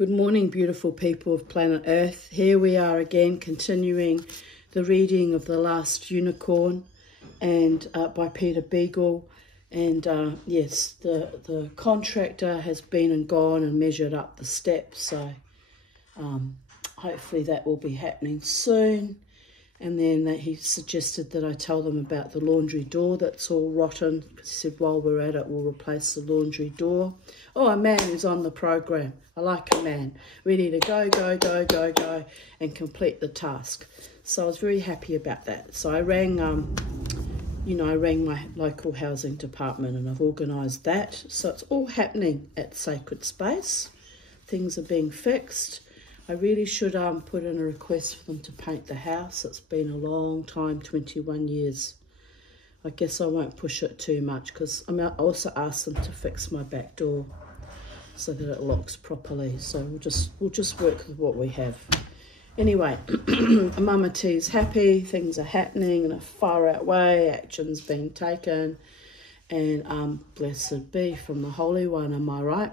Good morning, beautiful people of planet Earth. Here we are again, continuing the reading of The Last Unicorn and by Peter Beagle. And yes, the contractor has been and gone and measured up the steps, so hopefully that will be happening soon. And then he suggested that I tell them about the laundry door that's all rotten. He said, while we're at it, we'll replace the laundry door. Oh, a man is on the program. I like a man. Ready to go, and complete the task. So I was very happy about that. So I rang, I rang my local housing department and I've organised that. So it's all happening at Sacred Space. Things are being fixed. I really should put in a request for them to paint the house. It's been a long time, 21 years. I guess I won't push it too much because I also asked them to fix my back door so that it locks properly. So we'll just work with what we have. Anyway, Mama T's happy, things are happening in a far out way, action's being taken, and blessed be from the Holy One, am I right?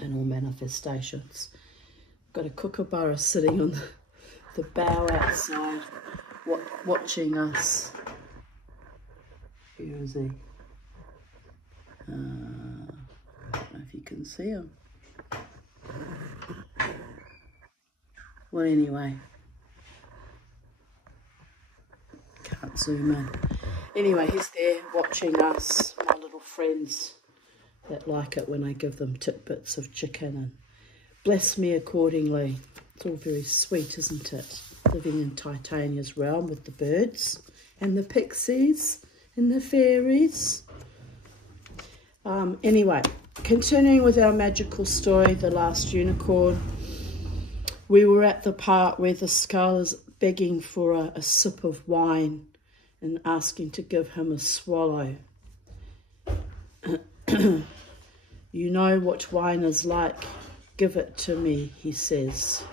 And all manifestations. Got a kookaburra sitting on the bough outside, watching us. Where is he? I don't know if you can see him. Well, anyway. Can't zoom in. Anyway, he's there watching us, my little friends that like it when I give them tidbits of chicken and bless me accordingly. It's all very sweet, isn't it? Living in Titania's realm with the birds and the pixies and the fairies. Anyway, continuing with our magical story, The Last Unicorn. We were at the part where the skull is begging for a sip of wine and asking to give him a swallow. You know what wine is like. Give it to me, he says.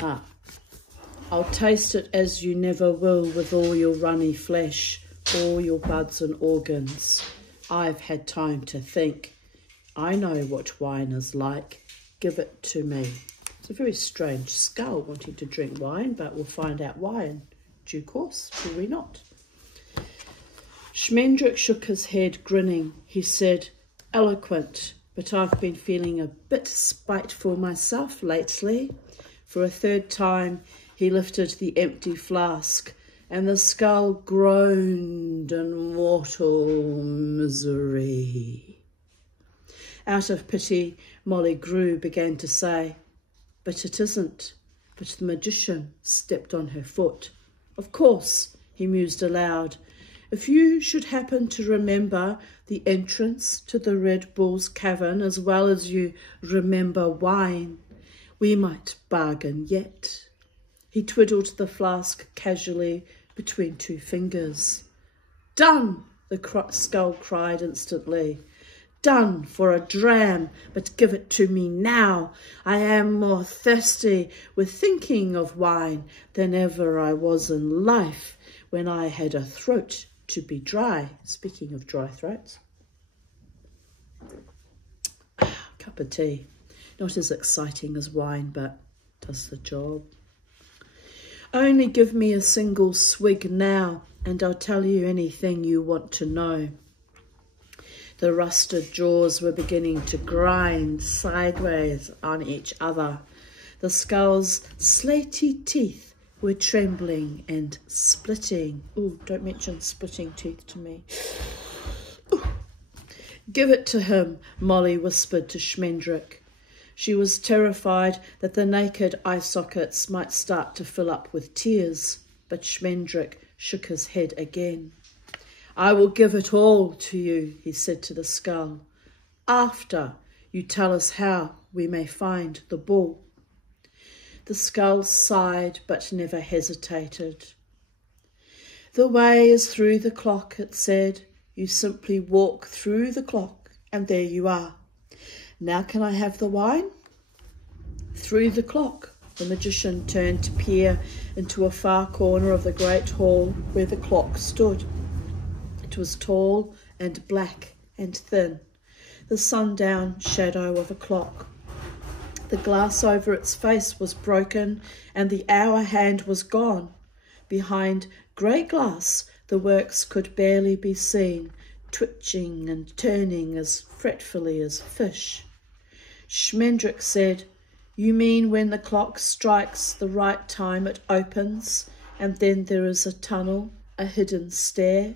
I'll taste it as you never will with all your runny flesh, all your buds and organs. I've had time to think. I know what wine is like. Give it to me. It's a very strange skull wanting to drink wine, but we'll find out why in due course, will we not? Schmendrick shook his head, grinning. He said, eloquent, but I've been feeling a bit spiteful myself lately. For a third time, he lifted the empty flask, and the skull groaned in mortal misery. Out of pity, Molly Grew began to say, but it isn't. But the magician stepped on her foot. Of course, he mused aloud, if you should happen to remember the entrance to the Red Bull's cavern as well as you remember wine, we might bargain yet. He twiddled the flask casually between two fingers. Done, the skull cried instantly. Done for a dram, but give it to me now. I am more thirsty with thinking of wine than ever I was in life when I had a throat to be dry. Speaking of dry throats. Cup of tea. Not as exciting as wine, but does the job. Only give me a single swig now, and I'll tell you anything you want to know. The rusted jaws were beginning to grind sideways on each other. The skull's slaty teeth were trembling and splitting. Oh, don't mention splitting teeth to me. Ooh. Give it to him, Molly whispered to Schmendrick. She was terrified that the naked eye sockets might start to fill up with tears, but Schmendrick shook his head again. I will give it all to you, he said to the skull, after you tell us how we may find the bull. The skull sighed but never hesitated. The way is through the clock, it said. You simply walk through the clock and there you are. Now can I have the wine? Through the clock. The magician turned to peer into a far corner of the great hall where the clock stood. It was tall and black and thin. the sundown shadow of a clock. The glass over its face was broken, and the hour hand was gone. Behind grey glass, the works could barely be seen, twitching and turning as fretfully as fish. Schmendrick said, "You mean when the clock strikes the right time it opens, and then there is a tunnel, a hidden stair?"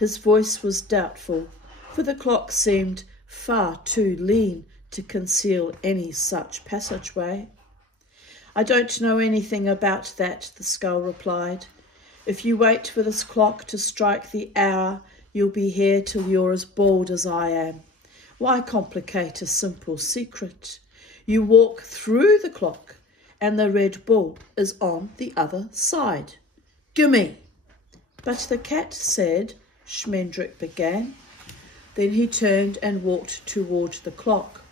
His voice was doubtful, for the clock seemed far too lean to conceal any such passageway. "I don't know anything about that," the skull replied. "If you wait for this clock to strike the hour, you'll be here till you're as bald as I am. Why complicate a simple secret? You walk through the clock, and the Red Bull is on the other side. Gimme!" "But the cat said," Schmendrick began. Then he turned and walked toward the clock.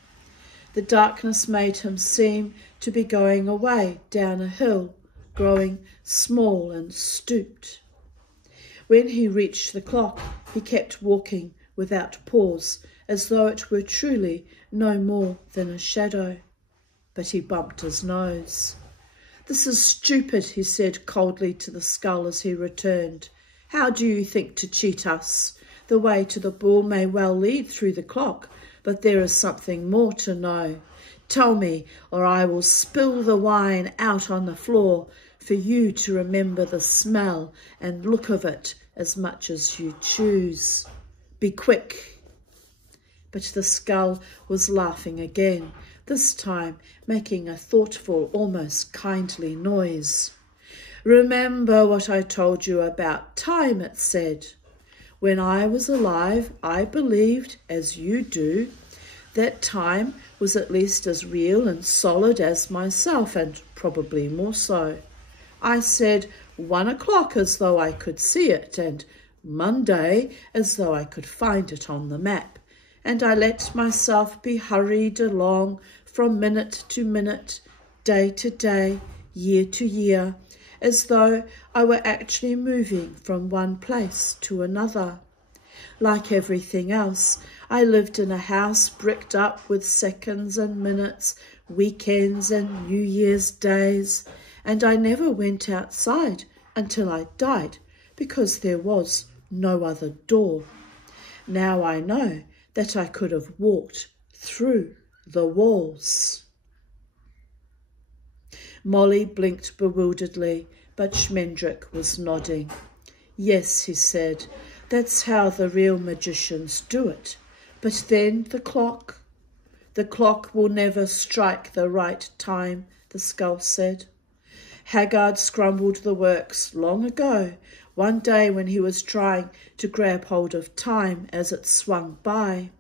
The darkness made him seem to be going away down a hill, growing small and stooped. When he reached the clock, he kept walking without pause, as though it were truly no more than a shadow. But he bumped his nose. "This is stupid," he said coldly to the skull as he returned. "How do you think to cheat us? The way to the bull may well lead through the clock, but there is something more to know. Tell me, or I will spill the wine out on the floor for you to remember the smell and look of it as much as you choose. Be quick." But the skull was laughing again, this time making a thoughtful, almost kindly noise. "Remember what I told you about time," it said. "When I was alive, I believed, as you do, that time was at least as real and solid as myself, and probably more so. I said 1 o'clock as though I could see it, and Monday as though I could find it on the map, and I let myself be hurried along from minute to minute, day to day, year to year, as though I were actually moving from one place to another. Like everything else, I lived in a house bricked up with seconds and minutes, weekends and New Year's days, and I never went outside until I died, because there was no other door. Now I know that I could have walked through the walls." Molly blinked bewilderedly, but Schmendrick was nodding. "Yes," he said, "that's how the real magicians do it. But then the clock?" "The clock will never strike the right time," the skull said. "Haggard scrambled the works long ago, one day when he was trying to grab hold of time as it swung by.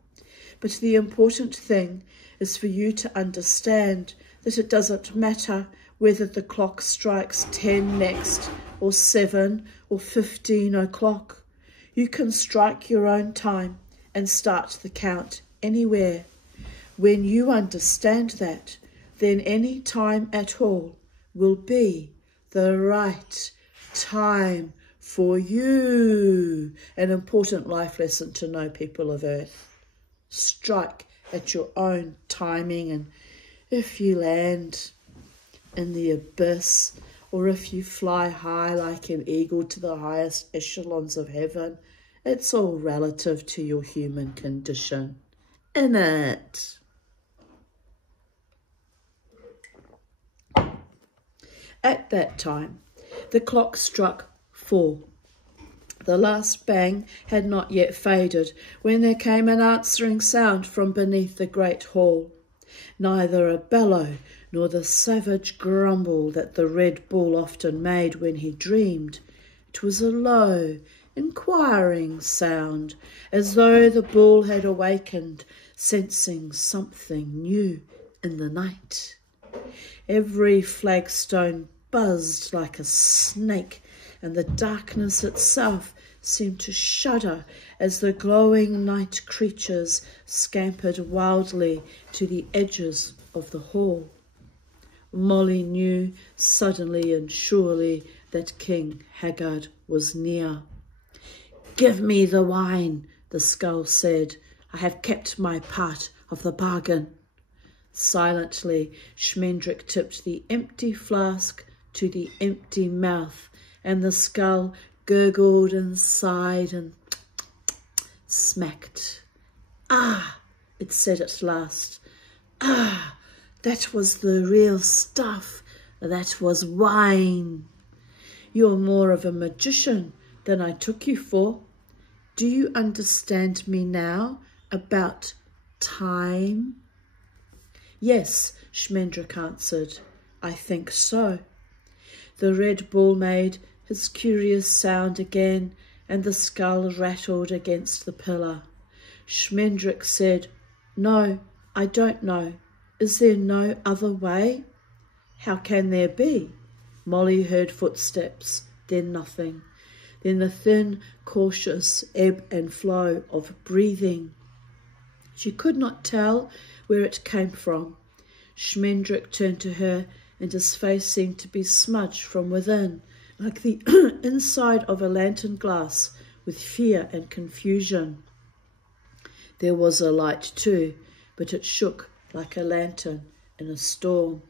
But the important thing is for you to understand that it doesn't matter whether the clock strikes 10 next, or 7 or 15 o'clock. You can strike your own time and start the count anywhere. When you understand that, then any time at all will be the right time for you." An important life lesson to know, people of Earth. Strike at your own timing, and if you land in the abyss, or if you fly high like an eagle to the highest echelons of heaven, it's all relative to your human condition, innit? At that time, the clock struck 4. The last bang had not yet faded when there came an answering sound from beneath the great hall. Neither a bellow nor the savage grumble that the Red Bull often made when he dreamed. It was a low, inquiring sound, as though the bull had awakened, sensing something new in the night. Every flagstone buzzed like a snake, and the darkness itself seemed to shudder as the glowing night creatures scampered wildly to the edges of the hall. Molly knew suddenly and surely that King Haggard was near. "Give me the wine," the skull said. I have kept my part of the bargain. Silently, Schmendrick tipped the empty flask to the empty mouth, and the skull gurgled and sighed and smacked. "Ah," it said at last. "Ah, that was the real stuff. That was wine. You're more of a magician than I took you for. Do you understand me now about time?" "Yes," Schmendrick answered. "I think so." The Red Bull made his curious sound again, and the skull rattled against the pillar. Schmendrick said, "No, I don't know. Is there no other way?" "How can there be?" Molly heard footsteps, then nothing. Then the thin, cautious ebb and flow of breathing. She could not tell where it came from. Schmendrick turned to her, and his face seemed to be smudged from within, like the inside of a lantern glass, with fear and confusion. There was a light too, but it shook like a lantern in a storm.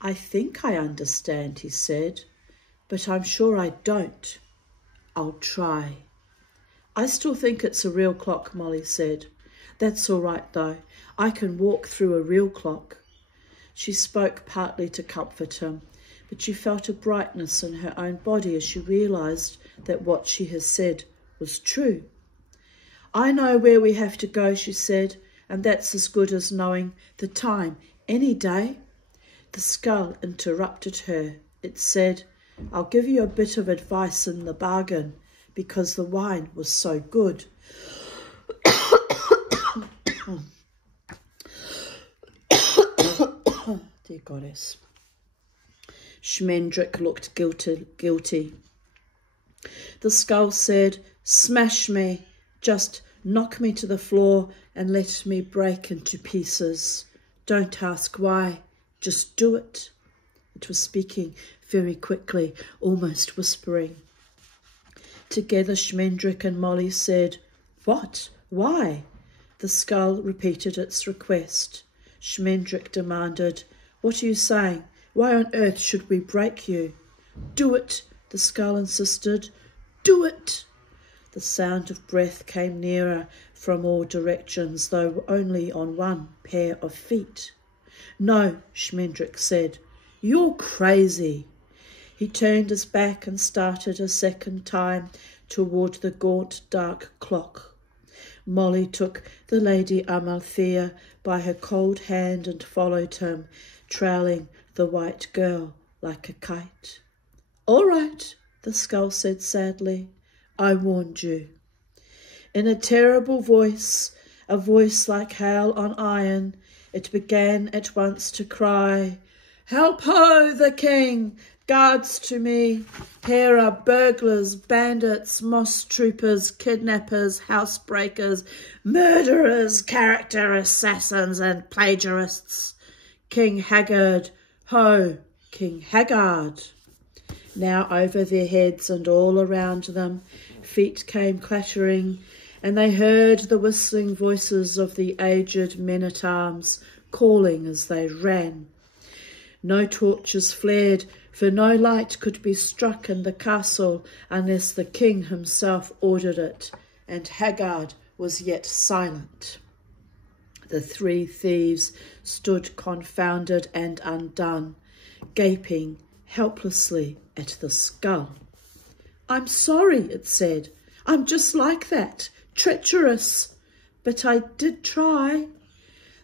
"I think I understand," he said, "but I'm sure I don't. I'll try." "I still think it's a real clock," Molly said. "That's all right, though. I can walk through a real clock." She spoke partly to comfort him, but she felt a brightness in her own body as she realised that what she had said was true. "I know where we have to go," she said, "and that's as good as knowing the time any day." The skull interrupted her. It said, "I'll give you a bit of advice in the bargain, because the wine was so good." Dear goddess. Schmendrick looked guilty. The skull said, "Smash me, just knock me to the floor and let me break into pieces. Don't ask why, just do it." It was speaking very quickly, almost whispering. Together Schmendrick and Molly said, "What? Why?" The skull repeated its request. Schmendrick demanded, "What are you saying? Why on earth should we break you?" "Do it," the skull insisted. "Do it." The sound of breath came nearer from all directions, though only on one pair of feet. "No," Schmendrick said. "You're crazy." He turned his back and started a second time toward the gaunt dark clock. Molly took the Lady Amalthea by her cold hand and followed him, trailing the white girl like a kite. "All right," the skull said sadly. "I warned you." In a terrible voice, a voice like hail on iron, it began at once to cry, "Help ho, the king! Guards to me! Here are burglars, bandits, moss troopers, kidnappers, housebreakers, murderers, character assassins and plagiarists. King Haggard, ho, King Haggard!" Now over their heads and all around them, feet came clattering, and they heard the whistling voices of the aged men-at-arms calling as they ran. No torches flared, for no light could be struck in the castle unless the king himself ordered it, and Haggard was yet silent. The three thieves stood confounded and undone, gaping helplessly at the skull. "I'm sorry," it said. "I'm just like that, treacherous. But I did try."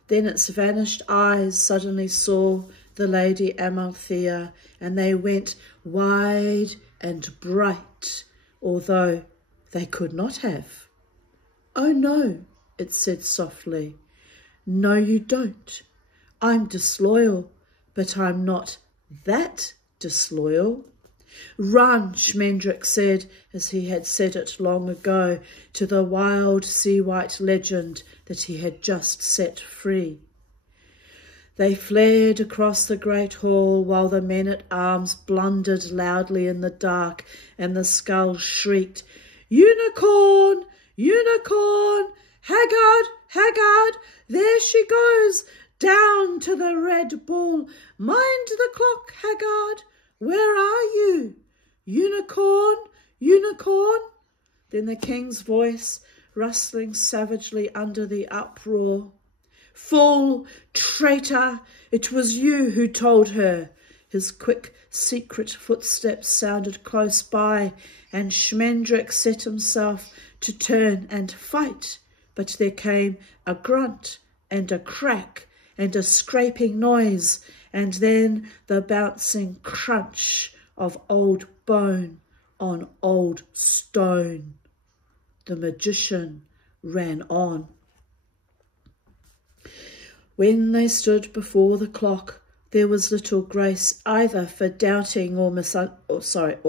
Then its vanished eyes suddenly saw the Lady Amalthea, and they went wide and bright, although they could not have. "Oh no," it said softly. "No, you don't. I'm disloyal, but I'm not that disloyal." "Run," Schmendrick said, as he had said it long ago, to the wild sea-white legend that he had just set free. They flared across the great hall while the men-at-arms blundered loudly in the dark, and the skull shrieked, "Unicorn! Unicorn! Haggard, Haggard, there she goes, down to the Red Bull. Mind the clock, Haggard, where are you? Unicorn, unicorn. Then the king's voice, rustling savagely under the uproar. Fool, traitor, it was you who told her. His quick, secret footsteps sounded close by, and Schmendrick set himself to turn and fight. But there came a grunt and a crack and a scraping noise, and then the bouncing crunch of old bone on old stone. The magician ran on. When they stood before the clock, there was little grace either for doubting or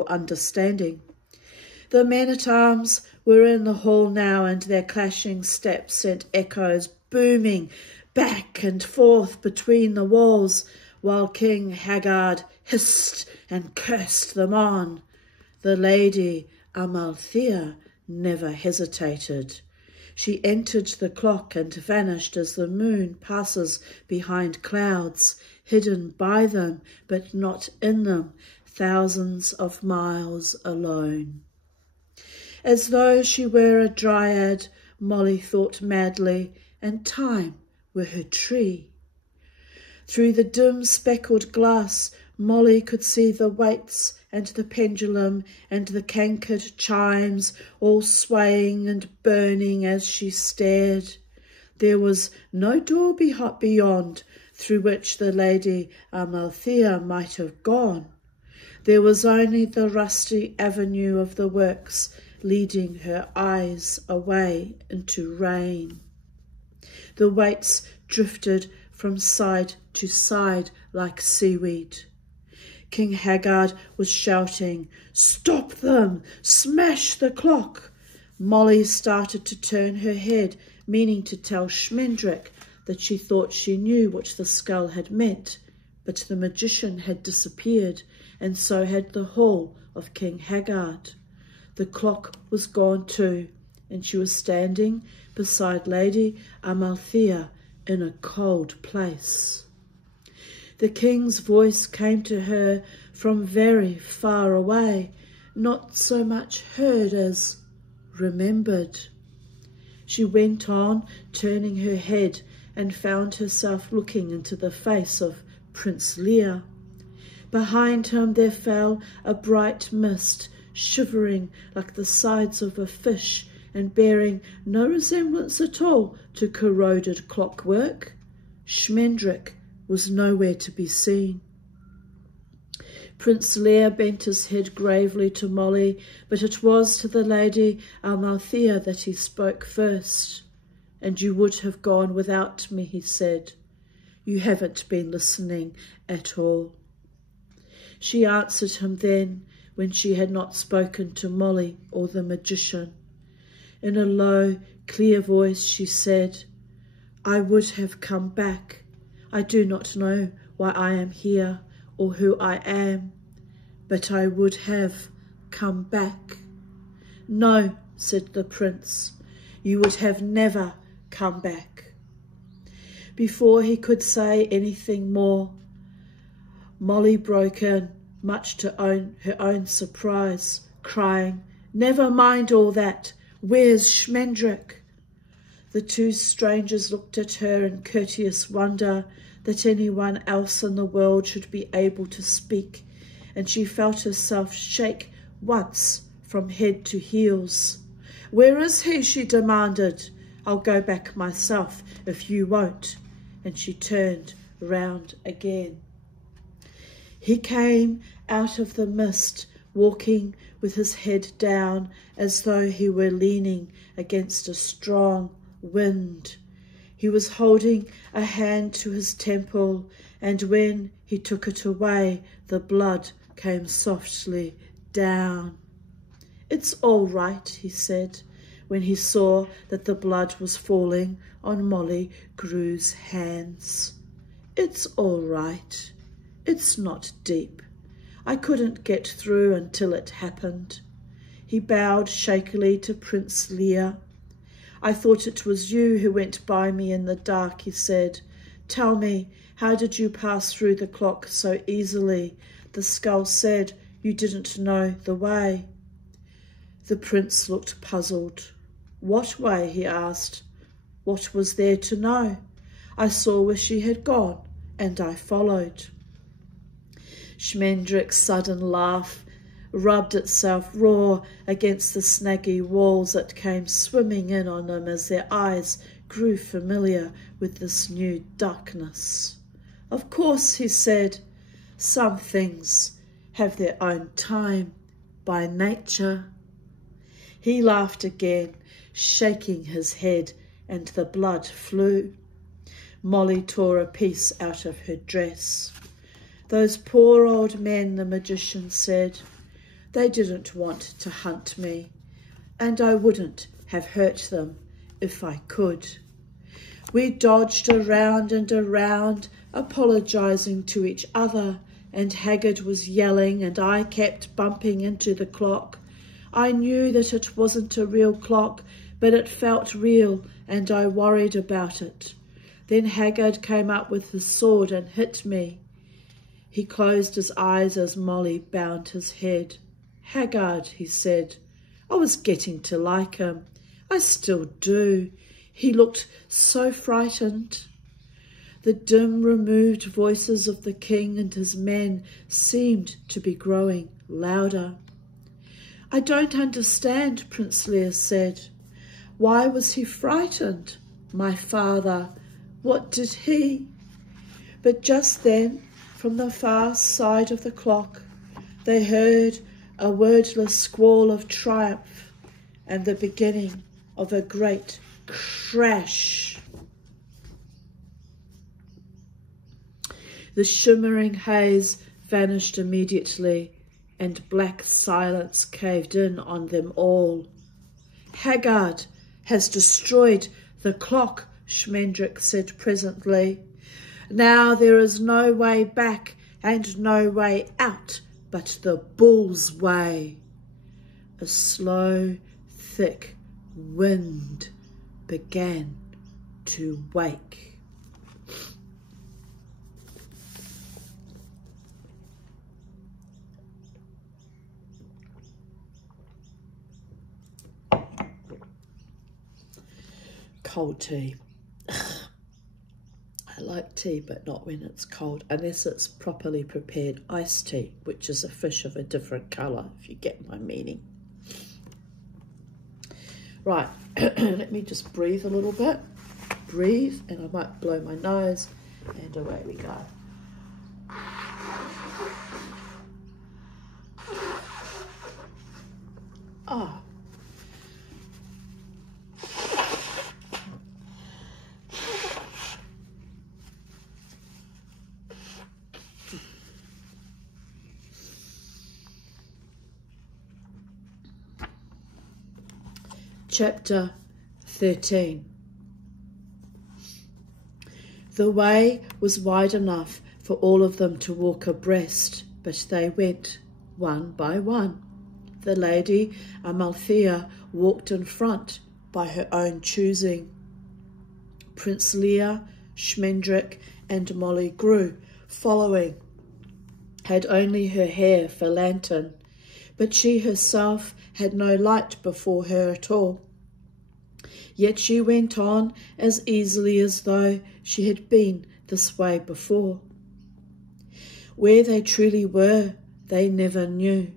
understanding. The men-at-arms were in the hall now, and their clashing steps sent echoes booming back and forth between the walls, while King Haggard hissed and cursed them on. The lady Amalthea never hesitated. She entered the clock and vanished as the moon passes behind clouds, hidden by them, but not in them, thousands of miles alone. As though she were a dryad, Molly thought madly, and time were her tree. Through the dim speckled glass, Molly could see the weights and the pendulum and the cankered chimes all swaying and burning as she stared. There was no door beyond through which the lady Amalthea might have gone. There was only the rusty avenue of the works leading her eyes away into rain. The weights drifted from side to side like seaweed. King Haggard was shouting, "Stop them! Smash the clock!" Molly started to turn her head, meaning to tell Schmendrick that she thought she knew what the skull had meant, but the magician had disappeared, and so had the hall of King Haggard. The clock was gone too, and she was standing beside Lady Amalthea in a cold place. The king's voice came to her from very far away, not so much heard as remembered. She went on, turning her head, and found herself looking into the face of Prince Lear. Behind him there fell a bright mist, shivering like the sides of a fish, and bearing no resemblance at all to corroded clockwork. Schmendrick was nowhere to be seen. Prince Lear bent his head gravely to Molly, but it was to the lady Amalthea that he spoke first. "And you would have gone without me," he said. "You haven't been listening at all." She answered him then, when she had not spoken to Molly or the magician. In a low, clear voice she said, "I would have come back. I do not know why I am here or who I am, but I would have come back." "No," said the prince, "you would have never come back." Before he could say anything more, Molly broke in, much to her own surprise, crying, "Never mind all that. Where's Schmendrick?" The two strangers looked at her in courteous wonder that anyone else in the world should be able to speak, and she felt herself shake once from head to heels. "Where is he?" she demanded. "I'll go back myself if you won't." And she turned round again. He came out of the mist, walking with his head down as though he were leaning against a strong wind. He was holding a hand to his temple, and when he took it away, the blood came softly down. "It's all right," he said, when he saw that the blood was falling on Molly Grew's hands. "It's all right. It's not deep. I couldn't get through until it happened." He bowed shakily to Prince Lear. I thought it was you who went by me in the dark, he said. Tell me, how did you pass through the clock so easily? The skull said, you didn't know the way. The prince looked puzzled. What way? He asked. What was there to know? I saw where she had gone, and I followed. Schmendrick's sudden laugh rubbed itself raw against the snaggy walls that came swimming in on them as their eyes grew familiar with this new darkness. Of course, he said, some things have their own time by nature. He laughed again, shaking his head, and the blood flew. Molly tore a piece out of her dress. Those poor old men, the magician said, they didn't want to hunt me, and I wouldn't have hurt them if I could. We dodged around and around, apologising to each other, and Haggard was yelling, and I kept bumping into the clock. I knew that it wasn't a real clock, but it felt real, and I worried about it. Then Haggard came up with his sword and hit me. He closed his eyes as Molly bound his head. Haggard, he said. I was getting to like him. I still do. He looked so frightened. The dim, removed voices of the king and his men seemed to be growing louder. I don't understand, Prince Lear said. Why was he frightened? My father, what did he? But just then, from the far side of the clock, they heard a wordless squall of triumph and the beginning of a great crash. The shimmering haze vanished immediately, and black silence caved in on them all. Haggard has destroyed the clock, Schmendrick said presently. Now there is no way back and no way out but the bull's way. A slow, thick wind began to wake. Cold tea. I like tea, but not when it's cold, unless it's properly prepared iced tea, which is a fish of a different colour, if you get my meaning. Right, let me just breathe a little bit. Breathe, and I might blow my nose, and away we go. Ah. Chapter 13. The way was wide enough for all of them to walk abreast, but they went one by one. The lady Amalthea walked in front by her own choosing. Prince Lear, Schmendrick and Molly grew, following, had only her hair for lantern, but she herself had no light before her at all. Yet she went on as easily as though she had been this way before. Where they truly were, they never knew.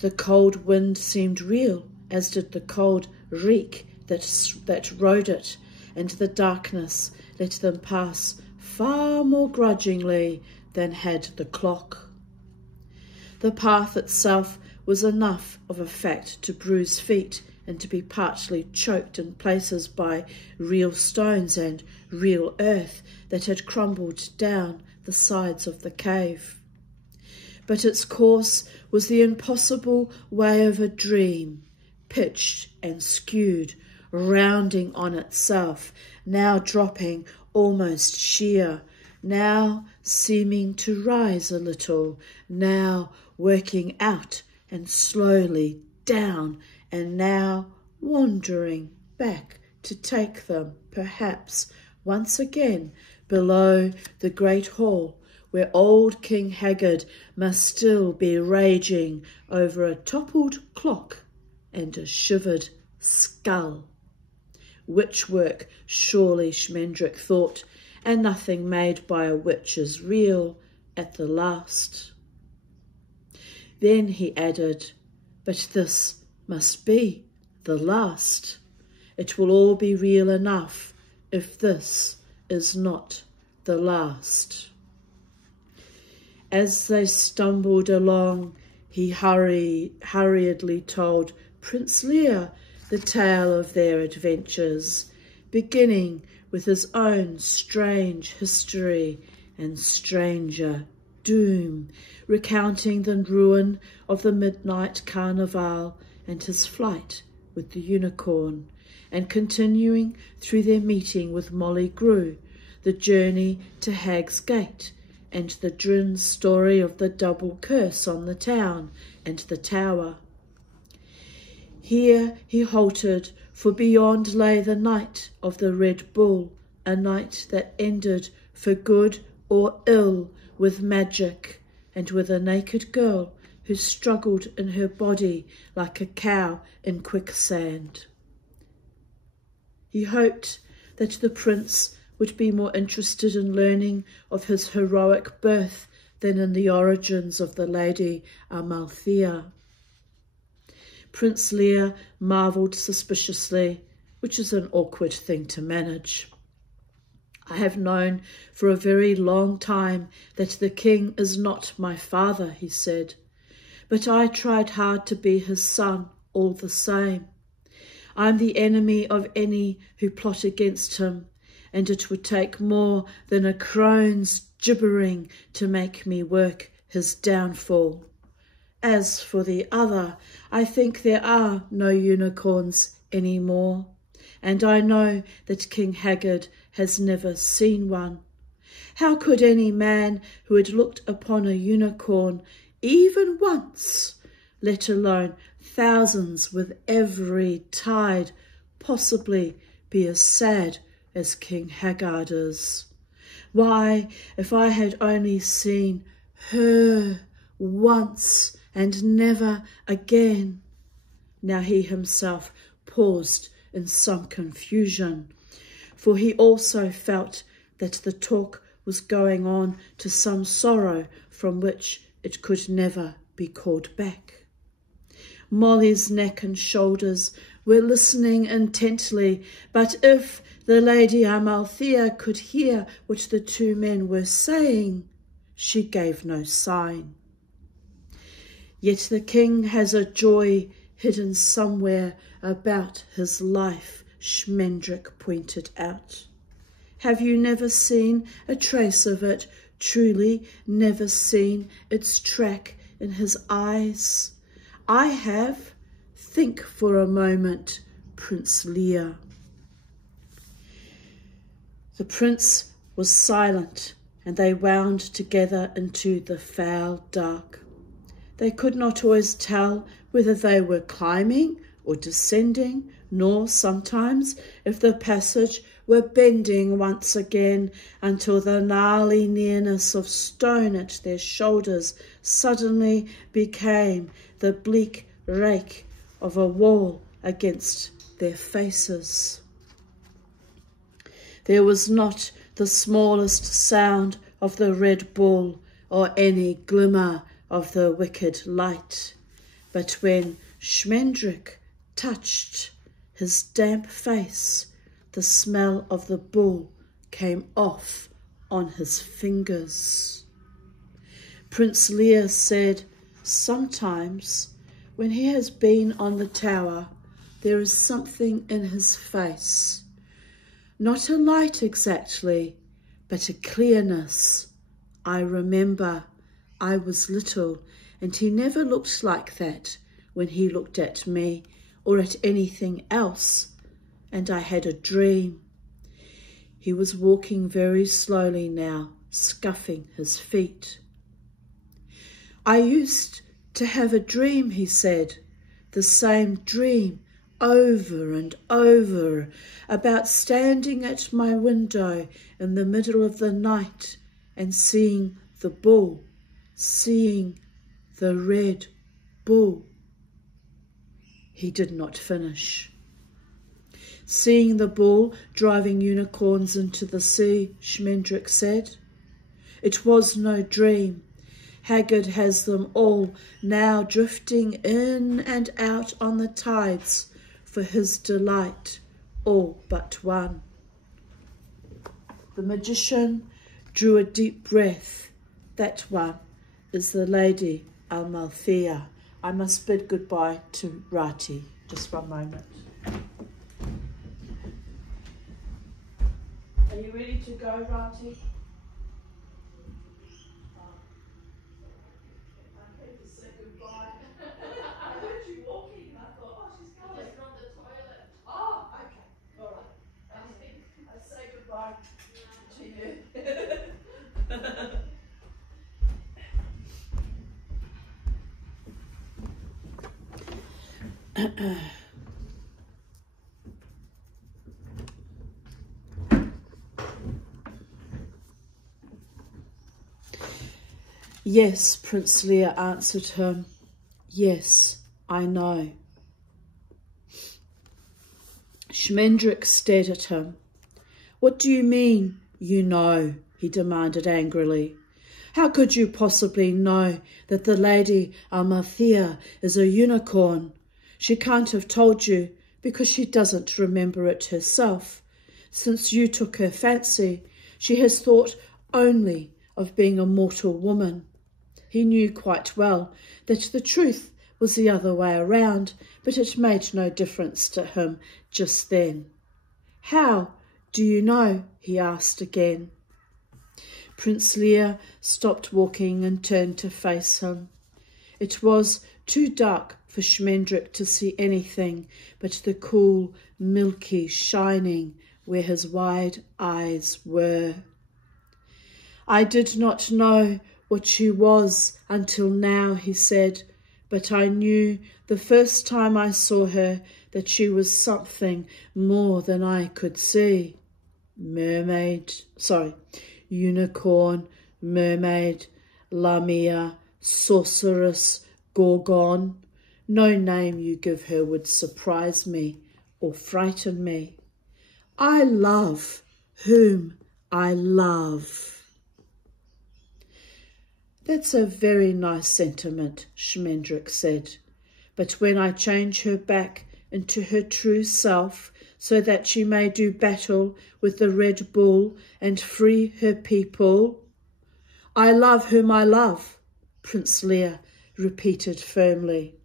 The cold wind seemed real, as did the cold reek that rode it, and the darkness let them pass far more grudgingly than had the clock. The path itself was enough of a fact to bruise feet and to be partly choked in places by real stones and real earth that had crumbled down the sides of the cave. But its course was the impossible way of a dream, pitched and skewed, rounding on itself, now dropping almost sheer, now seeming to rise a little, now working out and slowly down, and now wandering back to take them, perhaps, once again below the great hall, where old King Haggard must still be raging over a toppled clock and a shivered skull. Witch work, surely, Schmendrick thought, and nothing made by a witch is real at the last. Then he added, but this must be the last. It will all be real enough if this is not the last. As they stumbled along, he hurriedly told Prince Lear the tale of their adventures, beginning with his own strange history and stranger doom, recounting the ruin of the midnight carnival and his flight with the unicorn, and continuing through their meeting with Molly Grew, the journey to Hag's Gate, and the Drin story of the double curse on the town and the tower. Here he halted, for beyond lay the night of the Red Bull, a night that ended for good or ill with magic, and with a naked girl who struggled in her body like a cow in quicksand. He hoped that the prince would be more interested in learning of his heroic birth than in the origins of the Lady Amalthea. Prince Lear marvelled suspiciously, which is an awkward thing to manage. I have known for a very long time that the king is not my father, he said, but I tried hard to be his son all the same. I am the enemy of any who plot against him, and it would take more than a crone's gibbering to make me work his downfall. As for the other, I think there are no unicorns any more, and I know that King Haggard has never seen one. How could any man who had looked upon a unicorn even once, let alone thousands with every tide, possibly be as sad as King Haggard is? Why, if I had only seen her once and never again. Now he himself paused in some confusion, for he also felt that the talk was going on to some sorrow from which it could never be called back. Molly's neck and shoulders were listening intently, but if the Lady Amalthea could hear what the two men were saying, she gave no sign. Yet the king has a joy hidden somewhere about his life, Schmendrick pointed out. Have you never seen a trace of it, truly never seen its track in his eyes? I have. Think for a moment, Prince Lear. The prince was silent, and they wound together into the foul dark. They could not always tell whether they were climbing or descending, nor sometimes if the passage were bending once again, until the gnarly nearness of stone at their shoulders suddenly became the bleak rake of a wall against their faces. There was not the smallest sound of the Red Bull or any glimmer of the wicked light, but when Schmendrick touched his damp face, the smell of the bull came off on his fingers. Prince Lear said, sometimes when he has been on the tower, there is something in his face. Not a light exactly, but a clearness. I remember I was little, and he never looked like that when he looked at me or at anything else, and I had a dream. He was walking very slowly now, scuffing his feet. I used to have a dream, he said, the same dream over and over about standing at my window in the middle of the night and seeing the bull, seeing the red bull. He did not finish. Seeing the bull driving unicorns into the sea, Schmendrick said. It was no dream. Haggard has them all now drifting in and out on the tides for his delight, all but one. The magician drew a deep breath. That one is the Lady Amalthea. I must bid goodbye to Rati. Just one moment. Are you ready to go, Rati? Yes, Prince Lear answered him. Yes, I know. Schmendrick stared at him. What do you mean, you know? He demanded angrily. How could you possibly know that the Lady Amalthea is a unicorn? She can't have told you because she doesn't remember it herself. Since you took her fancy, she has thought only of being a mortal woman. He knew quite well that the truth was the other way around, but it made no difference to him just then. How do you know? He asked again. Prince Lear stopped walking and turned to face him. It was too dark for Schmendrick to see anything but the cool, milky shining where his wide eyes were. I did not know what she was until now, he said, but I knew the first time I saw her that she was something more than I could see. Unicorn, mermaid, lamia, sorceress, gorgon. No name you give her would surprise me or frighten me. I love whom I love. That's a very nice sentiment, Schmendrick said. But when I change her back into her true self so that she may do battle with the Red Bull and free her people, I love whom I love, Prince Lear repeated firmly.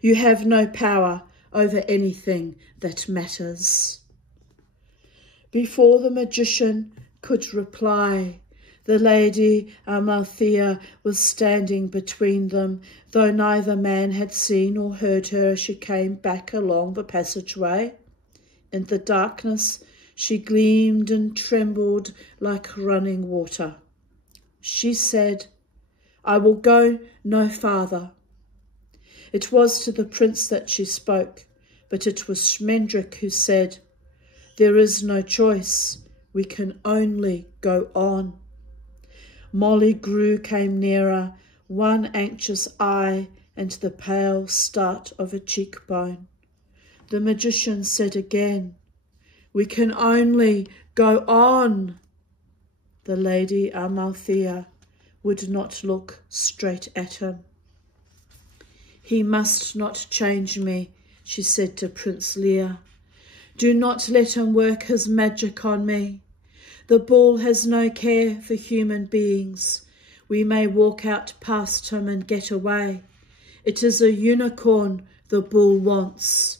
You have no power over anything that matters. Before the magician could reply, the Lady Amalthea was standing between them, though neither man had seen or heard her as she came back along the passageway. In the darkness, she gleamed and trembled like running water. She said, I will go no farther. It was to the prince that she spoke, but it was Schmendrick who said, There is no choice. We can only go on. Molly Grew came nearer, one anxious eye and the pale start of a cheekbone. The magician said again, We can only go on. The Lady Amalthea would not look straight at him. He must not change me, she said to Prince Lear. Do not let him work his magic on me. The bull has no care for human beings. We may walk out past him and get away. It is a unicorn the bull wants.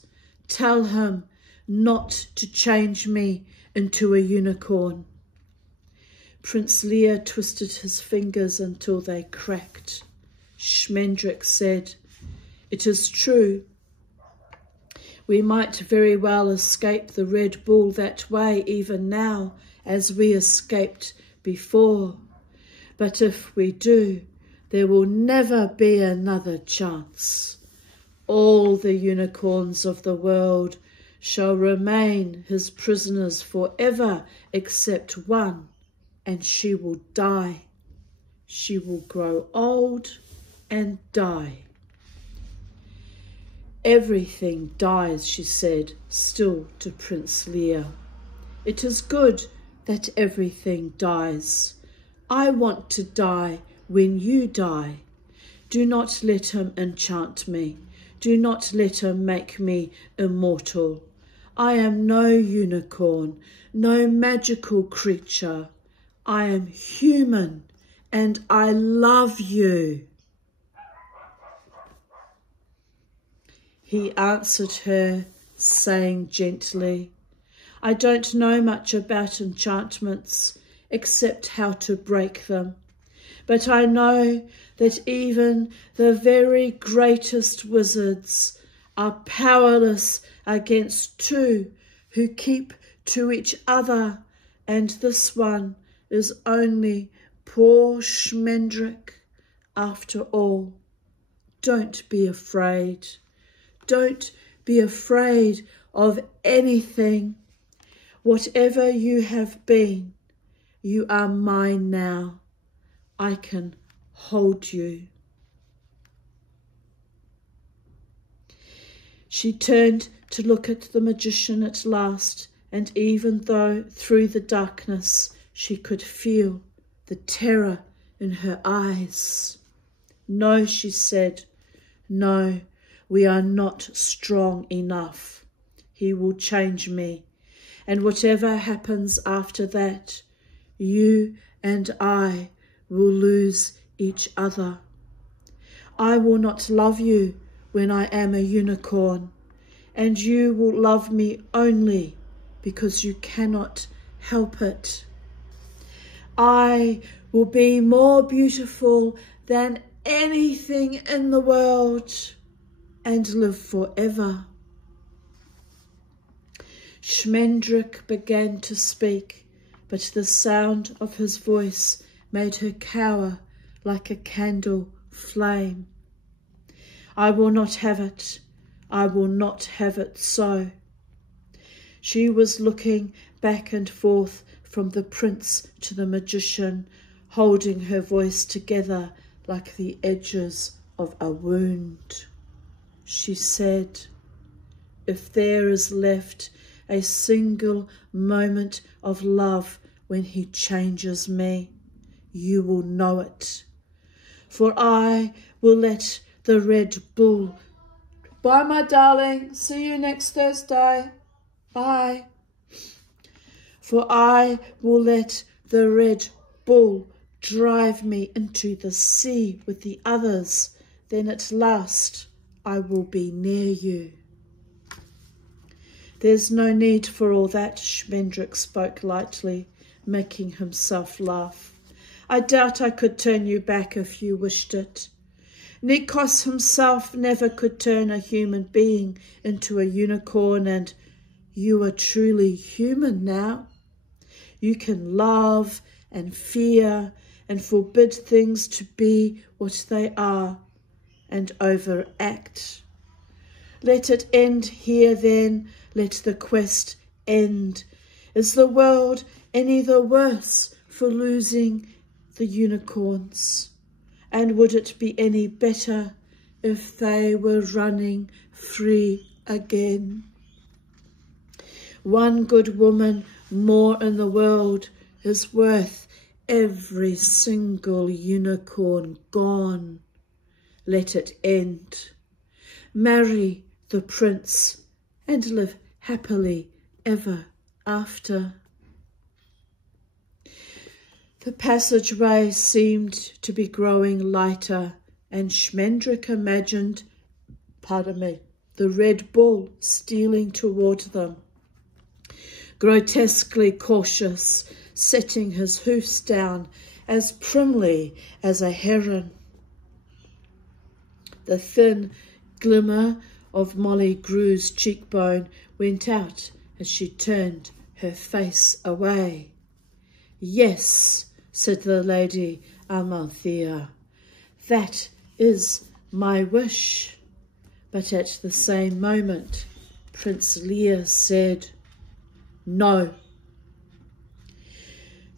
Tell him not to change me into a unicorn. Prince Lear twisted his fingers until they cracked. Schmendrick said, It is true. We might very well escape the Red Bull that way even now, as we escaped before. But if we do, there will never be another chance. All the unicorns of the world shall remain his prisoners forever except one, and she will die. She will grow old and die. Everything dies, she said, still to Prince Lear. It is good that everything dies. I want to die when you die. Do not let him enchant me. Do not let him make me immortal. I am no unicorn, no magical creature. I am human, and I love you. He answered her, saying gently, I don't know much about enchantments, except how to break them. But I know that even the very greatest wizards are powerless against two who keep to each other, and this one is only poor Schmendrick after all. Don't be afraid. Don't be afraid of anything. Whatever you have been, you are mine now. I can hold you. She turned to look at the magician at last, and even though through the darkness she could feel the terror in her eyes. No, she said, no, we are not strong enough. He will change me, and whatever happens after that, you and I will lose each other. I will not love you when I am a unicorn, and you will love me only because you cannot help it. I will be more beautiful than anything in the world and live forever. Schmendrick began to speak, but the sound of his voice made her cower like a candle flame. I will not have it. I will not have it so. She was looking back and forth from the prince to the magician, holding her voice together like the edges of a wound. She said, if there is left a single moment of love when he changes me, you will know it. For I will let the Red Bull... Bye, my darling. See you next Thursday. Bye. For I will let the Red Bull drive me into the sea with the others. Then at last I will be near you. There's no need for all that, Schmendrick spoke lightly, making himself laugh. I doubt I could turn you back if you wished it. Nikos himself never could turn a human being into a unicorn, and you are truly human now. You can love and fear and forbid things to be what they are and overact. Let it end here then, let the quest end. Is the world any the worse for losing the unicorns? And would it be any better if they were running free again? One good woman more in the world is worth every single unicorn gone. Let it end. Marry the prince and live happily ever after. The passageway seemed to be growing lighter, and Schmendrick imagined, the Red Bull stealing toward them, grotesquely cautious, setting his hoofs down as primly as a heron. The thin glimmer of Molly Grew's cheekbone went out as she turned her face away. Yes, said the Lady Amalthea, that is my wish. But at the same moment, Prince Lear said, "No."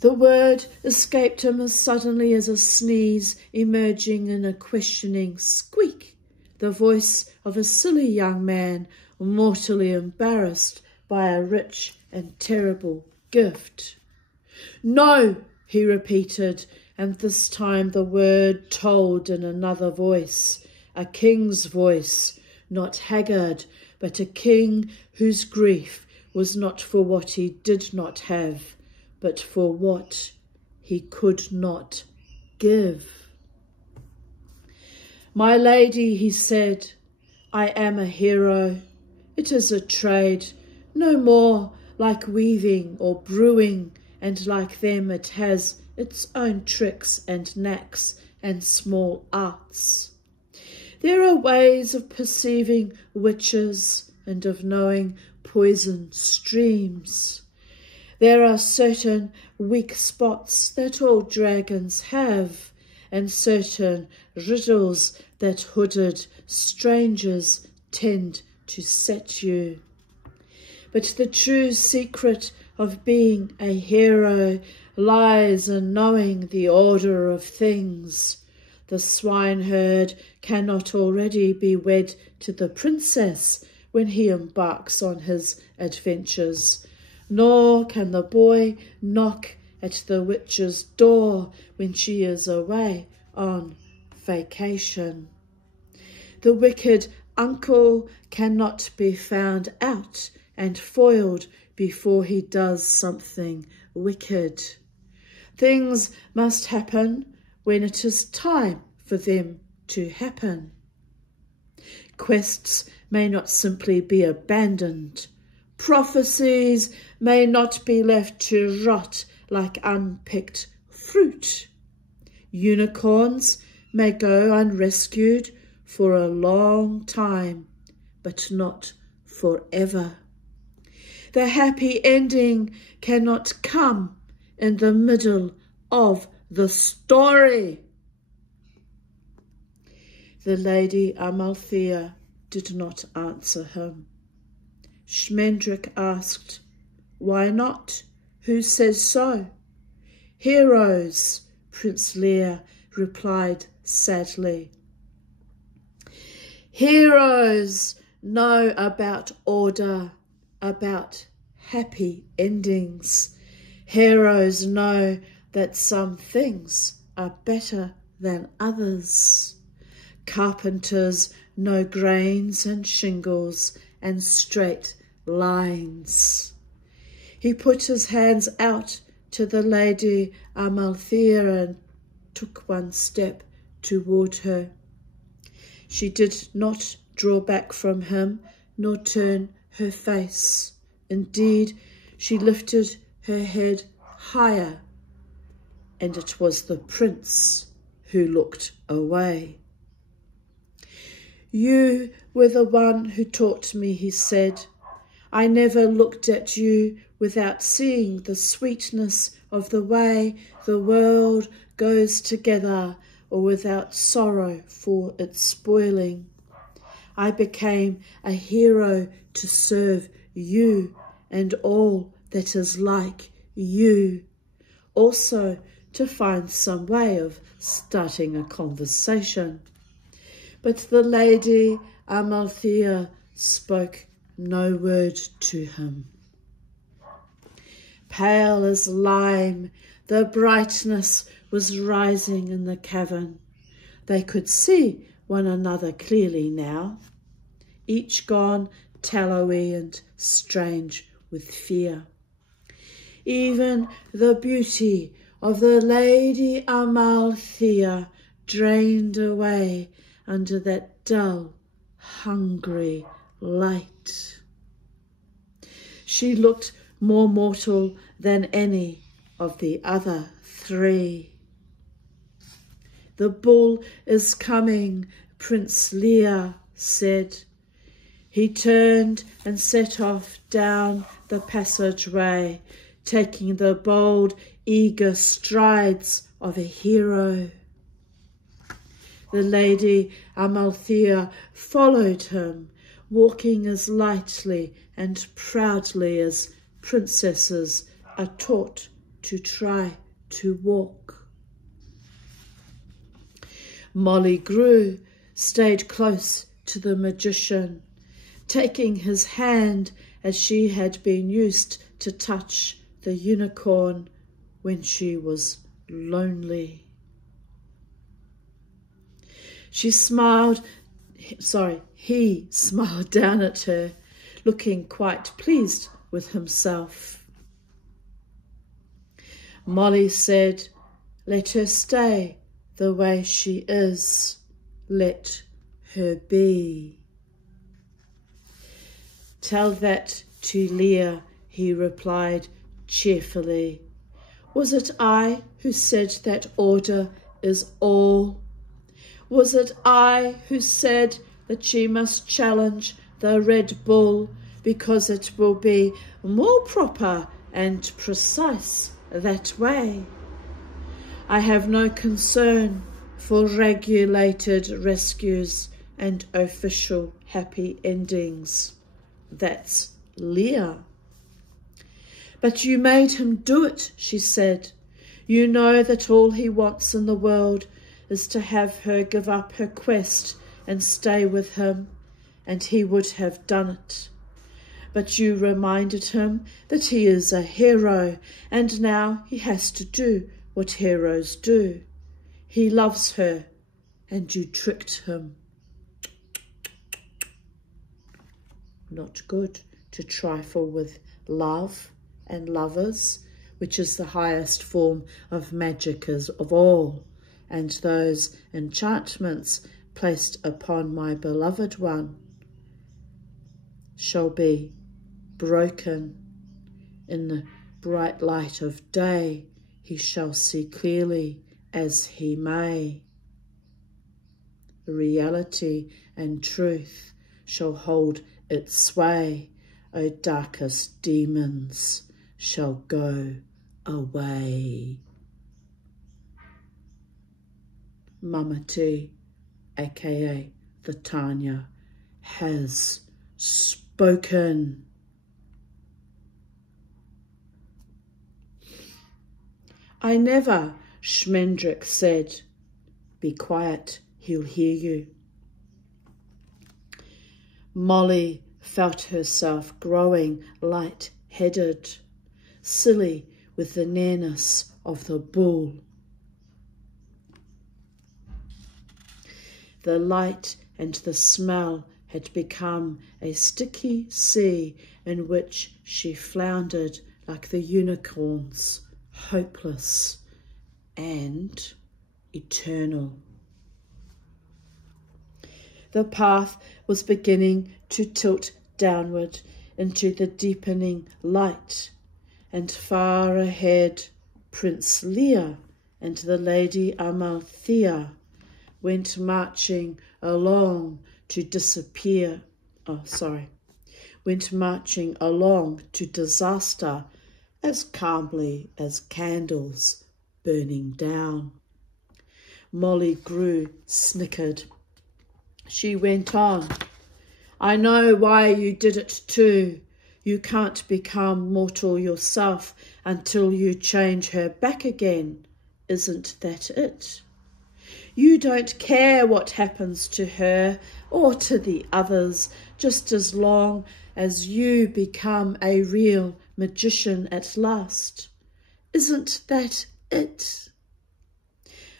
The word escaped him as suddenly as a sneeze emerging in a questioning squeak, the voice of a silly young man mortally embarrassed by a rich and terrible gift. "No," he repeated, and this time the word told in another voice, a king's voice, not haggard, but a king whose grief was not for what he did not have, but for what he could not give. "My lady," he said, "I am a hero. It is a trade, no more like weaving or brewing, and like them it has its own tricks and knacks and small arts. There are ways of perceiving witches and of knowing poison streams. There are certain weak spots that all dragons have, and certain riddles that hooded strangers tend to set you. But the true secret of being a hero lies in knowing the order of things. The swineherd cannot already be wed to the princess when he embarks on his adventures, nor can the boy knock at the witch's door when she is away on vacation. The wicked uncle cannot be found out and foiled before he does something wicked. Things must happen when it is time for them to happen. Quests may not simply be abandoned. Prophecies may not be left to rot like unpicked fruit. Unicorns may go unrescued for a long time, but not forever. The happy ending cannot come in the middle of the story. The Lady Amalthea did not answer him. Schmendrick asked, "Why not? Who says so?" "Heroes," Prince Lear replied sadly. "Heroes know about order, about happy endings. Heroes know that some things are better than others. Carpenters know grains and shingles and straight lines." He put his hands out to the Lady Amalthea and took one step toward her. She did not draw back from him, nor turn her face. Indeed, she lifted her head higher, and it was the prince who looked away. "You were the one who taught me," he said. "I never looked at you without seeing the sweetness of the way the world goes together, or without sorrow for its spoiling. I became a hero to serve you and all that is like you, also to find some way of starting a conversation." But the Lady Amalthea spoke no word to him. Pale as lime, the brightness was rising in the cavern. They could see one another clearly now, each gone tallowy and strange with fear. Even the beauty of the Lady Amalthea drained away under that dull, hungry light. She looked more mortal than any of the other three. "The bull is coming," Prince Lear said. He turned and set off down the passageway, taking the bold, eager strides of a hero. The lady Amalthea followed him, walking as lightly and proudly as princesses are taught to try to walk. Molly grew, stayed close to the magician, taking his hand as she had been used to touch the unicorn when she was lonely. He smiled down at her, looking quite pleased with himself. Molly said, "Let her stay the way she is. Let her be." "Tell that to Leah," he replied cheerfully. "Was it I who said that order is all? Was it I who said that she must challenge the Red Bull because it will be more proper and precise that way? I have no concern for regulated rescues and official happy endings. That's Leah." "But you made him do it," she said. "You know that all he wants in the world is to have her give up her quest and stay with him, and he would have done it. But you reminded him that he is a hero, and now he has to do what heroes do. He loves her, and you tricked him." Not good to trifle with love and lovers, which is the highest form of magic of all, and those enchantments placed upon my beloved one shall be broken. In the bright light of day he shall see clearly as he may. Reality and truth shall hold its sway. O darkest demons shall go away. Mama T, aka the Tanya, has spoken. "I never," Schmendrick said. "Be quiet, he'll hear you." Molly felt herself growing light-headed, silly with the nearness of the bull. The light and the smell had become a sticky sea in which she floundered like the unicorns, hopeless and eternal. The path was beginning to tilt downward into the deepening light, and far ahead Prince Lear and the Lady Amalthea went marching along to disaster as calmly as candles burning down. Molly grew snickered. She went on, "I know why you did it too. You can't become mortal yourself until you change her back again. Isn't that it? You don't care what happens to her or to the others, just as long as you become a real magician at last. Isn't that it?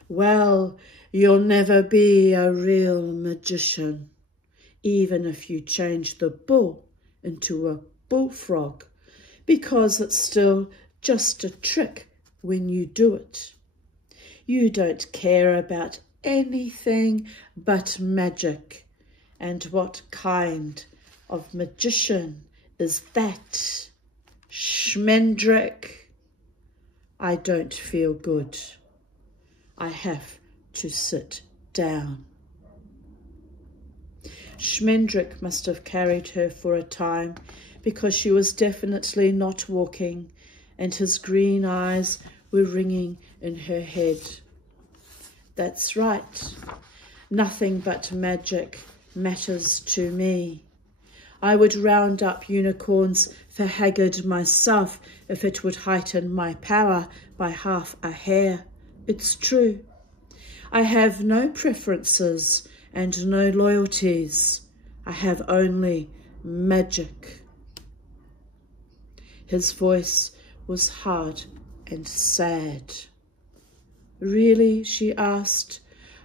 Well, you'll never be a real magician, even if you change the bull into a bullfrog, because it's still just a trick when you do it. You don't care about anything but magic. And what kind of magician is that, Schmendrick? I don't feel good. I have to sit down." Schmendrick must have carried her for a time, because she was definitely not walking, and his green eyes were ringing in her head. "That's right. Nothing but magic matters to me. I would round up unicorns for haggard myself if it would heighten my power by half a hair. It's true. I have no preferences and no loyalties. I have only magic. His voice was hard and sad. Really? She asked,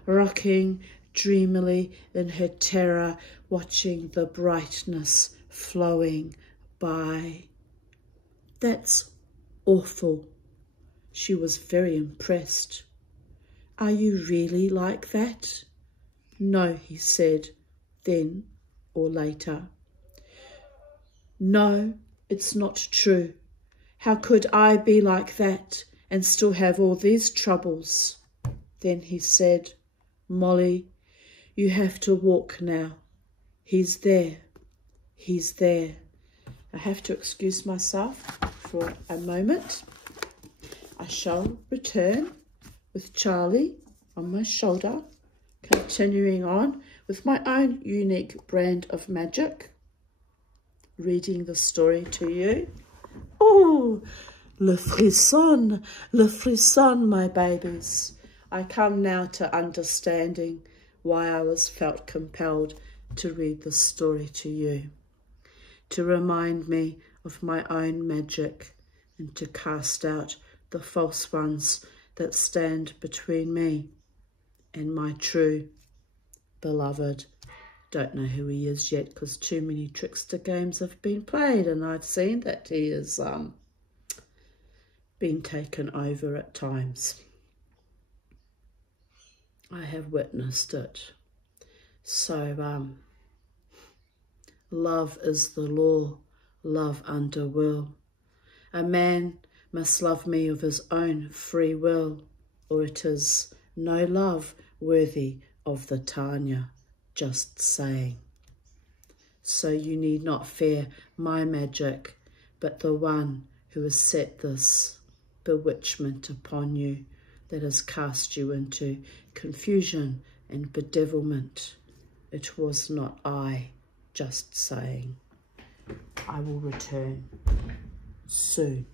rocking dreamily in her terror, watching the brightness flowing by. That's awful. She was very impressed. Are you really like that? No, he said, then or later. No, it's not true. How could I be like that and still have all these troubles? Then he said, Molly, you have to walk now. He's there. He's there. I have to excuse myself for a moment. I shall return with Charlie on my shoulder, continuing on with my own unique brand of magic, reading the story to you. Oh, le frisson, my babies. I come now to understanding why I was felt compelled to read the story to you, to remind me of my own magic and to cast out the false ones that stand between me and my true beloved. Don't know who he is yet because too many trickster games have been played and I've seen that he is been taken over at times. I have witnessed it. So love is the law, love under will. A man must love me of his own free will, or it is no love worthy of the Tanya. Just saying. So you need not fear my magic, but the one who has set this bewitchment upon you, that has cast you into confusion and bedevilment. It was not I, just saying. I will return soon.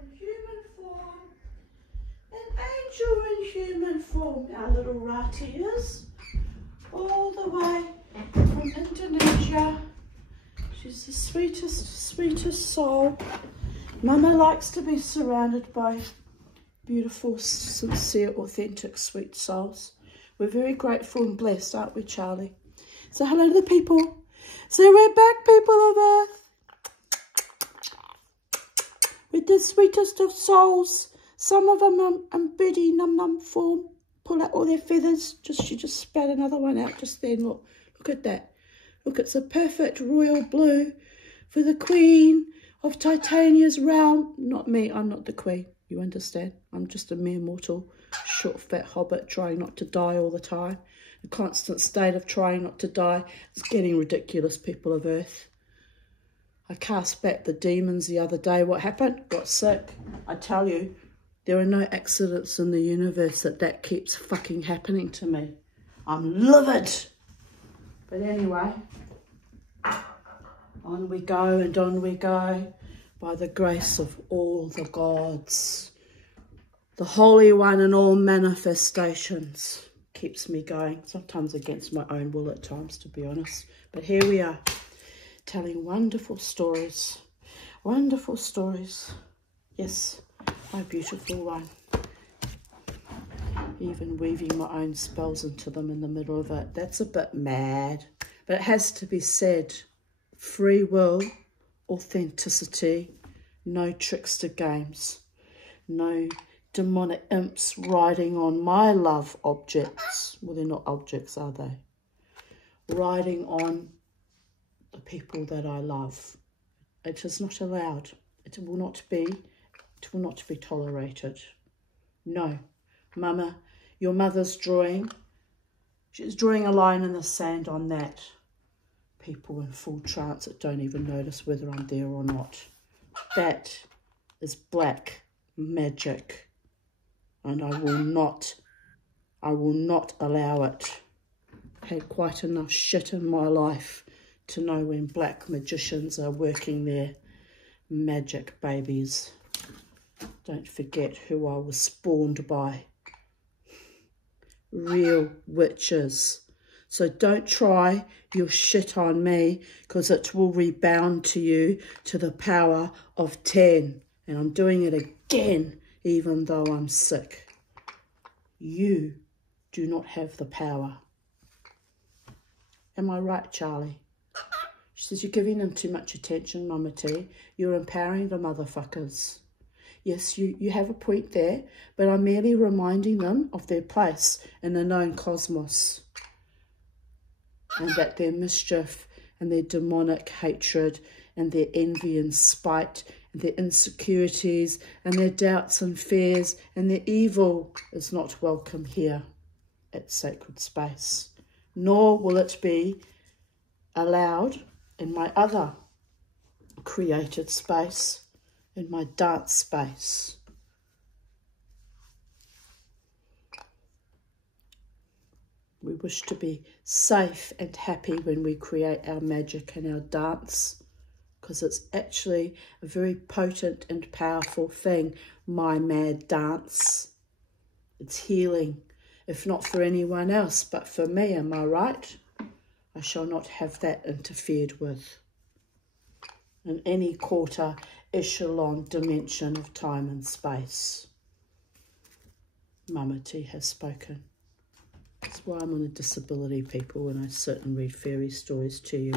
in human form. An angel in human form, our little Rati is. All the way from Indonesia. She's the sweetest, sweetest soul. Mama likes to be surrounded by beautiful, sincere, authentic, sweet souls. We're very grateful and blessed, aren't we, Charlie? Say hello to the people. Say we're back, people of Earth. With the sweetest of souls. Some of them are in birdie num-num form. Pull out all their feathers. She just spat another one out just then. Look at that. Look, it's a perfect royal blue for the Queen of Titania's realm. Not me, I'm not the Queen. You understand? I'm just a mere mortal, short, fat hobbit trying not to die all the time. A constant state of trying not to die. It's getting ridiculous, people of Earth. I cast back the demons the other day. What happened? Got sick. I tell you, there are no accidents in the universe that keeps fucking happening to me. I'm livid. But anyway, on we go and on we go. By the grace of all the gods, the Holy One in all manifestations keeps me going, sometimes against my own will at times, to be honest. But here we are, telling wonderful stories, wonderful stories. Yes, my beautiful one. Even weaving my own spells into them in the middle of it. That's a bit mad, but it has to be said. Free will, authenticity, no trickster games, no demonic imps riding on my love objects. Well, they're not objects, are they? Riding on the people that I love. It is not allowed. It will not be tolerated. No. Mama, your mother's drawing. She's drawing a line in the sand on that. People in full trance that don't even notice whether I'm there or not. That is black magic, and I will not allow it. Had quite enough shit in my life to know when black magicians are working their magic babies. Don't forget who I was spawned by. Real witches. So don't try your shit on me, because it will rebound to you to the power of 10. And I'm doing it again, even though I'm sick. You do not have the power. Am I right, Charlie? She says, you're giving them too much attention, Mama T. You're empowering the motherfuckers. Yes, you have a point there, but I'm merely reminding them of their place in the known cosmos. And that their mischief and their demonic hatred and their envy and spite and their insecurities and their doubts and fears and their evil is not welcome here at Sacred Space. Nor will it be allowed in my other created space, in my dance space. We wish to be safe and happy when we create our magic and our dance, because it's actually a very potent and powerful thing, my mad dance. It's healing, if not for anyone else, but for me, am I right? I shall not have that interfered with in any quarter echelon dimension of time and space. Mama T has spoken. That's why I'm on a disability, people, and I sit and read fairy stories to you.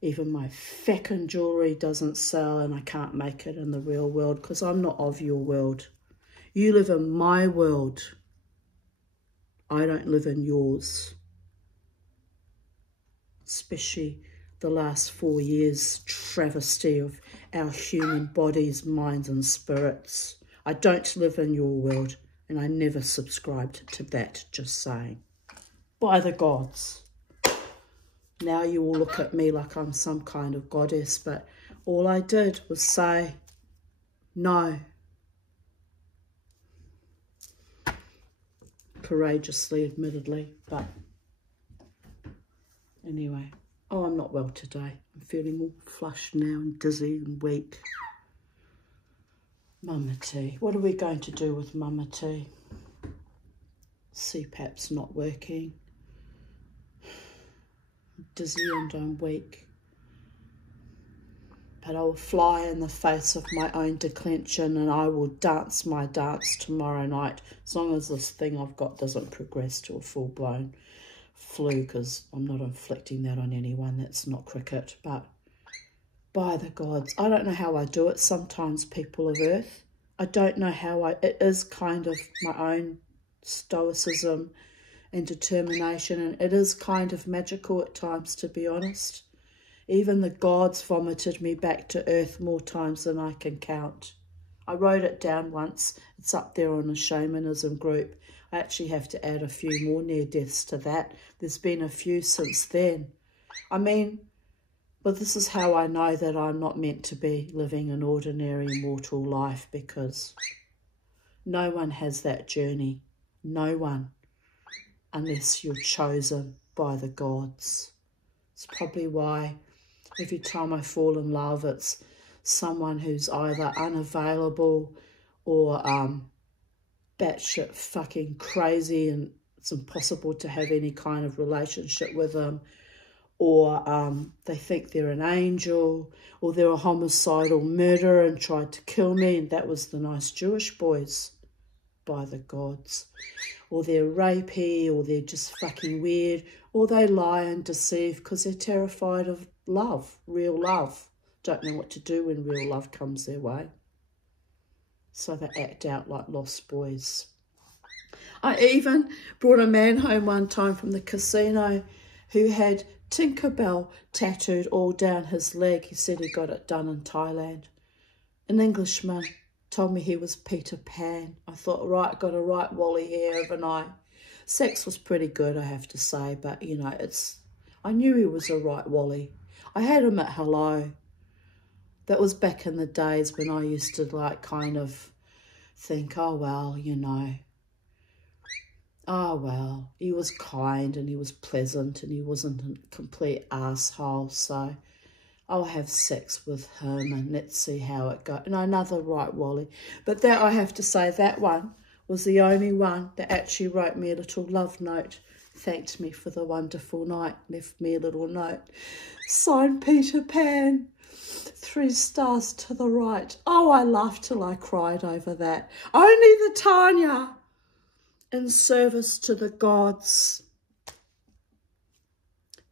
Even my feckin' jewellery doesn't sell, and I can't make it in the real world because I'm not of your world. You live in my world. I don't live in yours. Especially the last 4 years travesty of our human bodies, minds and spirits. I don't live in your world. And I never subscribed to that, just saying. By the gods. Now you all look at me like I'm some kind of goddess, but all I did was say no. Courageously, admittedly, but anyway. Oh, I'm not well today. I'm feeling all flushed now and dizzy and weak. Mama T. What are we going to do with Mama T? CPAP's not working. I'm dizzy and I'm weak. But I will fly in the face of my own declension, and I will dance my dance tomorrow night, as long as this thing I've got doesn't progress to a full-blown flu, because I'm not inflicting that on anyone. That's not cricket. But by the gods, I don't know how I do it sometimes, people of Earth. I don't know how it is kind of my own stoicism and determination, and it is kind of magical at times, to be honest. Even the gods vomited me back to earth more times than I can count. I wrote it down once. It's up there on a shamanism group. I actually have to add a few more near deaths to that. There's been a few since then. I mean, but this is how I know that I'm not meant to be living an ordinary mortal life, because no one has that journey. No one, unless you're chosen by the gods. It's probably why every time I fall in love, it's someone who's either unavailable or batshit fucking crazy, and it's impossible to have any kind of relationship with them, or they think they're an angel, or they're a homicidal murderer and tried to kill me, and that was the nice Jewish boys, by the gods. Or they're rapey, or they're just fucking weird, or they lie and deceive because they're terrified of love, real love. Don't know what to do when real love comes their way. So they act out like lost boys. I even brought a man home one time from the casino who had Tinkerbell tattooed all down his leg. He said he got it done in Thailand. An Englishman told me he was Peter Pan. I thought, right, got a right wally here, haven't I? Sex was pretty good, I have to say, but, you know, I knew he was a right wally. I had him at hello. That was back in the days when I used to, like, kind of think, oh, well, you know. Oh, well, he was kind and he was pleasant and he wasn't a complete asshole, so I'll have sex with him and let's see how it goes. And another right wally. But that, I have to say, that one was the only one that actually wrote me a little love note, thanked me for the wonderful night, left me a little note. Signed Peter Pan, 3 stars to the right. Oh, I laughed till I cried over that. Only the Tanya, in service to the gods.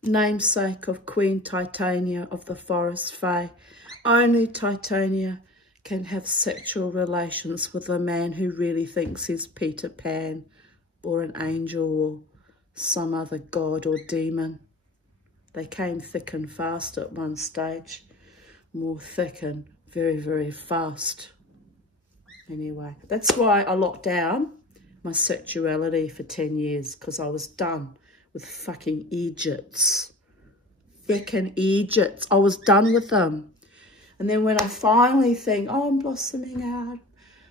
Namesake of Queen Titania of the Forest Fae. Only Titania can have sexual relations with a man who really thinks he's Peter Pan or an angel or some other god or demon. They came thick and fast at one stage. More thick and very, very fast. Anyway, that's why I locked down my sexuality for 10 years, because I was done with fucking Egypts. Frickin' Egypts. I was done with them. And then when I finally think, oh, I'm blossoming out,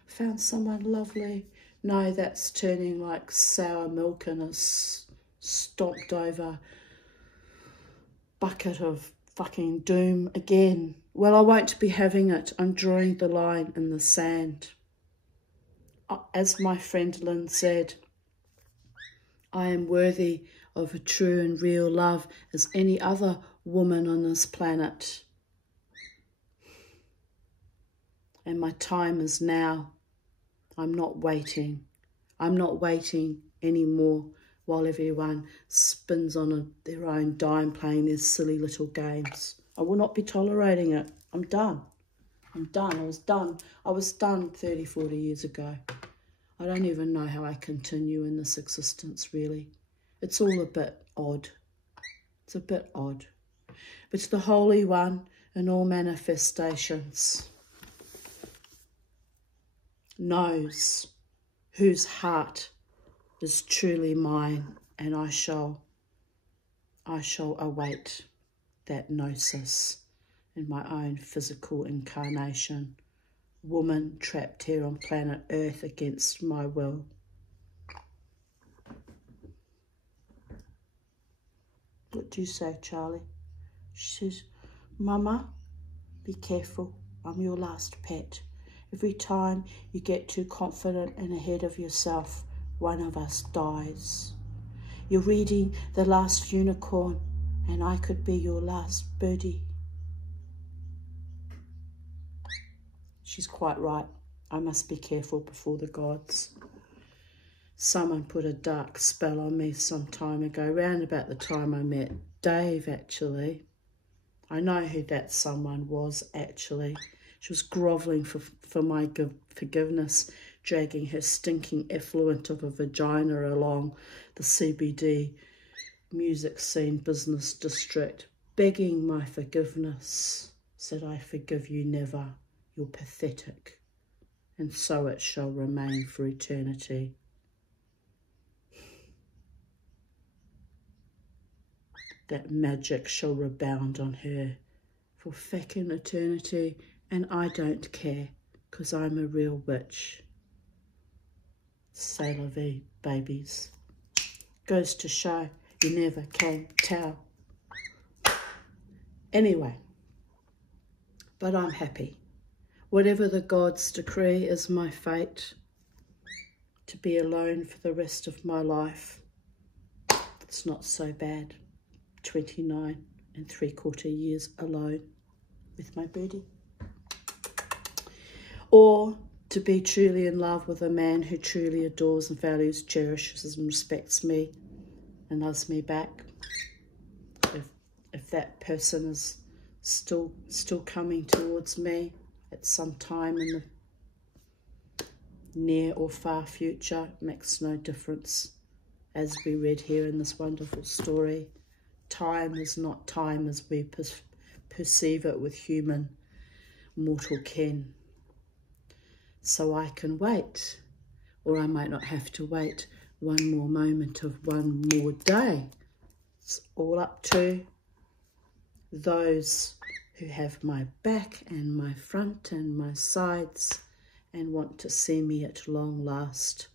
found someone lovely. No, that's turning like sour milk in a stomped over bucket of fucking doom again. Well, I won't be having it. I'm drawing the line in the sand. As my friend Lynn said, I am worthy of a true and real love as any other woman on this planet. And my time is now. I'm not waiting. I'm not waiting anymore while everyone spins on their own dime playing their silly little games. I will not be tolerating it. I'm done. I'm done. I was done. I was done 30, 40 years ago. I don't even know how I continue in this existence, really. It's all a bit odd. It's a bit odd. But the Holy One in all manifestations knows whose heart is truly mine, and I shall await that gnosis in my own physical incarnation, woman trapped here on planet Earth against my will. What do you say, Charlie? She says, Mama, be careful, I'm your last pet. Every time you get too confident and ahead of yourself, one of us dies. You're reading The Last Unicorn, and I could be your last birdie. She's quite right. I must be careful before the gods. Someone put a dark spell on me some time ago, round about the time I met Dave, actually. I know who that someone was, actually. She was grovelling for my forgiveness, dragging her stinking effluent of a vagina along the CBD music scene business district, begging my forgiveness. Said, I forgive you never. You're pathetic. And so it shall remain for eternity. That magic shall rebound on her for feckin' eternity, and I don't care, 'cause I'm a real witch. C'est la vie, babies. Goes to show you never can tell. Anyway, but I'm happy. Whatever the gods decree is my fate, to be alone for the rest of my life. It's not so bad. 29 3/4 years alone with my birdie. Or to be truly in love with a man who truly adores and values, cherishes and respects me and loves me back. If that person is still coming towards me at some time in the near or far future, makes no difference. As we read here in this wonderful story, time is not time as we perceive it with human mortal ken. So I can wait, or I might not have to wait one more moment of one more day. It's all up to those who have my back and my front and my sides and want to see me at long last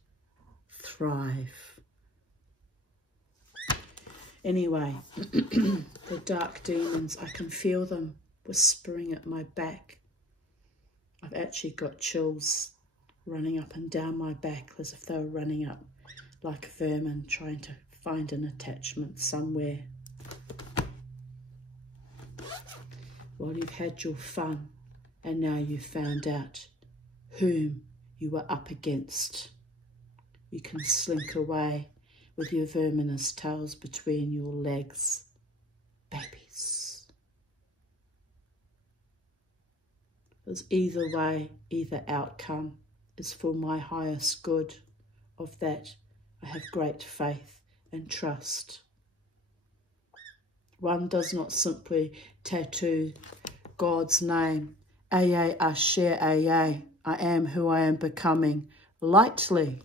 thrive. Anyway, the dark demons, I can feel them whispering at my back. I've actually got chills running up and down my back as if they were running up like vermin trying to find an attachment somewhere. Well, you've had your fun and now you've found out whom you were up against. You can slink away with your verminous tails between your legs, babies. Because either way, either outcome is for my highest good. Of that, I have great faith and trust. One does not simply tattoo God's name, Aye, Asher, Aye, I am who I am becoming, lightly.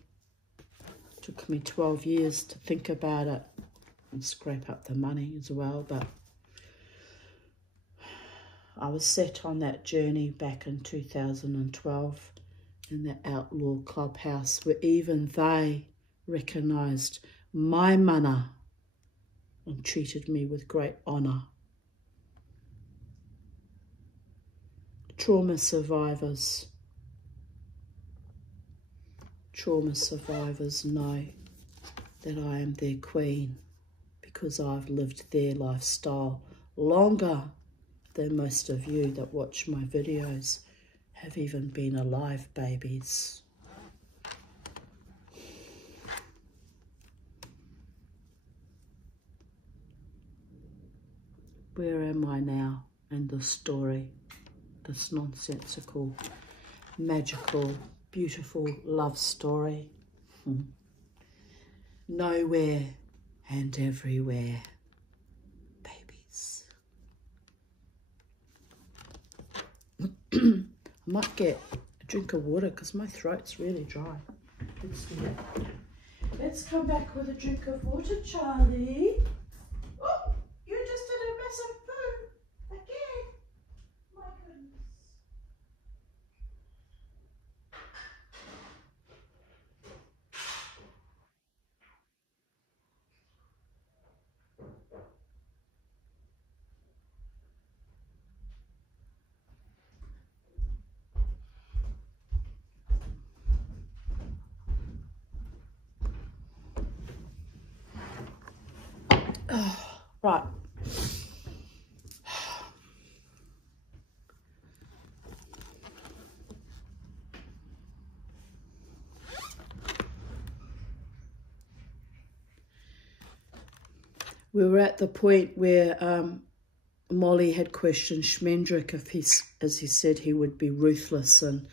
It took me 12 years to think about it and scrape up the money as well, but I was set on that journey back in 2012 in the outlaw clubhouse where even they recognised my mana and treated me with great honour. Trauma survivors know that I am their queen because I've lived their lifestyle longer than most of you that watch my videos have even been alive, babies. Where am I now in this story? This nonsensical, magical, beautiful love story. Nowhere and everywhere, babies. I might get a drink of water because my throat's really dry. Let's do that. Let's come back with a drink of water, Charlie. Oh, you just did a massive poo again. My goodness. Oh, right. We were at the point where Molly had questioned Schmendrick if as he said, he would be ruthless, and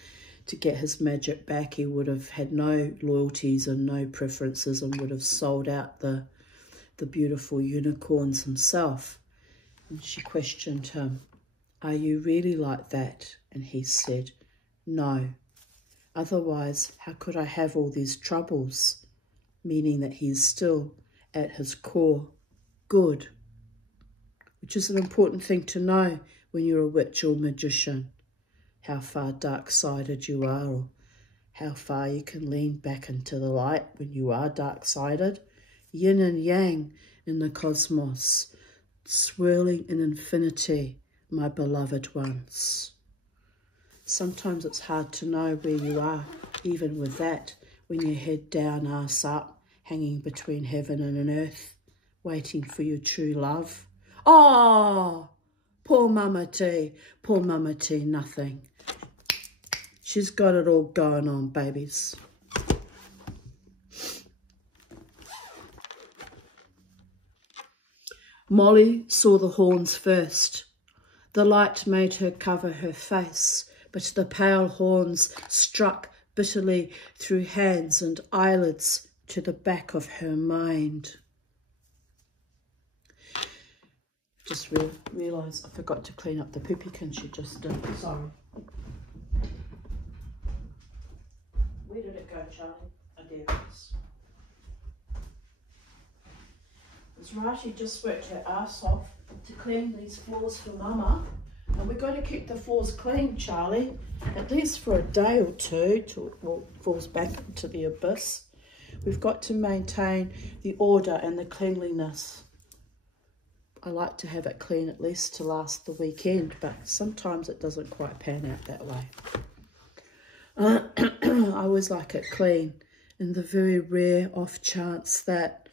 to get his magic back, he would have had no loyalties and no preferences and would have sold out the beautiful unicorns himself. And she questioned him, "Are you really like that?" And he said, "No. Otherwise, how could I have all these troubles?" Meaning that he's still, at his core, good. Which is an important thing to know when you're a witch or magician. How far dark-sided you are, or how far you can lean back into the light when you are dark-sided. Yin and yang in the cosmos, swirling in infinity, my beloved ones. Sometimes it's hard to know where you are, even with that, when you're head down, ass up, hanging between heaven and an earth, waiting for your true love. Oh, poor Mama T, nothing. She's got it all going on, babies. Molly saw the horns first. The light made her cover her face, but the pale horns struck bitterly through hands and eyelids to the back of her mind. Just realised I forgot to clean up the poopykin she just did. Sorry. Where did it go, Charlie? Oh, there it is. It's right, she just worked her ass off to clean these floors for Mama. And we've got to keep the floors clean, Charlie, at least for a day or two till it falls back into the abyss. We've got to maintain the order and the cleanliness. I like to have it clean at least to last the weekend, but sometimes it doesn't quite pan out that way. I always like it clean, in the very rare off chance that...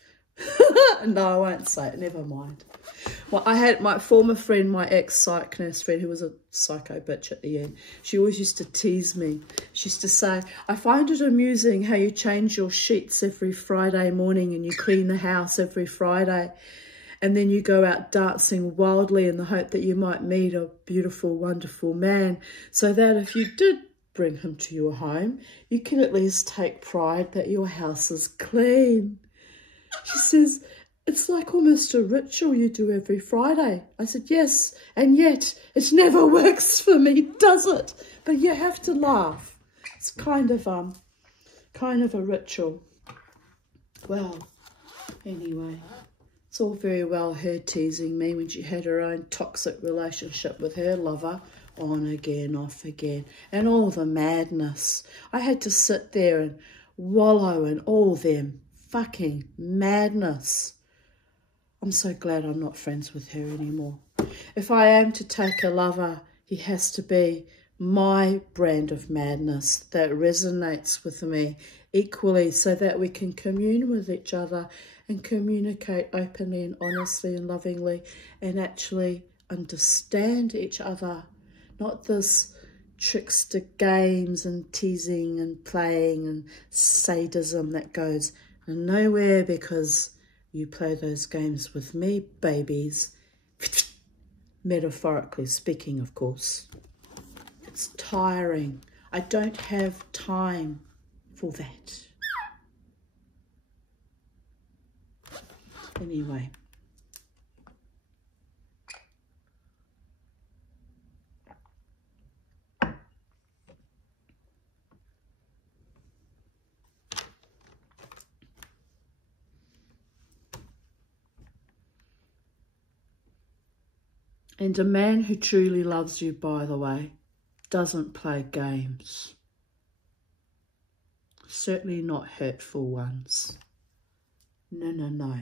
No, I won't say it, never mind. Well, I had my former friend, my ex-psych nurse friend, who was a psycho bitch at the end. She always used to tease me. She used to say, "I find it amusing how you change your sheets every Friday morning and you clean the house every Friday. And then you go out dancing wildly in the hope that you might meet a beautiful, wonderful man, so that if you did bring him to your home, you can at least take pride that your house is clean." She says, "It's like almost a ritual you do every Friday." I said, "Yes, and yet it never works for me, does it?" But you have to laugh. It's kind of a ritual. Well, anyway. It's all very well her teasing me when she had her own toxic relationship with her lover, on again, off again, and all the madness. I had to sit there and wallow in all them fucking madness. I'm so glad I'm not friends with her anymore. If I am to take a lover, he has to be my brand of madness that resonates with me equally, so that we can commune with each other and communicate openly and honestly and lovingly and actually understand each other. Not this trickster games and teasing and playing and sadism that goes nowhere, because you play those games with me, babies. Metaphorically speaking, of course. It's tiring. I don't have time for that. Anyway. And a man who truly loves you, by the way, doesn't play games. Certainly not hurtful ones. No, no, no.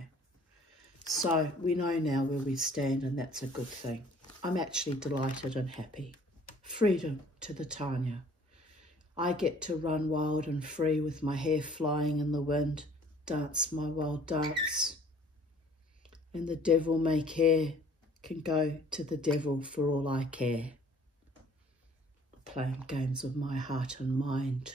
So we know now where we stand, and that's a good thing. I'm actually delighted and happy. Freedom to the Tanya. I get to run wild and free with my hair flying in the wind, dance my wild dance. and the devil may care can go to the devil for all I care. Playing games with my heart and mind.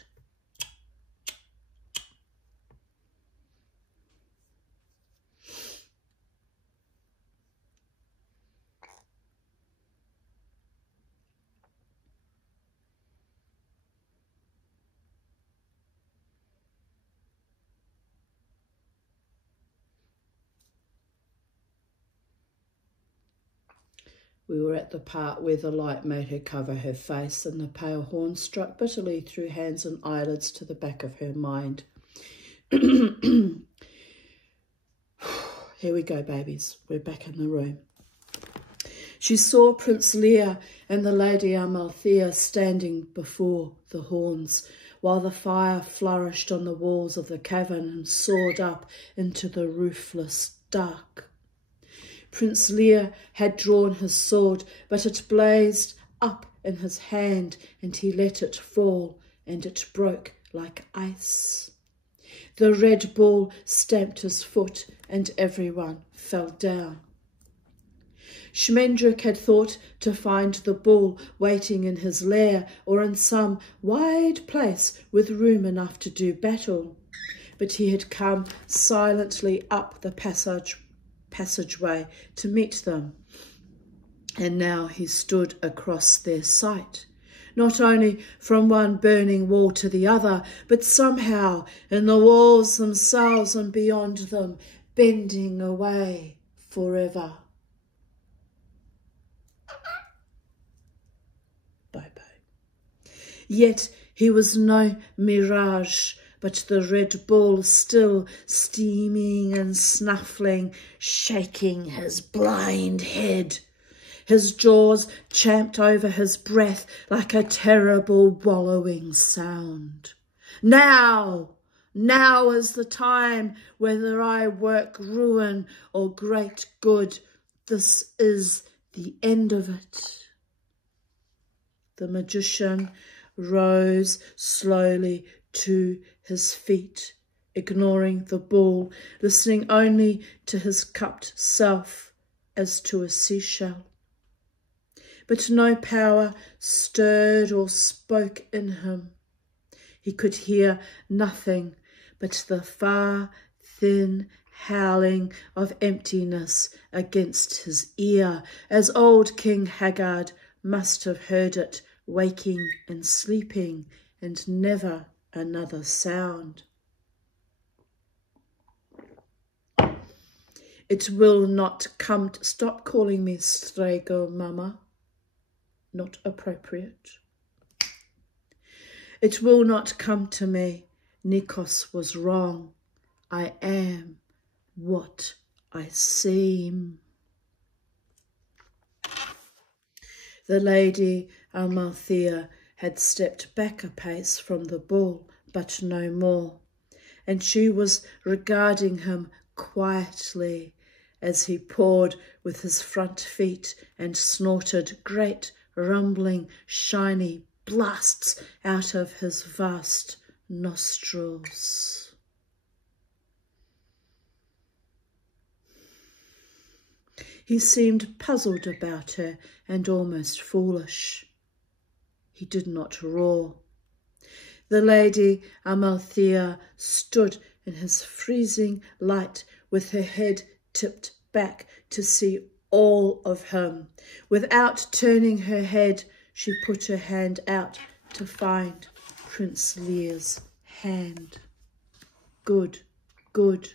We were at the part where the light made her cover her face, and the pale horn struck bitterly through hands and eyelids to the back of her mind. Here we go, babies. We're back in the room. She saw Prince Lear and the Lady Amalthea standing before the horns, while the fire flourished on the walls of the cavern and soared up into the roofless dark. Prince Lear had drawn his sword, but it blazed up in his hand, and he let it fall, and it broke like ice. The Red Bull stamped his foot, and everyone fell down. Schmendrick had thought to find the bull waiting in his lair, or in some wide place with room enough to do battle, but he had come silently up the passageway to meet them, and now he stood across their sight, not only from one burning wall to the other, but somehow in the walls themselves and beyond them, bending away forever. Bye-bye. Yet he was no mirage, but the Red Bull still steaming and snuffling, shaking his blind head. His jaws champed over his breath like a terrible wallowing sound. Now is the time, whether I work ruin or great good. This is the end of it. The magician rose slowly to his feet, ignoring the bull, listening only to his cupped self as to a seashell. But no power stirred or spoke in him. He could hear nothing but the far, thin howling of emptiness against his ear, as old King Haggard must have heard it, waking and sleeping, and never another sound. It will not come to... Stop calling me Strego, Mama. Not appropriate. It will not come to me. Nikos was wrong. I am what I seem. The Lady Amalthea had stepped back a pace from the bull, but no more, and she was regarding him quietly as he pawed with his front feet and snorted great, rumbling, shiny blasts out of his vast nostrils. He seemed puzzled about her and almost foolish. He did not roar. The Lady Amalthea stood in his freezing light with her head tipped back to see all of him. Without turning her head, she put her hand out to find Prince Lear's hand. Good, good.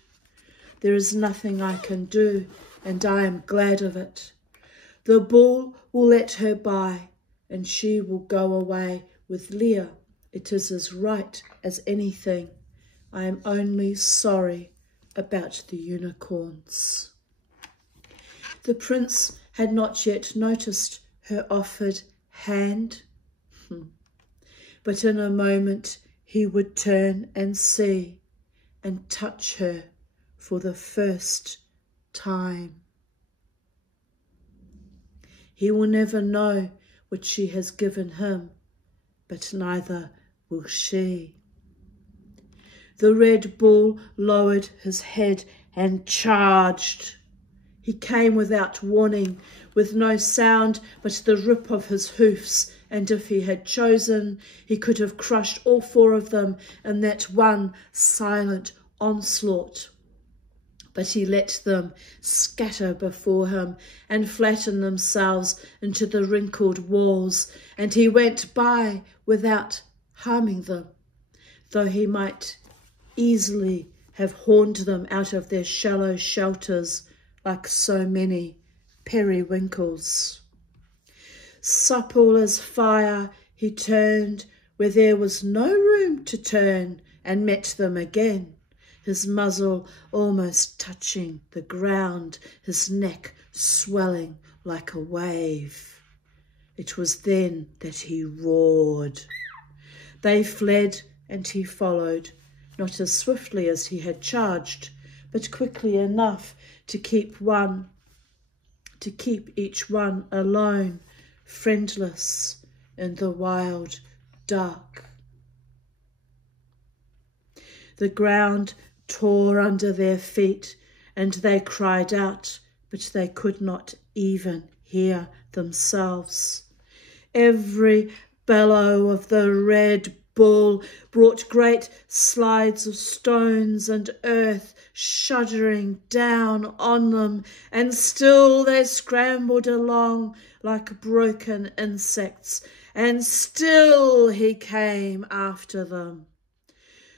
There is nothing I can do, and I am glad of it. The bull will let her by, and she will go away with Lear. It is as right as anything. I am only sorry about the unicorns. The prince had not yet noticed her offered hand, but in a moment he would turn and see and touch her for the first time. He will never know what she has given him, but neither will she. The Red Bull lowered his head and charged. He came without warning, with no sound but the rip of his hoofs, and if he had chosen, he could have crushed all four of them in that one silent onslaught. But he let them scatter before him and flatten themselves into the wrinkled walls, and he went by without harming them, though he might easily have horned them out of their shallow shelters like so many periwinkles. Supple as fire, he turned where there was no room to turn, and met them again, his muzzle almost touching the ground, his neck swelling like a wave. It was then that he roared. They fled, and he followed, not as swiftly as he had charged, but quickly enough to keep each one alone, friendless in the wild dark. The ground tore under their feet, and they cried out, but they could not even hear themselves. Every bellow of the red bull brought great slides of stones and earth shuddering down on them, and still they scrambled along like broken insects, and still he came after them.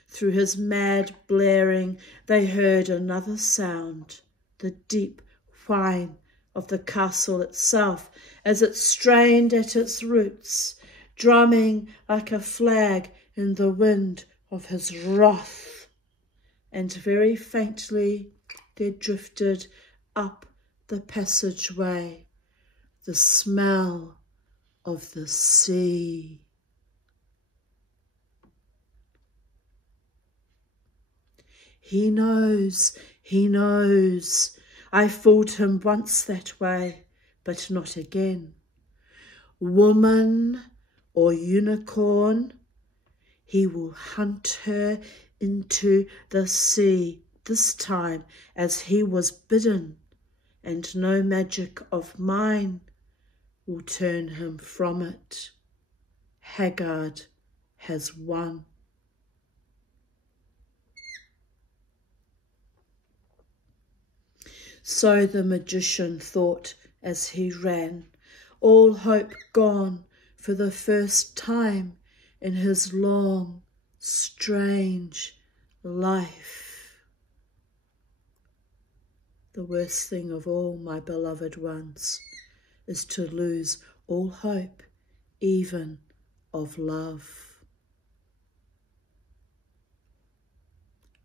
Through his mad blaring they heard another sound, the deep whine of the castle itself as it strained at its roots, drumming like a flag in the wind of his wrath. And very faintly there drifted up the passageway the smell of the sea. He knows, I fooled him once that way, but not again. Woman or unicorn, he will hunt her into the sea, this time as he was bidden, and no magic of mine will turn him from it. Haggard has won. So the magician thought as he ran, all hope gone for the first time in his long, strange life. The worst thing of all, my beloved ones, is to lose all hope, even of love.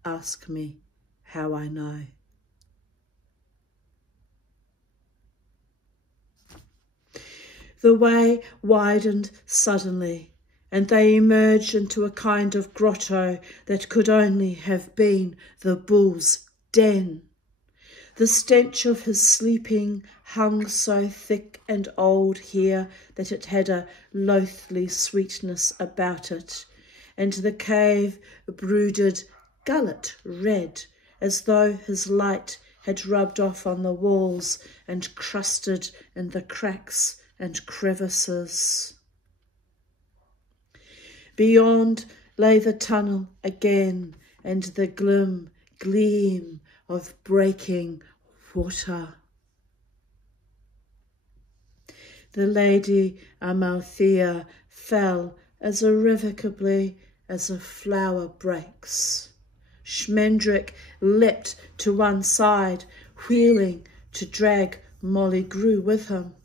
Ask me how I know. The way widened suddenly, and they emerged into a kind of grotto that could only have been the bull's den. The stench of his sleeping hung so thick and old here that it had a loathly sweetness about it, and the cave brooded gullet red, as though his light had rubbed off on the walls and crusted in the cracks and crevices. Beyond lay the tunnel again, and the gleam of breaking water. The Lady Amalthea fell as irrevocably as a flower breaks. Schmendrick leapt to one side, wheeling to drag Molly Grew with him.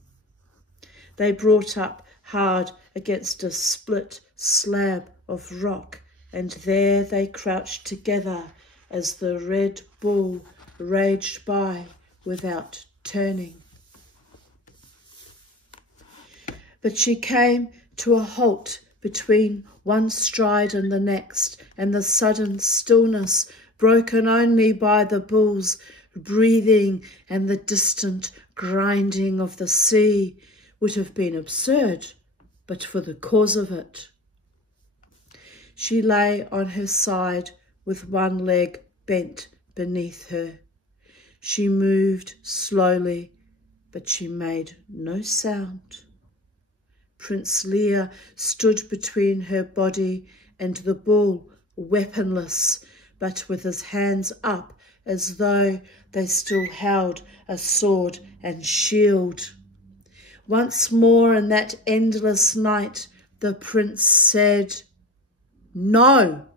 They brought up hard against a split slab of rock, and there they crouched together as the red bull raged by without turning. But she came to a halt between one stride and the next, and the sudden stillness, broken only by the bull's breathing and the distant grinding of the sea, would have been absurd but for the cause of it. She lay on her side with one leg bent beneath her. She moved slowly, but she made no sound. Prince Lear stood between her body and the bull, weaponless, but with his hands up as though they still held a sword and shield. Once more in that endless night, the prince said, "No."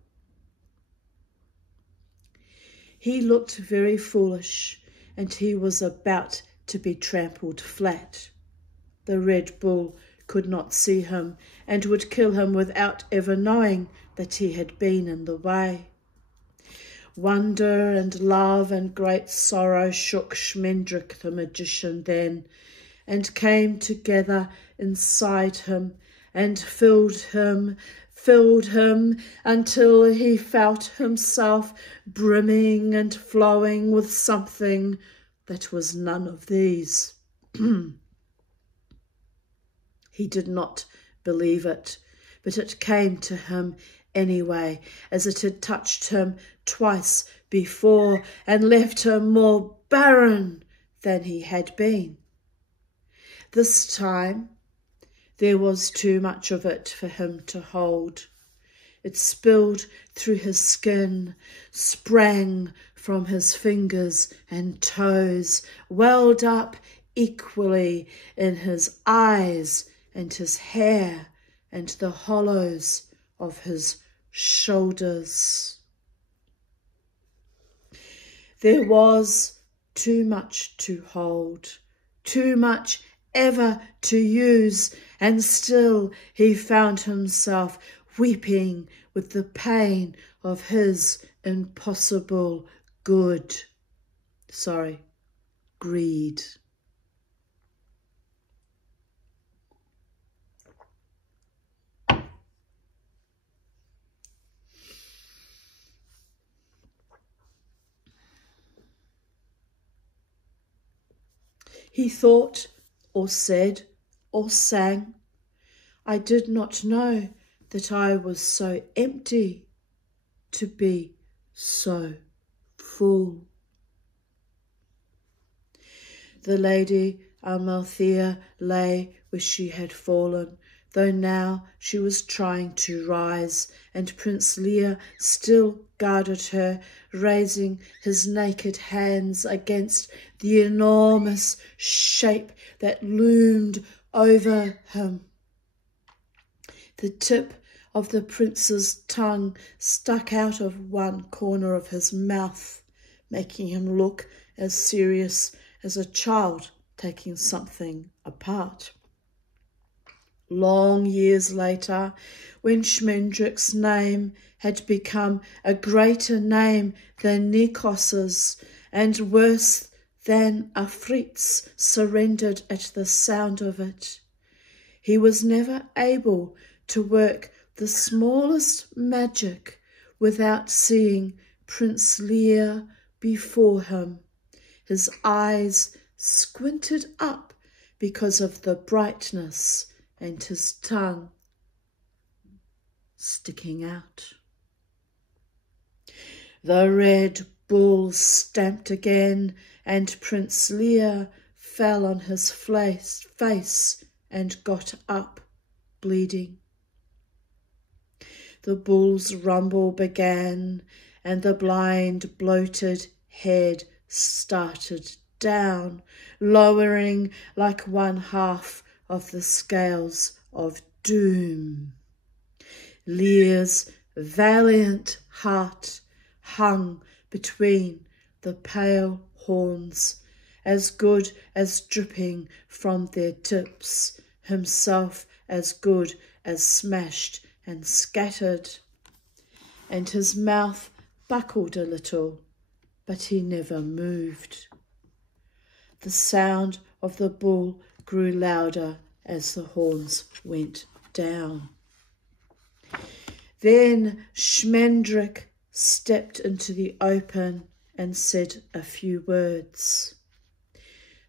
He looked very foolish, and he was about to be trampled flat. The Red Bull could not see him and would kill him without ever knowing that he had been in the way. Wonder and love and great sorrow shook Schmendrick the magician then, and came together inside him and filled him until he felt himself brimming and flowing with something that was none of these. He did not believe it, but it came to him anyway, as it had touched him twice before and left him more barren than he had been. This time there was too much of it for him to hold. It spilled through his skin, sprang from his fingers and toes, welled up equally in his eyes and his hair and the hollows of his shoulders. There was too much to hold, too much ever to use, and still he found himself weeping with the pain of his impossible greed. He thought, or said, or sang, "I did not know that I was so empty, to be so full." The Lady Amalthea lay where she had fallen, though now she was trying to rise, and Prince Lear still guarded her, raising his naked hands against the enormous shape that loomed over him. The tip of the prince's tongue stuck out of one corner of his mouth, making him look as serious as a child taking something apart. Long years later, when Schmendrick's name had become a greater name than Nikos's, and worse than Afrit's surrendered at the sound of it, he was never able to work the smallest magic without seeing Prince Lear before him, his eyes squinted up because of the brightness, and his tongue sticking out. The Red Bull stamped again, and Prince Lear fell on his face and got up, bleeding. The bull's rumble began, and the blind, bloated head started down, lowering like one half of the scales of doom. Lear's valiant heart hung between the pale horns, as good as dripping from their tips, himself as good as smashed and scattered, and his mouth buckled a little, but he never moved. The sound of the bull grew louder as the horns went down. Then Schmendrick stepped into the open and said a few words.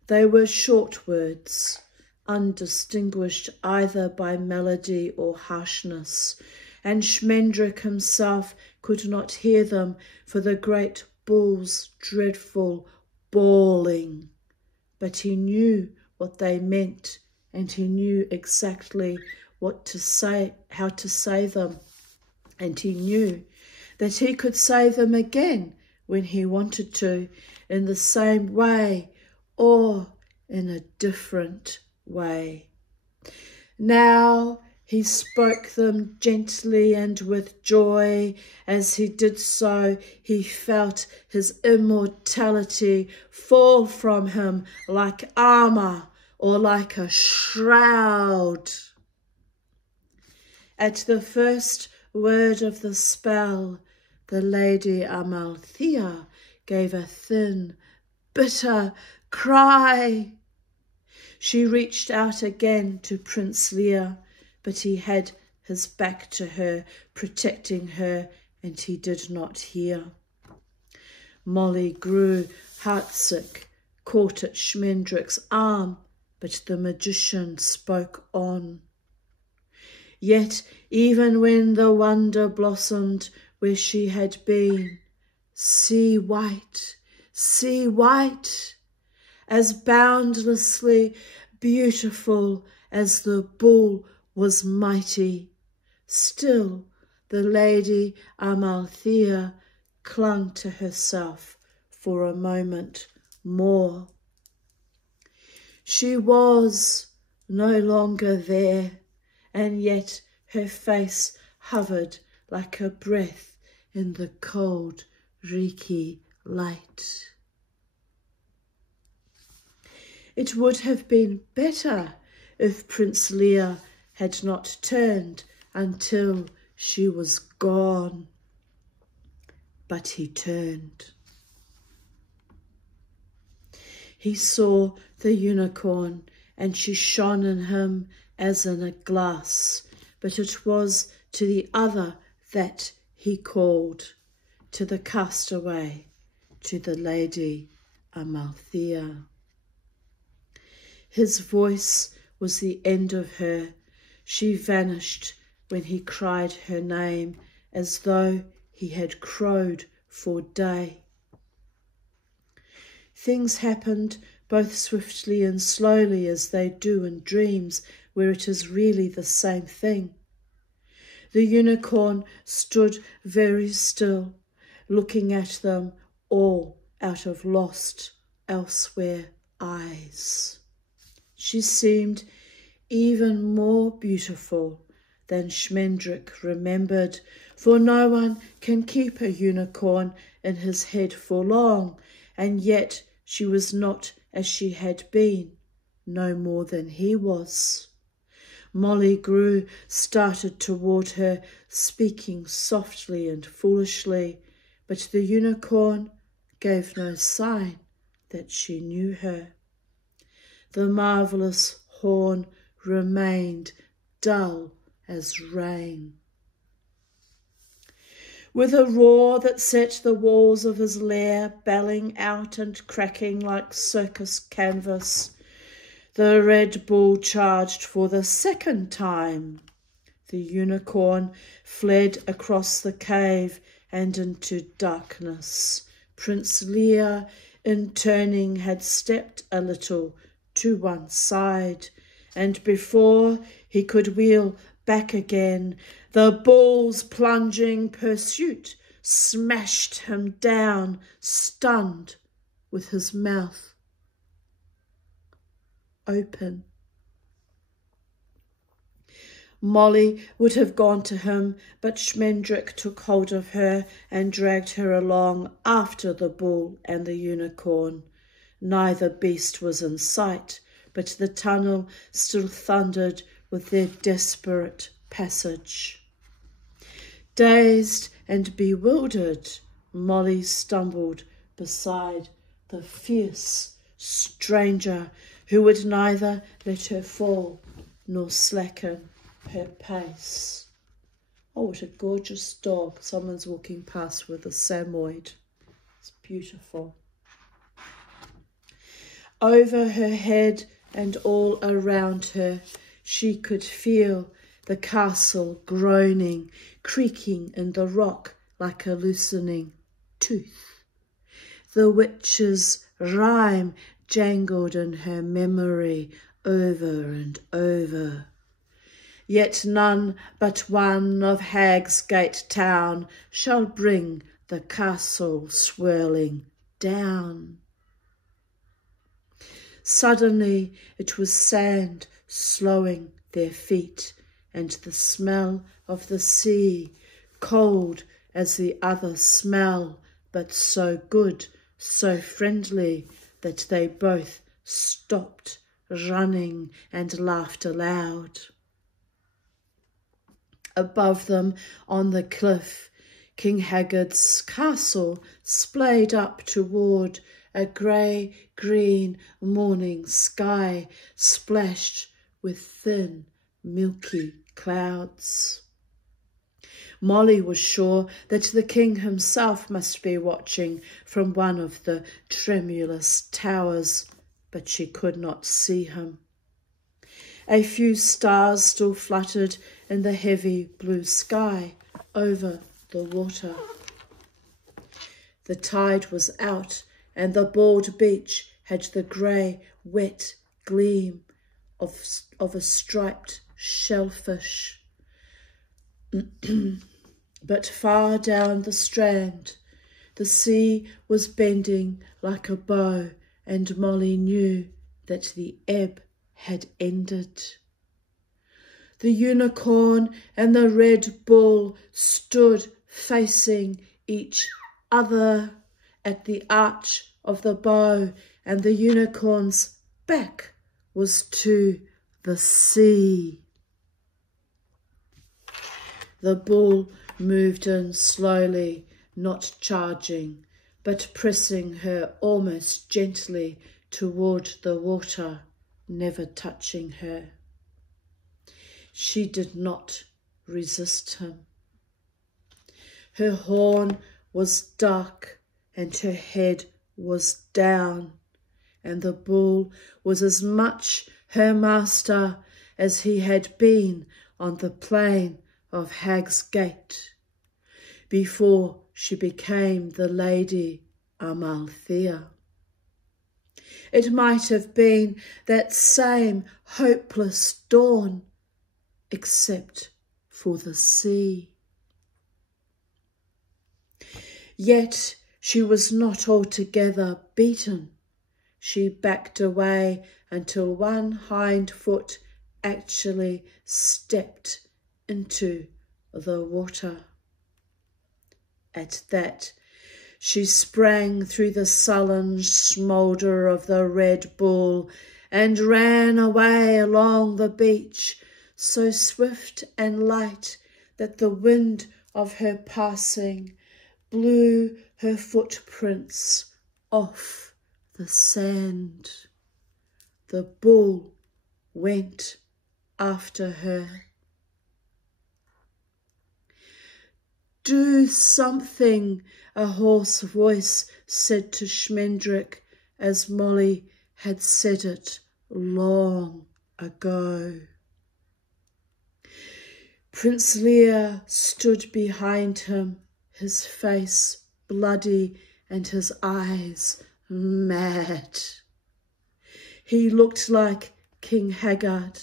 They were short words, undistinguished either by melody or harshness, and Schmendrick himself could not hear them for the great bull's dreadful bawling. But he knew what they meant, and he knew exactly what to say, how to say them. And he knew that he could say them again when he wanted to, in the same way or in a different way. Now he spoke them gently and with joy. As he did so, he felt his immortality fall from him like armour or like a shroud. At the first word of the spell, the Lady Amalthea gave a thin, bitter cry. She reached out again to Prince Lear, but he had his back to her, protecting her, and he did not hear. Molly grew heartsick, caught at Schmendrick's arm, but the magician spoke on. Yet even when the wonder blossomed where she had been, sea white, as boundlessly beautiful as the bull was mighty, still the Lady Amalthea clung to herself for a moment more. She was no longer there, and yet her face hovered like a breath in the cold, reeky light. It would have been better if Prince Lear had not turned until she was gone. But he turned. He saw the unicorn, and she shone in him as in a glass, but it was to the other that he called, to the castaway, to the Lady Amalthea. His voice was the end of her. She vanished when he cried her name, as though he had crowed for day. Things happened both swiftly and slowly, as they do in dreams, where it is really the same thing. The unicorn stood very still, looking at them all out of lost, elsewhere eyes. She seemed even more beautiful than Schmendrick remembered, for no one can keep a unicorn in his head for long, and yet she was not as she had been, no more than he was. Molly started toward her, speaking softly and foolishly, but the unicorn gave no sign that she knew her. The marvellous horn remained dull as rain. With a roar that set the walls of his lair belling out and cracking like circus canvas, the Red Bull charged for the second time. The unicorn fled across the cave and into darkness. Prince Lear, in turning, had stepped a little to one side, and before he could wheel back again, the bull's plunging pursuit smashed him down, stunned, with his mouth open. Molly would have gone to him, but Schmendrick took hold of her and dragged her along after the bull and the unicorn. Neither beast was in sight, but the tunnel still thundered with their desperate passage. Dazed and bewildered, Molly stumbled beside the fierce stranger who would neither let her fall nor slacken her pace. Oh, what a gorgeous dog. Someone's walking past with a Samoyed. It's beautiful. Over her head and all around her, she could feel the castle groaning, creaking in the rock like a loosening tooth. The witch's rhyme jangled in her memory over and over. Yet none but one of Hagsgate town shall bring the castle swirling down. Suddenly it was sand slowing their feet, and the smell of the sea, cold as the other smell, but so good, so friendly, that they both stopped running and laughed aloud. Above them on the cliff, King Haggard's castle splayed up toward a grey-green morning sky splashed with thin, milky clouds. Molly was sure that the king himself must be watching from one of the tremulous towers, but she could not see him. A few stars still fluttered in the heavy blue sky over the water. The tide was out, and the broad beach had the grey, wet gleam of a striped shellfish. But far down the strand, the sea was bending like a bow, and Molly knew that the ebb had ended. The unicorn and the red bull stood facing each other at the arch of the bow, and the unicorn's back was to the sea. The bull moved in slowly, not charging, but pressing her almost gently toward the water, never touching her. She did not resist him. Her horn was dark and her head was down, and the bull was as much her master as he had been on the plain of Hagsgate before she became the Lady Amalthea. It might have been that same hopeless dawn, except for the sea. Yet she was not altogether beaten. She backed away until one hind foot actually stepped into the water. At that, she sprang through the sullen smoulder of the Red Bull and ran away along the beach, so swift and light that the wind of her passing blew her footprints off the sand. The bull went after her. "Do something," a hoarse voice said to Schmendrick, as Molly had said it long ago. Prince Lear stood behind him, his face bloody and his eyes mad. He looked like King Haggard.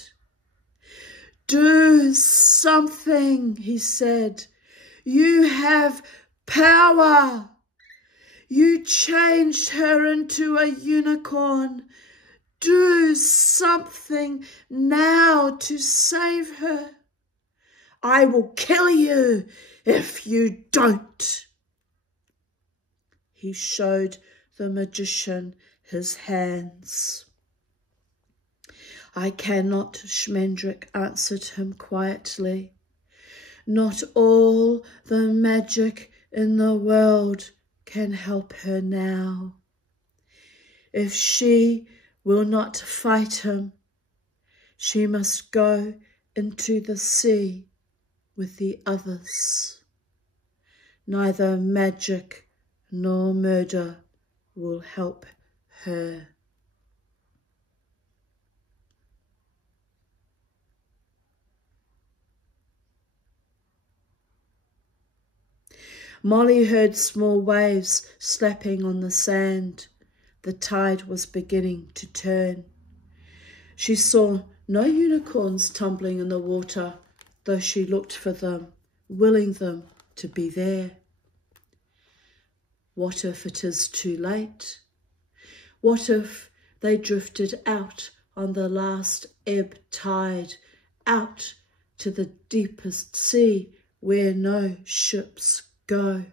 "Do something," he said. "You have power. You changed her into a unicorn. Do something now to save her. I will kill you if you don't." He showed the magician his hands. "I cannot," Schmendrick answered him quietly. "Not all the magic in the world can help her now. If she will not fight him, she must go into the sea with the others. Neither magic nor murder will help her." Molly heard small waves slapping on the sand. The tide was beginning to turn. She saw no unicorns tumbling in the water, though she looked for them, willing them to be there. What if it is too late? What if they drifted out on the last ebb tide, out to the deepest sea where no ships go?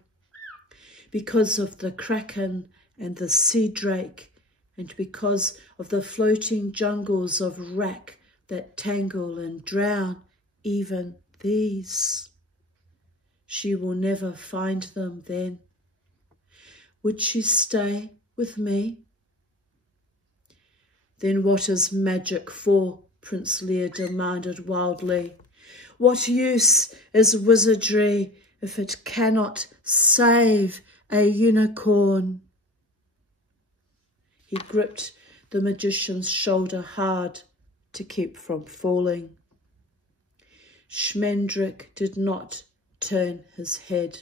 Because of the kraken and the sea drake, and because of the floating jungles of wrack that tangle and drown even these. She will never find them then. Would she stay with me? Then what is magic for? Prince Lear demanded wildly. What use is wizardry if it cannot save a unicorn? He gripped the magician's shoulder hard to keep from falling. Schmendrick did not turn his head.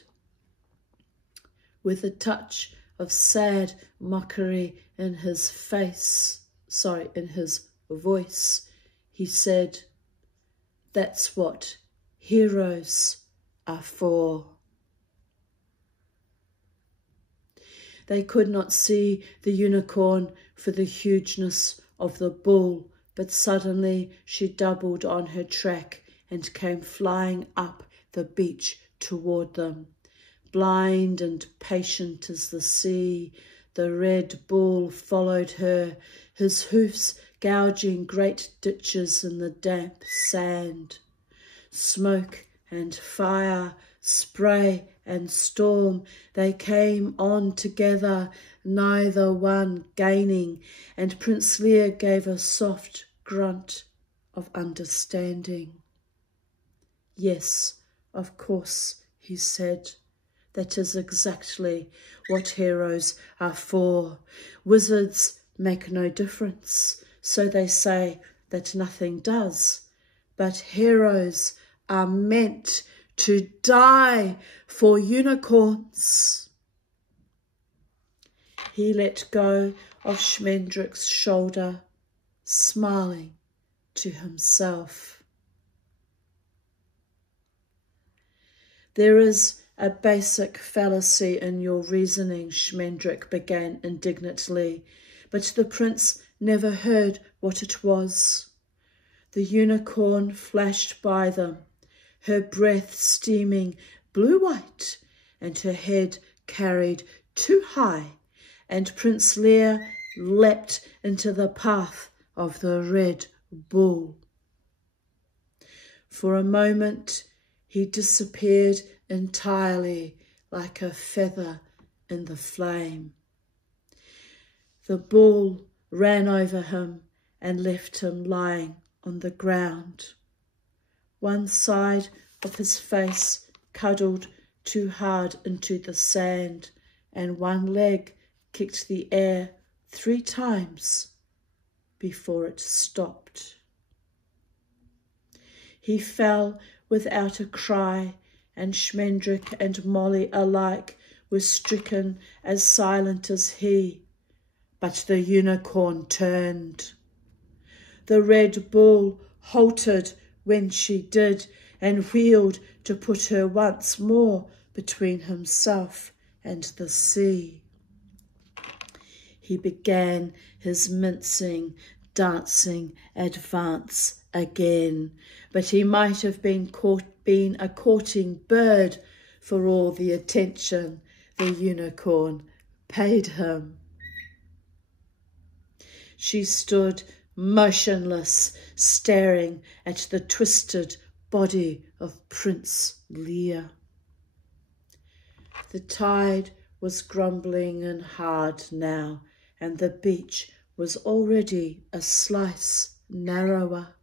With a touch of sad mockery in his voice, he said, "That's what heroes are for." They could not see the unicorn for the hugeness of the bull, but suddenly she doubled on her track and came flying up the beach toward them. Blind and patient as the sea, the red bull followed her, his hoofs gouging great ditches in the damp sand. Smoke and fire, spray and storm, they came on together, neither one gaining, and Prince Lear gave a soft grunt of understanding. "Yes, of course," he said. "That is exactly what heroes are for. Wizards make no difference, so they say that nothing does. But heroes are meant to die for unicorns." He let go of Schmendrick's shoulder, smiling to himself. "There is a basic fallacy in your reasoning," Schmendrick began indignantly, but the prince never heard what it was. The unicorn flashed by them, her breath steaming blue-white and her head carried too high, and Prince Lear leapt into the path of the red bull. For a moment he disappeared entirely like a feather in the flame. The bull ran over him and left him lying on the ground. One side of his face cuddled too hard into the sand, and one leg kicked the air 3 times before it stopped. He fell without a cry, and Schmendrick and Molly alike were stricken as silent as he. But the unicorn turned. The red bull halted when she did, and wheeled to put her once more between himself and the sea. He began his mincing, dancing advance again, but he might have been a courting bird for all the attention the unicorn paid him. She stood motionless, staring at the twisted body of Prince Lear. The tide was grumbling and hard now, and the beach was already a slice narrower.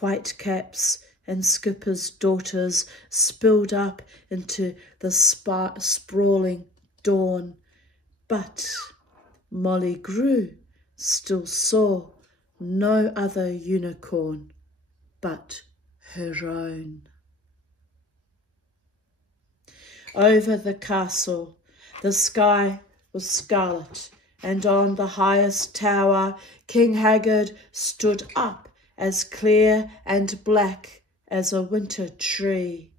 Whitecaps and skippers' daughters spilled up into the sprawling dawn, but Molly Grew still saw no other unicorn but her own. Over the castle, the sky was scarlet, and on the highest tower King Haggard stood up as clear and black as a winter tree.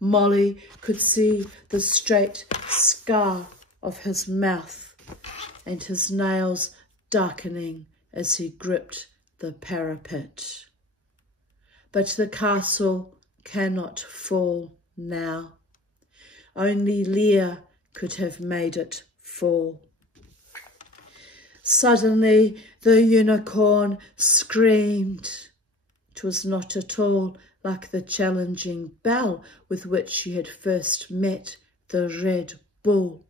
Molly could see the straight scar of his mouth and his nails darkening as he gripped the parapet. But the castle cannot fall now. Only Lear could have made it fall. Suddenly the unicorn screamed. 'Twas not at all like the challenging bell with which she had first met the Red Bull.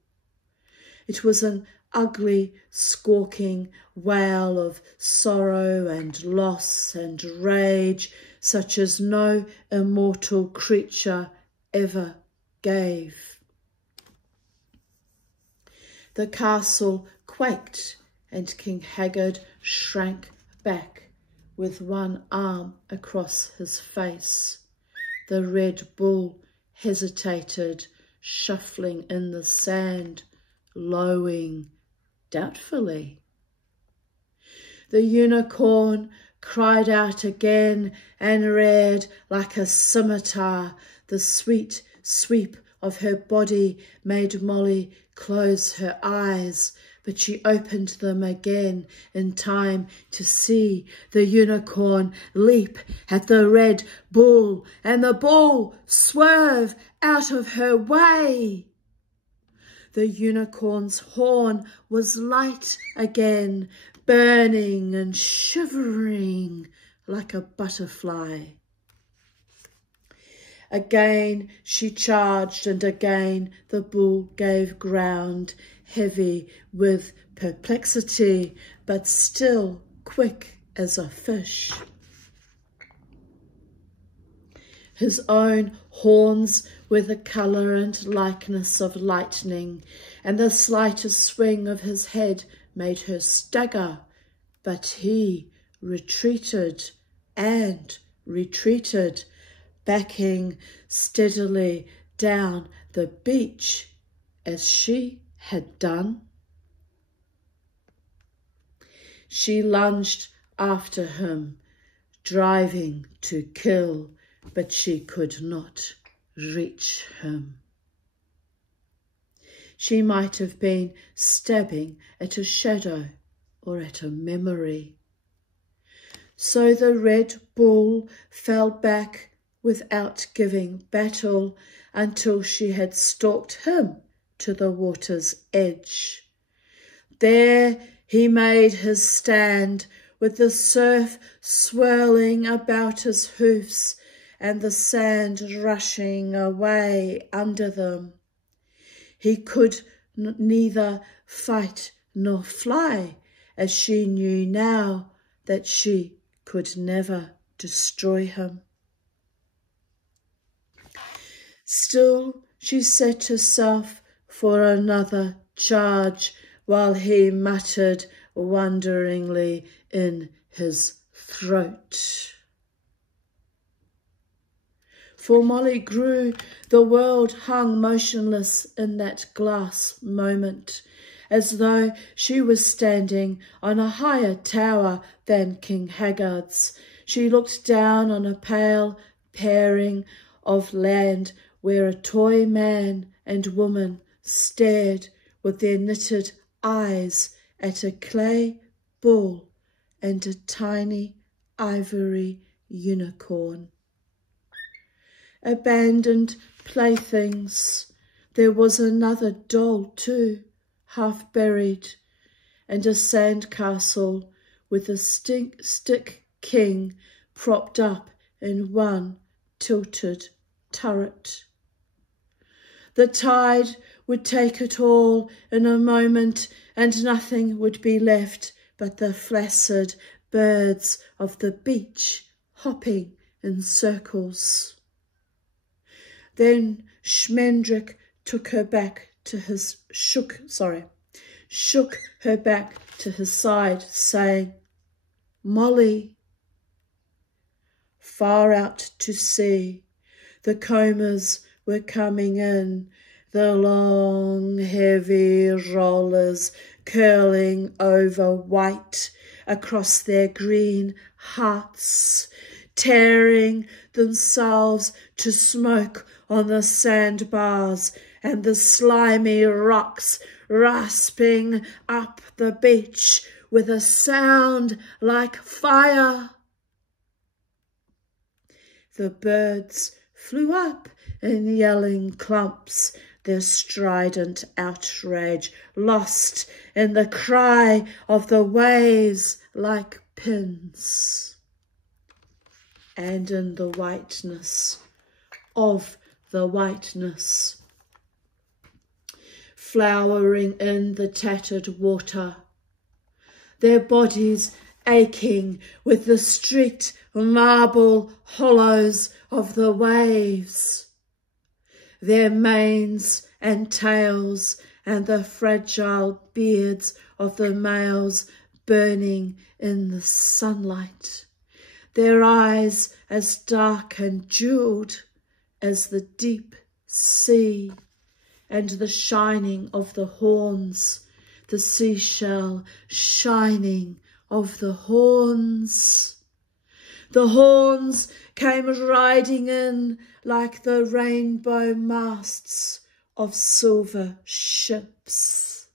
It was an ugly, squawking wail of sorrow and loss and rage, such as no immortal creature ever gave. The castle quaked, and King Haggard shrank back with one arm across his face. The Red Bull hesitated, shuffling in the sand, lowing doubtfully. The unicorn cried out again and reared like a scimitar. The sweet sweep of her body made Molly close her eyes, but she opened them again in time to see the unicorn leap at the Red Bull and the bull swerve out of her way. The unicorn's horn was light again, burning and shivering like a butterfly. Again she charged, and again the bull gave ground, heavy with perplexity, but still quick as a fish. His own horns were the colour and likeness of lightning, and the slightest swing of his head made her stagger, but he retreated and retreated, backing steadily down the beach as she had done. She lunged after him, driving to kill, but she could not reach him. She might have been stabbing at a shadow or at a memory. So the Red Bull fell back without giving battle until she had stalked him to the water's edge. There he made his stand, with the surf swirling about his hoofs and the sand rushing away under them. He could neither fight nor fly, as she knew now that she could never destroy him. Still she set herself for another charge, while he muttered wonderingly in his throat. For Molly grew, the world hung motionless in that glass moment, as though she was standing on a higher tower than King Haggard's. She looked down on a pale paring of land where a toy man and woman stared with their knitted eyes at a clay bull and a tiny ivory unicorn. Abandoned playthings. There was another doll too, half buried, and a sand castle with a stick king propped up in one tilted turret. The tide would take it all in a moment, and nothing would be left but the flaccid birds of the beach hopping in circles. Then Schmendrick shook her back to his side, saying, "Molly." Far out to sea, the combers were coming in, the long, heavy rollers curling over white across their green hearts, tearing themselves to smoke on the sandbars and the slimy rocks, rasping up the beach with a sound like fire. The birds flew up in yelling clumps, their strident outrage lost in the cry of the waves like pins. And in the whiteness of the whiteness, flowering in the tattered water, their bodies aching with the streaked marble hollows of the waves, their manes and tails and the fragile beards of the males burning in the sunlight, their eyes as dark and jewelled as the deep sea, and the shining of the horns, the seashell shining of the horns. The horns came riding in like the rainbow masts of silver ships.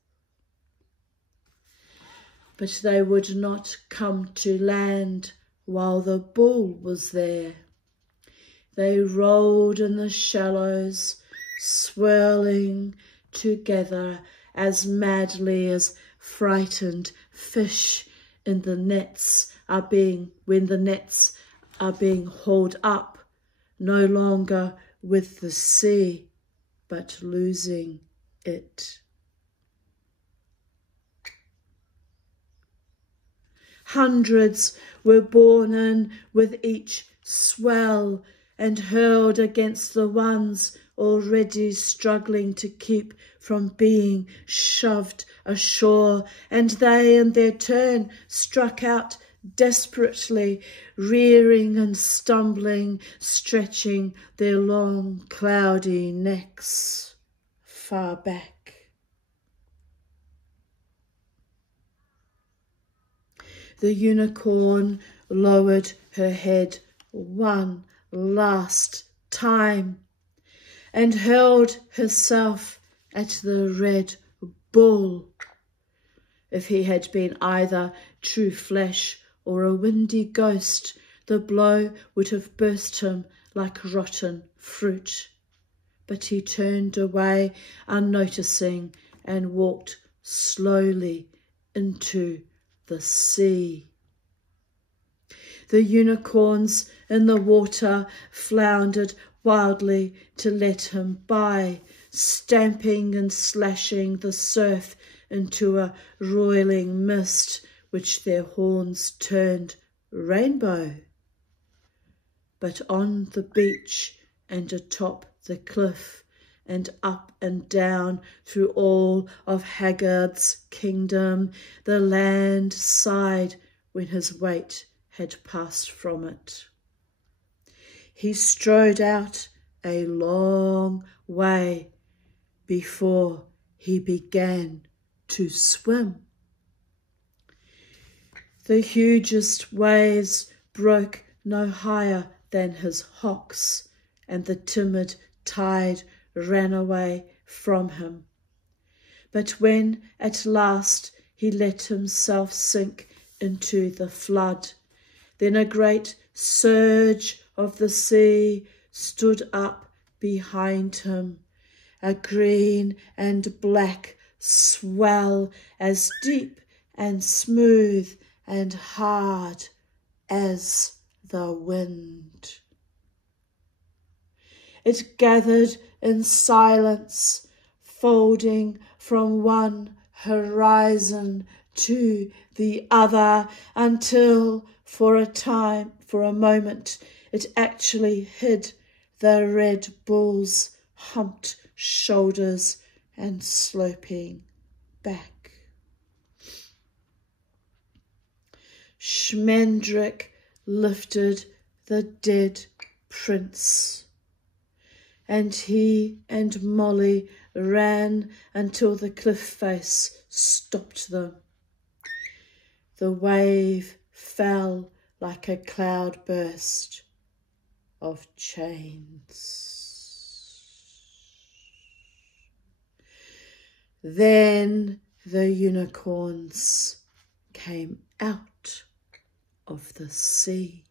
But they would not come to land while the bull was there. They rolled in the shallows, swirling together as madly as frightened fish in the nets are being, when the nets are being hauled up, no longer with the sea, but losing it. Hundreds were borne in with each swell and hurled against the ones already struggling to keep from being shoved ashore, and they in their turn struck out desperately, rearing and stumbling, stretching their long cloudy necks far back. The unicorn lowered her head one last time and hurled herself at the red bull. If he had been either true flesh or a windy ghost, the blow would have burst him like rotten fruit. But he turned away unnoticing and walked slowly into the sea. The unicorns in the water floundered wildly to let him by, stamping and slashing the surf into a roiling mist which their horns turned rainbow. But on the beach and atop the cliff and up and down through all of Haggard's kingdom, the land sighed when his weight had passed from it. He strode out a long way before he began to swim. The hugest waves broke no higher than his hocks, and the timid tide ran away from him. But when at last he let himself sink into the flood, then a great surge of the sea stood up behind him, a green and black swell as deep and smooth and hard as the wind. It gathered in silence, folding from one horizon to the other, until for a moment, it actually hid the red bull's humped shoulders and sloping back. Schmendrick lifted the dead prince, and he and Molly ran until the cliff face stopped them. The wave fell like a cloudburst of chains. Then the unicorns came out of the sea.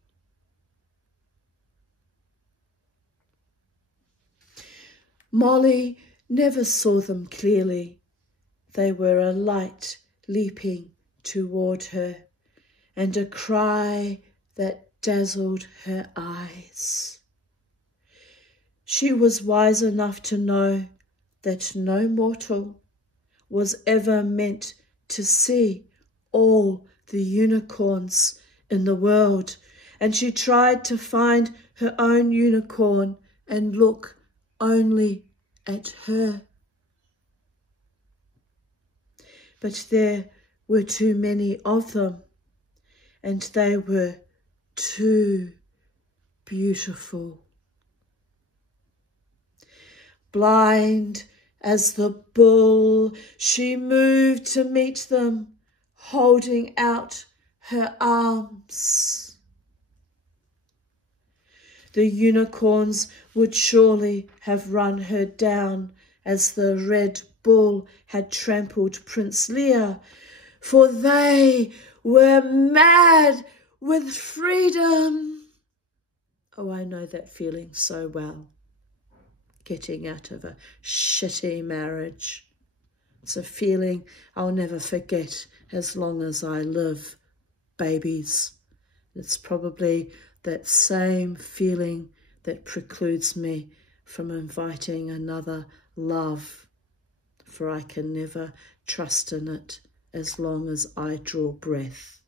Molly never saw them clearly. They were a light leaping toward her, and a cry that dazzled her eyes. She was wise enough to know that no mortal was ever meant to see all the unicorns in the world, and she tried to find her own unicorn and look only at her. But there were too many of them, and they were too beautiful. Blind as the bull, she moved to meet them, holding out her arms. The unicorns would surely have run her down as the Red Bull had trampled Prince Lear, for they were mad with freedom. Oh, I know that feeling so well. Getting out of a shitty marriage. It's a feeling I'll never forget as long as I live, babies. It's probably that same feeling that precludes me from inviting another love, for I can never trust in it as long as I draw breath.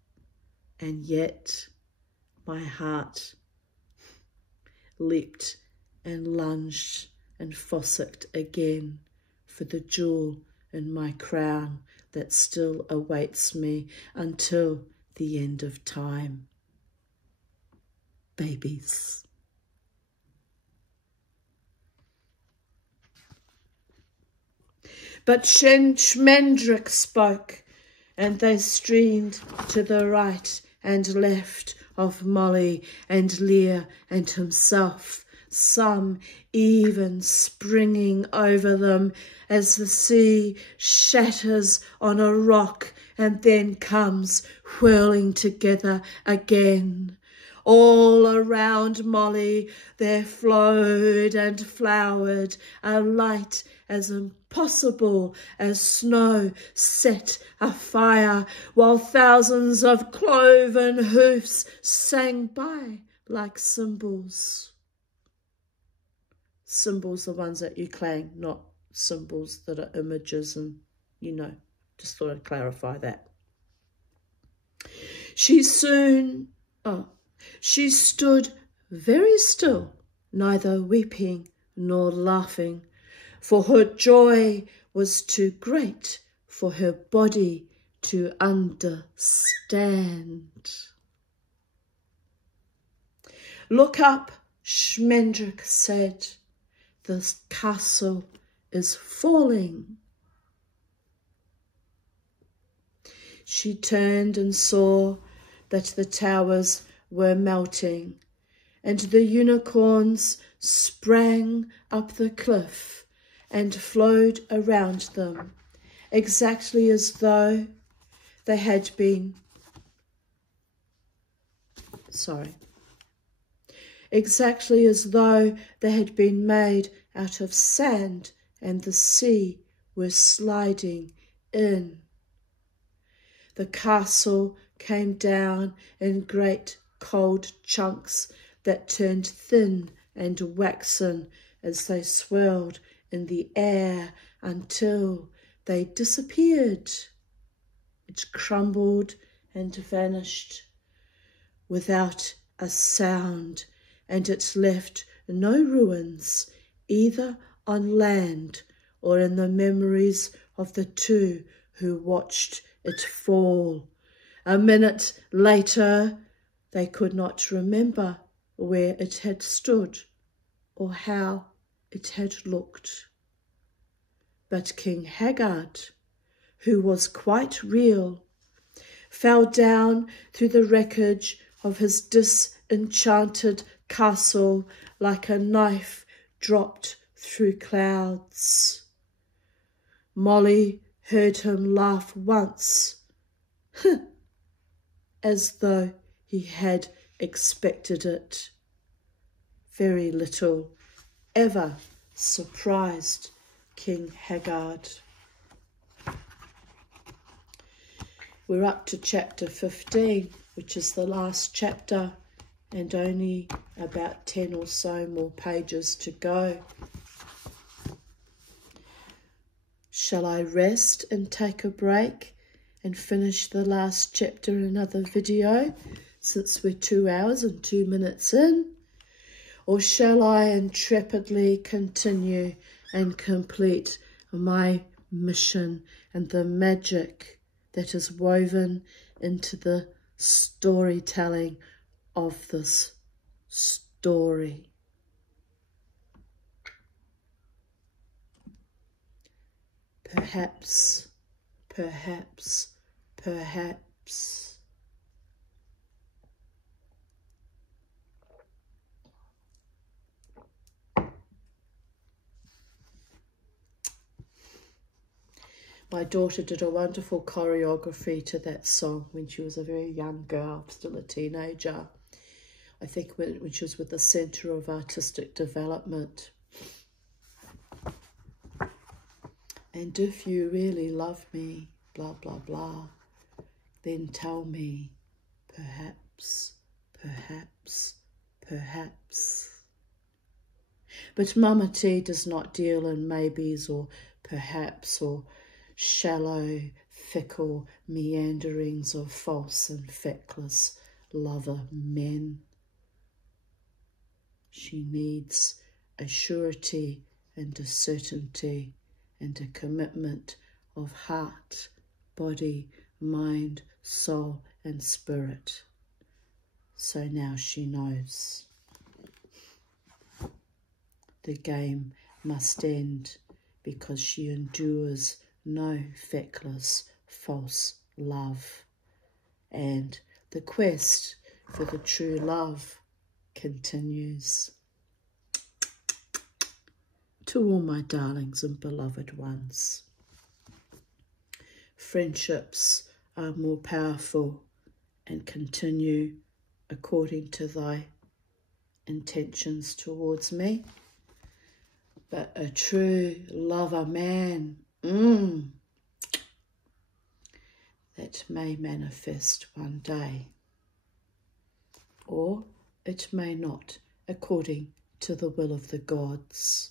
And yet my heart leapt and lunged and fossicked again for the jewel in my crown that still awaits me until the end of time. Babies. But Schmendrick spoke, and they streamed to the right and left of Molly and Lear and himself, some even springing over them as the sea shatters on a rock and then comes whirling together again. All around Molly there flowed and flowered a light as impossible as snow set afire, while thousands of cloven hoofs sang by like cymbals. Cymbals are ones that you clang, not symbols that are images, and just thought I'd clarify that. She stood very still, neither weeping nor laughing, for her joy was too great for her body to understand. Look up, Schmendrick said. The castle is falling. She turned and saw that the towers were melting, and the unicorns sprang up the cliff and flowed around them, exactly as though they had been made out of sand and the sea were sliding in. The castle came down in great cold chunks that turned thin and waxen as they swirled in the air until they disappeared. It crumbled and vanished without a sound, and it left no ruins either on land or in the memories of the two who watched it fall. A minute later, they could not remember where it had stood or how it had looked. But King Haggard, who was quite real, fell down through the wreckage of his disenchanted castle like a knife dropped through clouds. Molly heard him laugh once, as though he had expected it. Very little ever surprised King Haggard. We're up to chapter 15, which is the last chapter, and only about 10 or so more pages to go. Shall I rest and take a break and finish the last chapter in another video, since we're 2 hours and 2 minutes in? Or shall I intrepidly continue and complete my mission and the magic that is woven into the storytelling of this story? Perhaps, perhaps, perhaps. My daughter did a wonderful choreography to that song when she was a very young girl, still a teenager. I think when she was with the Centre of Artistic Development. And if you really love me, blah, blah, blah, then tell me, perhaps, perhaps, perhaps. But Mama T does not deal in maybes or perhaps or shallow, fickle meanderings of false and feckless lover men. She needs a surety and a certainty and a commitment of heart, body, mind, soul and spirit. So now she knows. The game must end because she endures no feckless, false love. And the quest for the true love continues. To all my darlings and beloved ones, friendships are more powerful and continue according to thy intentions towards me. But a true lover man, that may manifest one day, or it may not, according to the will of the gods.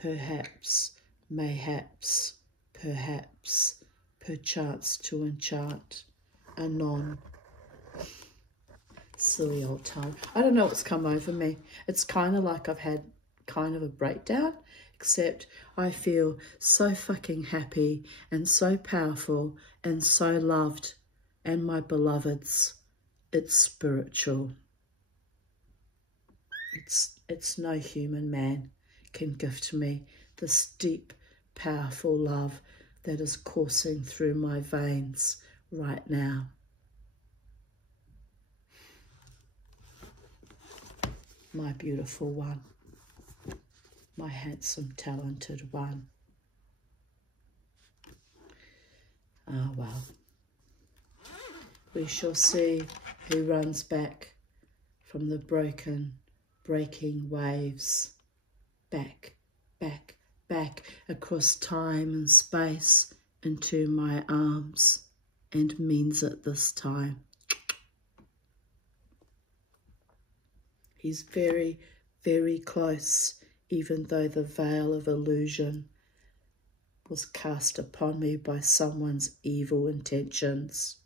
Perhaps, mayhaps, perhaps, perchance to enchant, anon. Silly old time. I don't know what's come over me. It's kind of like I've had kind of a breakdown, except I feel so fucking happy and so powerful and so loved, and my beloveds, it's spiritual. It's no human man can gift me this deep, powerful love that is coursing through my veins right now. My beautiful one, my handsome, talented one. Ah, well. We shall see who runs back from the breaking waves. Back, back, back across time and space into my arms, and means it this time. He's very, very close, even though the veil of illusion was cast upon me by someone's evil intentions.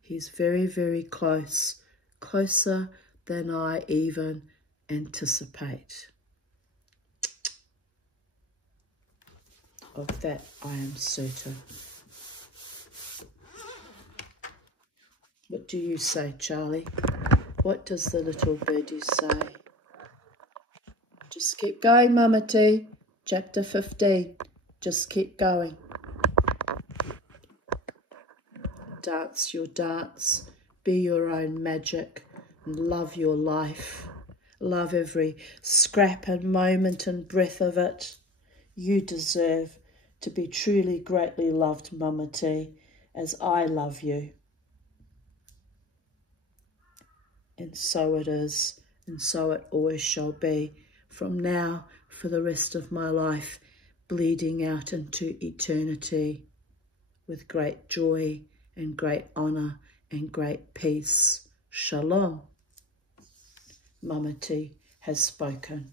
He's very, very close, closer than I even anticipate. Of that I am certain. What do you say, Charlie? What does the little birdie say? Just keep going, Mama T. Chapter 15. Just keep going. Dance your dance. Be your own magic. And love your life. Love every scrap and moment and breath of it. You deserve to be truly greatly loved, Mama T, as I love you. And so it is, and so it always shall be, from now for the rest of my life, bleeding out into eternity, with great joy and great honour and great peace. Shalom. Mama T has spoken.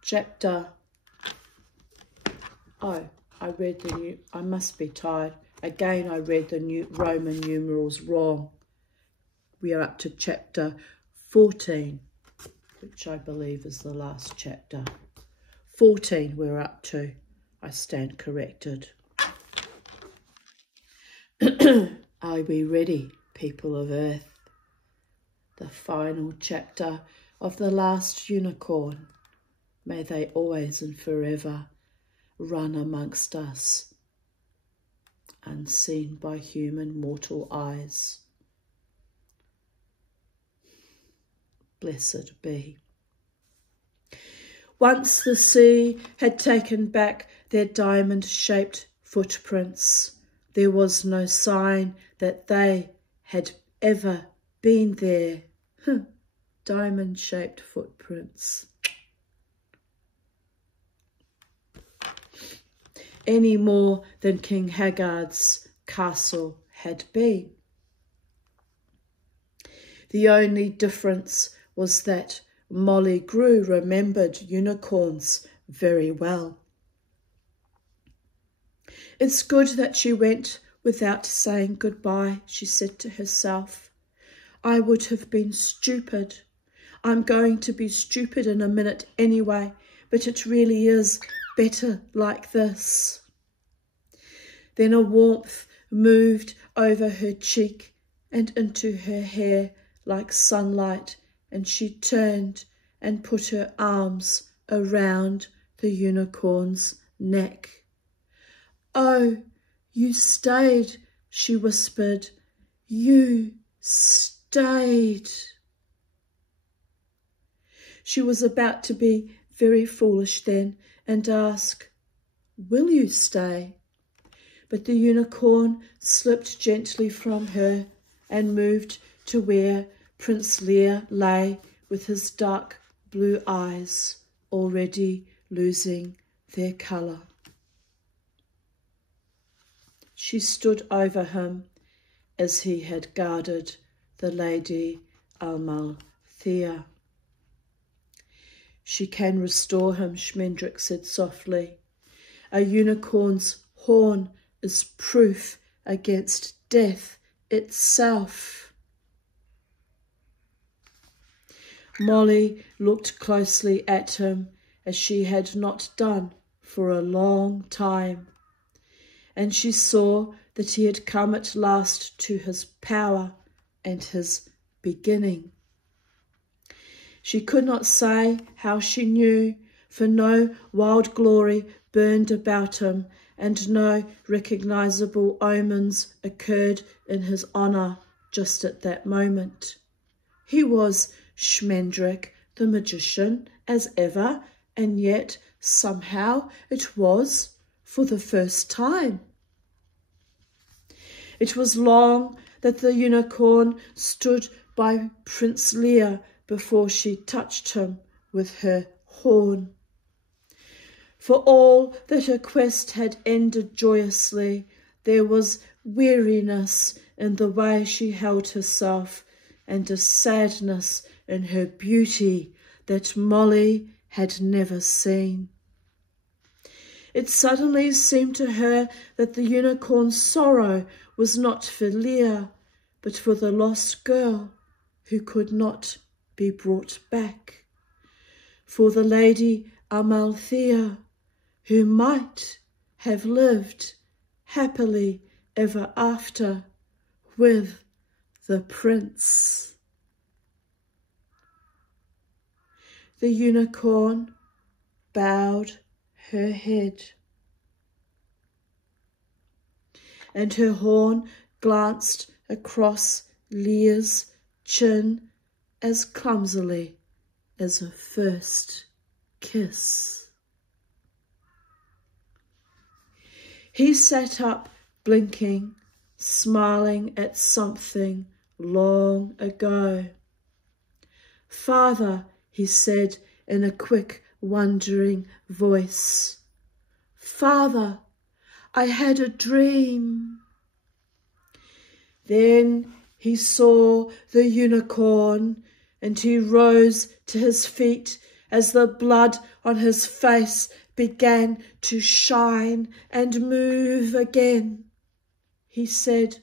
Chapter. Oh, I must be tired. Again, I read the new Roman numerals wrong. We are up to chapter 14, which I believe is the last chapter. 14 we're up to. I stand corrected. Are we ready, people of Earth? The final chapter of the last unicorn. May they always and forever run amongst us, unseen by human mortal eyes. Blessed be. Once the sea had taken back their diamond-shaped footprints. There was no sign that they had ever been there. Diamond-shaped footprints. Any more than King Haggard's castle had been. The only difference was that Molly Grew remembered unicorns very well. It's good that she went without saying goodbye, she said to herself. I would have been stupid. I'm going to be stupid in a minute anyway, but it really is better like this. Then a warmth moved over her cheek and into her hair like sunlight, and she turned and put her arms around the unicorn's neck. Oh, you stayed, she whispered. You stayed. She was about to be very foolish then and ask, will you stay? But the unicorn slipped gently from her and moved to where Prince Lear lay with his dark blue eyes already losing their colour. She stood over him as he had guarded the Lady Amalthea. She can restore him, Schmendrick said softly. A unicorn's horn is proof against death itself. Molly looked closely at him as she had not done for a long time, and she saw that he had come at last to his power and his beginning. She could not say how she knew, for no wild glory burned about him, and no recognizable omens occurred in his honour just at that moment. He was Schmendrick the magician as ever, and yet somehow it was for the first time. It was long that the unicorn stood by Prince Lear before she touched him with her horn. For all that her quest had ended joyously, there was weariness in the way she held herself, and a sadness in her beauty that Molly had never seen. It suddenly seemed to her that the unicorn's sorrow was not for Lear, but for the lost girl who could not be brought back, for the Lady Amalthea, who might have lived happily ever after with the prince. The unicorn bowed her head, and her horn glanced across Lear's chin as clumsily as a first kiss. He sat up, blinking, smiling at something long ago. "Father," he said in a quick, wondering voice. "Father, I had a dream." Then he saw the unicorn, and he rose to his feet as the blood on his face began to shine and move again. He said,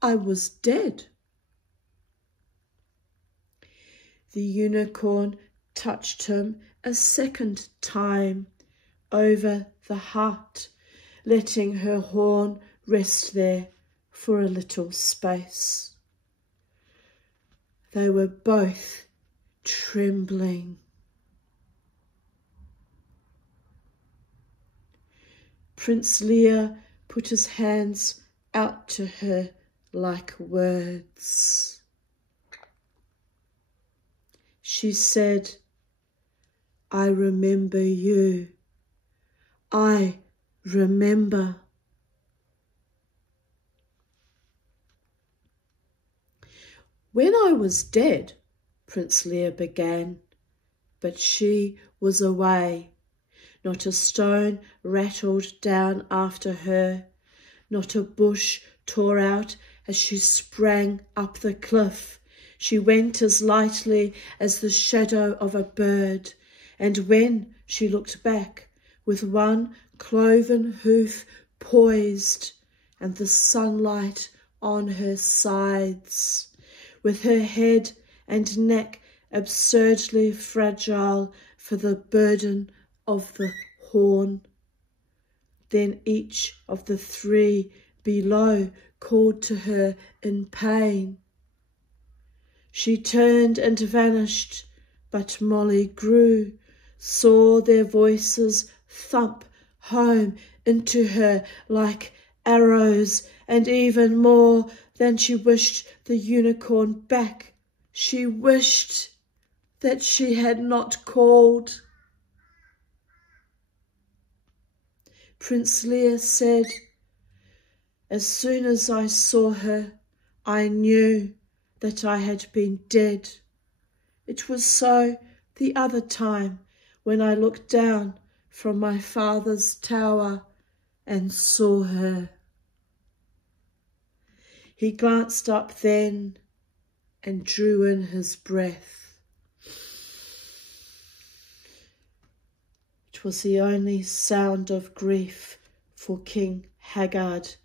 "I was dead." The unicorn touched him a second time over the heart, letting her horn rest there for a little space. They were both trembling. Prince Lear put his hands out to her like words. She said, "I remember you. I remember." "When I was dead," Prince Lear began, but she was away. Not a stone rattled down after her, not a bush tore out as she sprang up the cliff. She went as lightly as the shadow of a bird, and when she looked back, with one cloven hoof poised and the sunlight on her sides, with her head and neck absurdly fragile for the burden of the horn. Then each of the three below called to her in pain. She turned and vanished, but Molly Grew saw their voices thump home into her like arrows, and even more than she wished the unicorn back, she wished that she had not called. Prince Lear said, "As soon as I saw her, I knew that I had been dead. It was so the other time when I looked down from my father's tower and saw her." He glanced up then and drew in his breath. It was the only sound of grief for King Haggard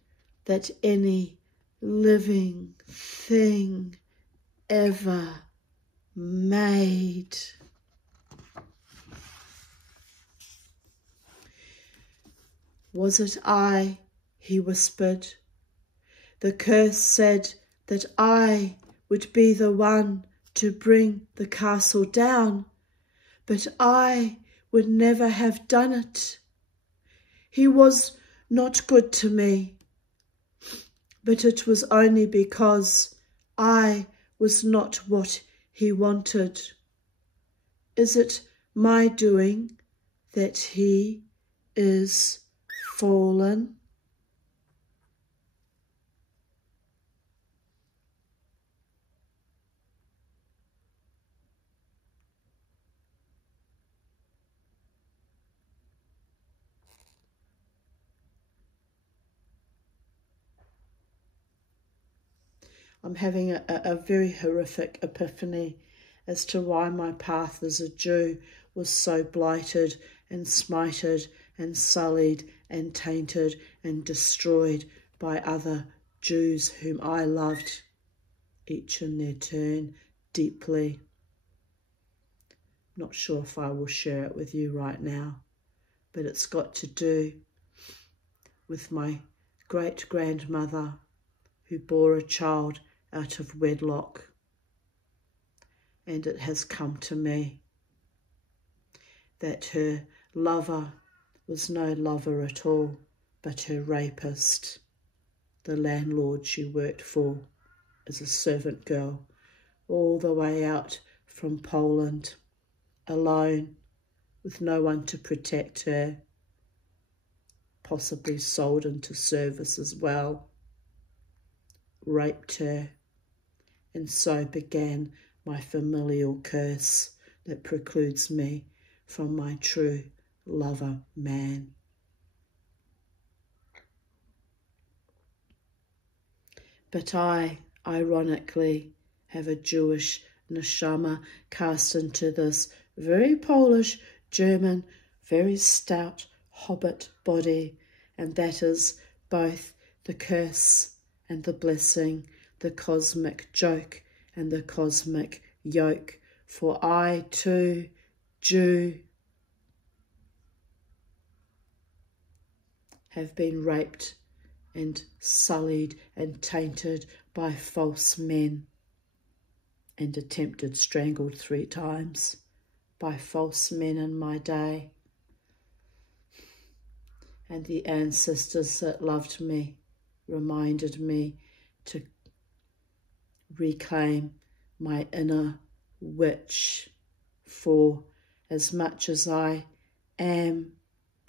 that any living thing ever made. "Was it I?" he whispered. "The curse said that I would be the one to bring the castle down, but I would never have done it. He was not good to me, but it was only because I was not what he wanted. Is it my doing that he is fallen?" I'm having a very horrific epiphany as to why my path as a Jew was so blighted and smited and sullied and tainted and destroyed by other Jews whom I loved, each in their turn, deeply. Not sure if I will share it with you right now, but it's got to do with my great-grandmother, who bore a child out of wedlock. And it has come to me that her lover was no lover at all, but her rapist, the landlord she worked for as a servant girl, all the way out from Poland, alone, with no one to protect her, possibly sold into service as well, raped her, and so began my familial curse that precludes me from my true lover man. But I, ironically, have a Jewish neshama cast into this very Polish, German, very stout hobbit body, and that is both the curse and the blessing, the cosmic joke and the cosmic yoke. For I too, Jew, have been raped and sullied and tainted by false men, and attempted strangled 3 times by false men in my day. And the ancestors that loved me reminded me to reclaim my inner witch, for as much as I am,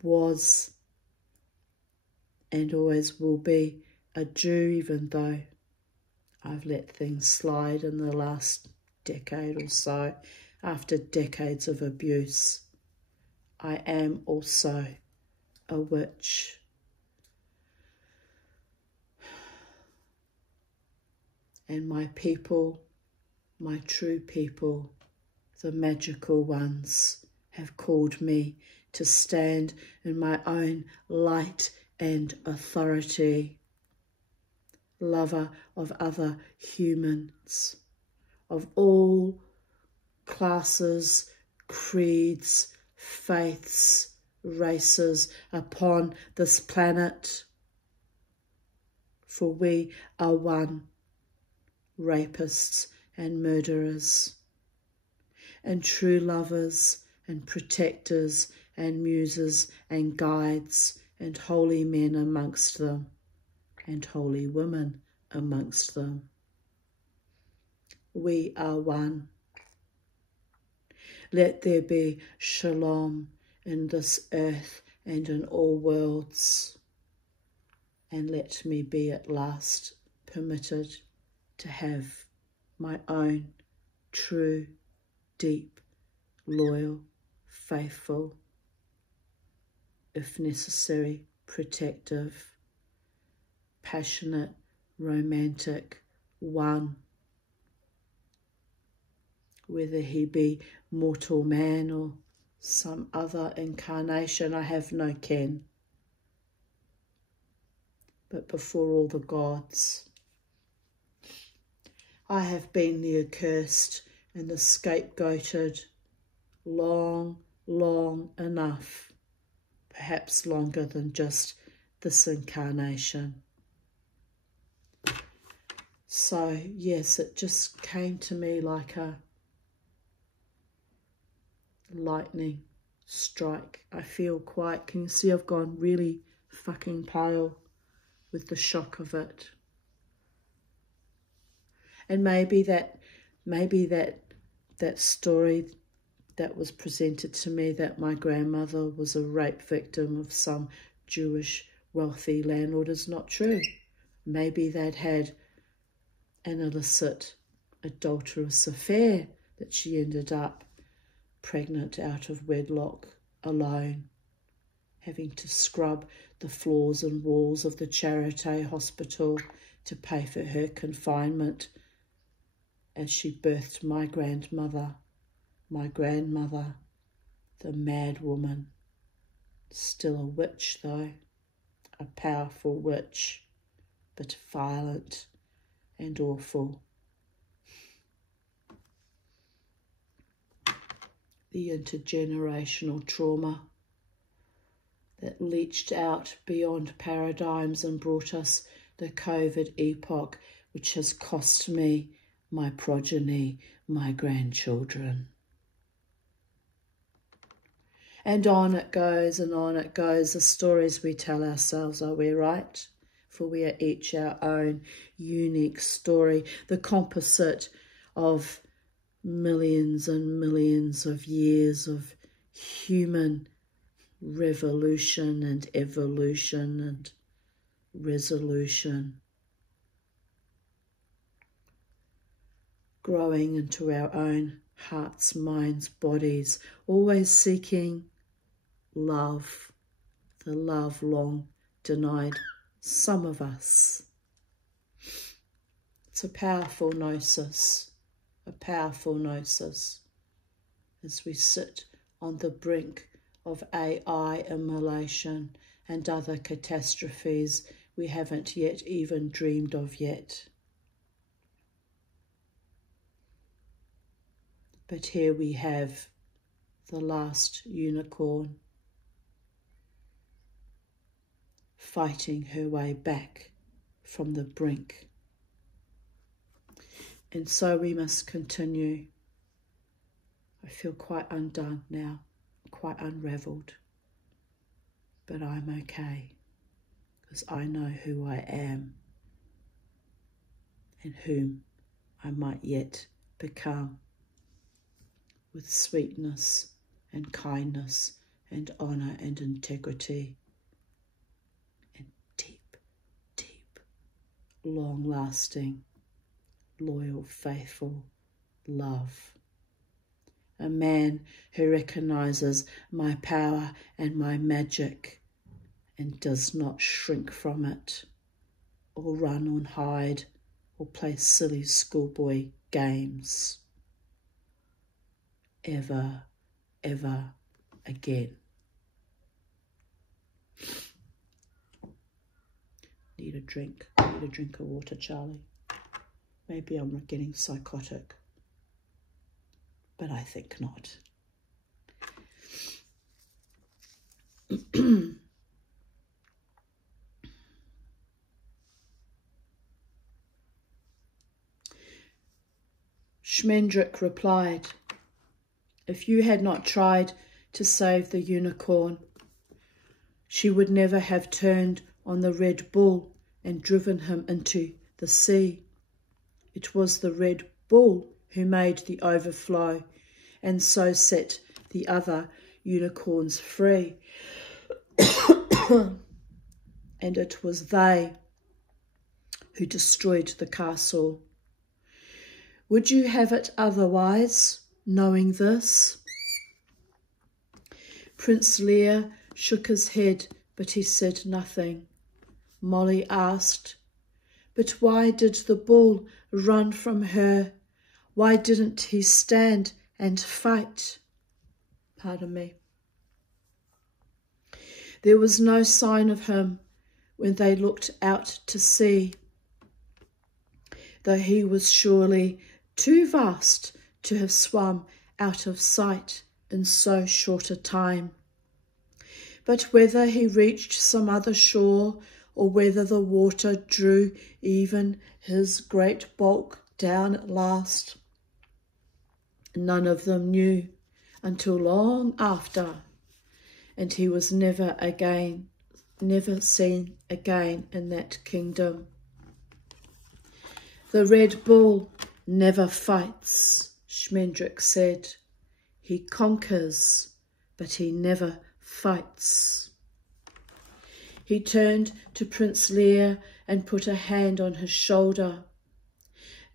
was, and always will be a Jew, even though I've let things slide in the last decade or so, after decades of abuse, I am also a witch. And my people, my true people, the magical ones, have called me to stand in my own light and authority, lover of other humans, of all classes, creeds, faiths, races upon this planet. For we are one, rapists and murderers, and true lovers and protectors and muses and guides, and holy men amongst them, and holy women amongst them. We are one. Let there be shalom in this earth and in all worlds, and let me be at last permitted to have my own true, deep, loyal, faithful, if necessary, protective, passionate, romantic one, whether he be mortal man or some other incarnation, I have no ken. But before all the gods, I have been the accursed and the scapegoated long, long enough, perhaps longer than just this incarnation. So, yes, it just came to me like a lightning strike. I feel quite, can you see I've gone really fucking pale with the shock of it. And maybe that story that was presented to me, that my grandmother was a rape victim of some Jewish wealthy landlord, is not true. Maybe they'd had an illicit adulterous affair that she ended up pregnant out of wedlock, alone, having to scrub the floors and walls of the Charité hospital to pay for her confinement as she birthed my grandmother, the mad woman, still a witch though, a powerful witch, but violent and awful. The intergenerational trauma that leached out beyond paradigms and brought us the COVID epoch, which has cost me my progeny, my grandchildren. And on it goes, and on it goes, the stories we tell ourselves, are we right? For we are each our own unique story, the composite of millions and millions of years of human revolution and evolution and resolution, growing into our own hearts, minds, bodies, always seeking love, the love long denied some of us. It's a powerful gnosis as we sit on the brink of AI immolation and other catastrophes we haven't yet even dreamed of yet. But here we have the last unicorn fighting her way back from the brink. And so we must continue. I feel quite undone now, quite unravelled. But I'm okay, because I know who I am and whom I might yet become, with sweetness and kindness and honour and integrity and deep, deep, long-lasting, loyal, faithful love. A man who recognises my power and my magic and does not shrink from it or run or hide or play silly schoolboy games. Ever, ever again. Need a drink of water, Charlie. Maybe I'm getting psychotic, but I think not. Schmendrick replied, "If you had not tried to save the unicorn, she would never have turned on the Red Bull and driven him into the sea. It was the Red Bull who made the overflow and so set the other unicorns free. And it was they who destroyed the castle. Would you have it otherwise, knowing this?" Prince Lear shook his head, but he said nothing. Molly asked, "But why did the bull run from her? Why didn't he stand and fight?" Pardon me. "There was no sign of him when they looked out to sea, though he was surely too vast to have swum out of sight in so short a time. But whether he reached some other shore, or whether the water drew even his great bulk down at last, none of them knew until long after, and he was never seen again in that kingdom. The Red Bull never fights," Schmendrick said. "He conquers, but he never fights." He turned to Prince Lear and put a hand on his shoulder.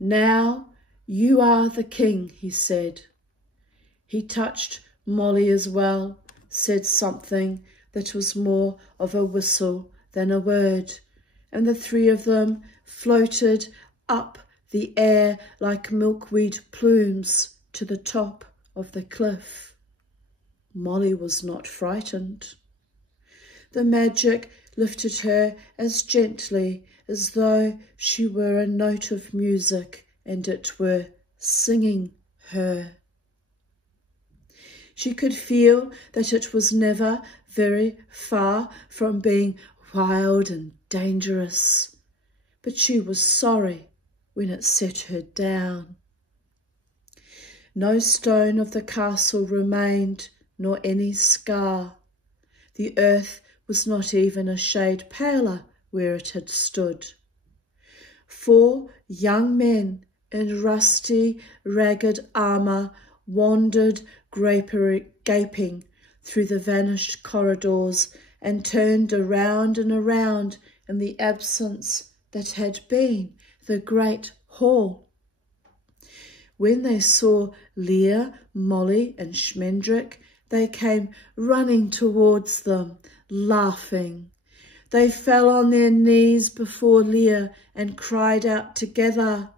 "Now you are the king," he said. He touched Molly as well, said something that was more of a whistle than a word, and the three of them floated up the air like milkweed plumes to the top of the cliff. Molly was not frightened. The magic lifted her as gently as though she were a note of music and it were singing her. She could feel that it was never very far from being wild and dangerous, but she was sorry when it set her down. No stone of the castle remained, nor any scar. The earth was not even a shade paler where it had stood. 4 young men in rusty, ragged armour wandered gaping through the vanished corridors and turned around and around in the absence that had been the great hall. When they saw Leah, Molly and Schmendrick, they came running towards them, laughing. They fell on their knees before Leah and cried out together,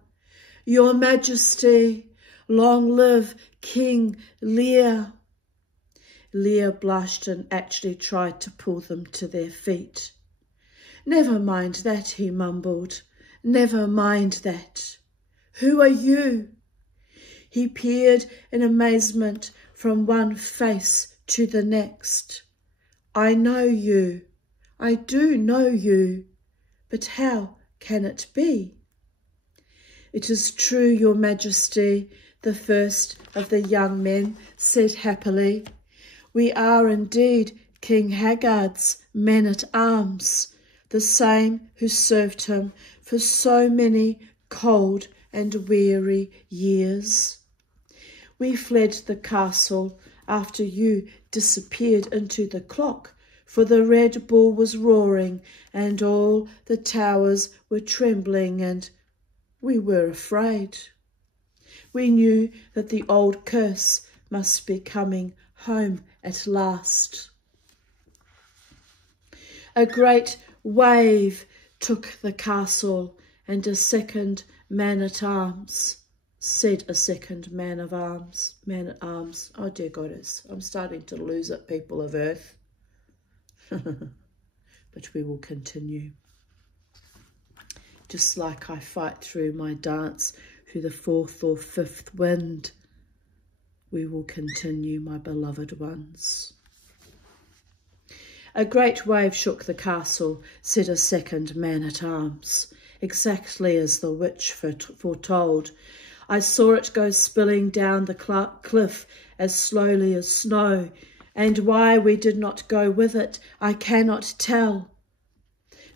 "Your Majesty, long live King Lear." Lear blushed and actually tried to pull them to their feet. "Never mind that," he mumbled. "Never mind that. Who are you?" He peered in amazement from one face to the next. "I know you. I do know you. But how can it be?" "It is true, Your Majesty," the first of the young men said happily. "We are indeed King Haggard's men-at-arms, the same who served him for so many cold and weary years. We fled the castle after you disappeared into the clock, for the Red Bull was roaring and all the towers were trembling, and we were afraid. We knew that the old curse must be coming home at last." A great wave took the castle, and a second man-at-arms said a second man-at-arms. Oh dear goddess, I'm starting to lose it, people of Earth. But we will continue. Just like I fight through my dance through the 4th or 5th wind, we will continue, my beloved ones. A great wave shook the castle, said a second man-at-arms, exactly as the witch foretold. I saw it go spilling down the cliff as slowly as snow, and why we did not go with it, I cannot tell.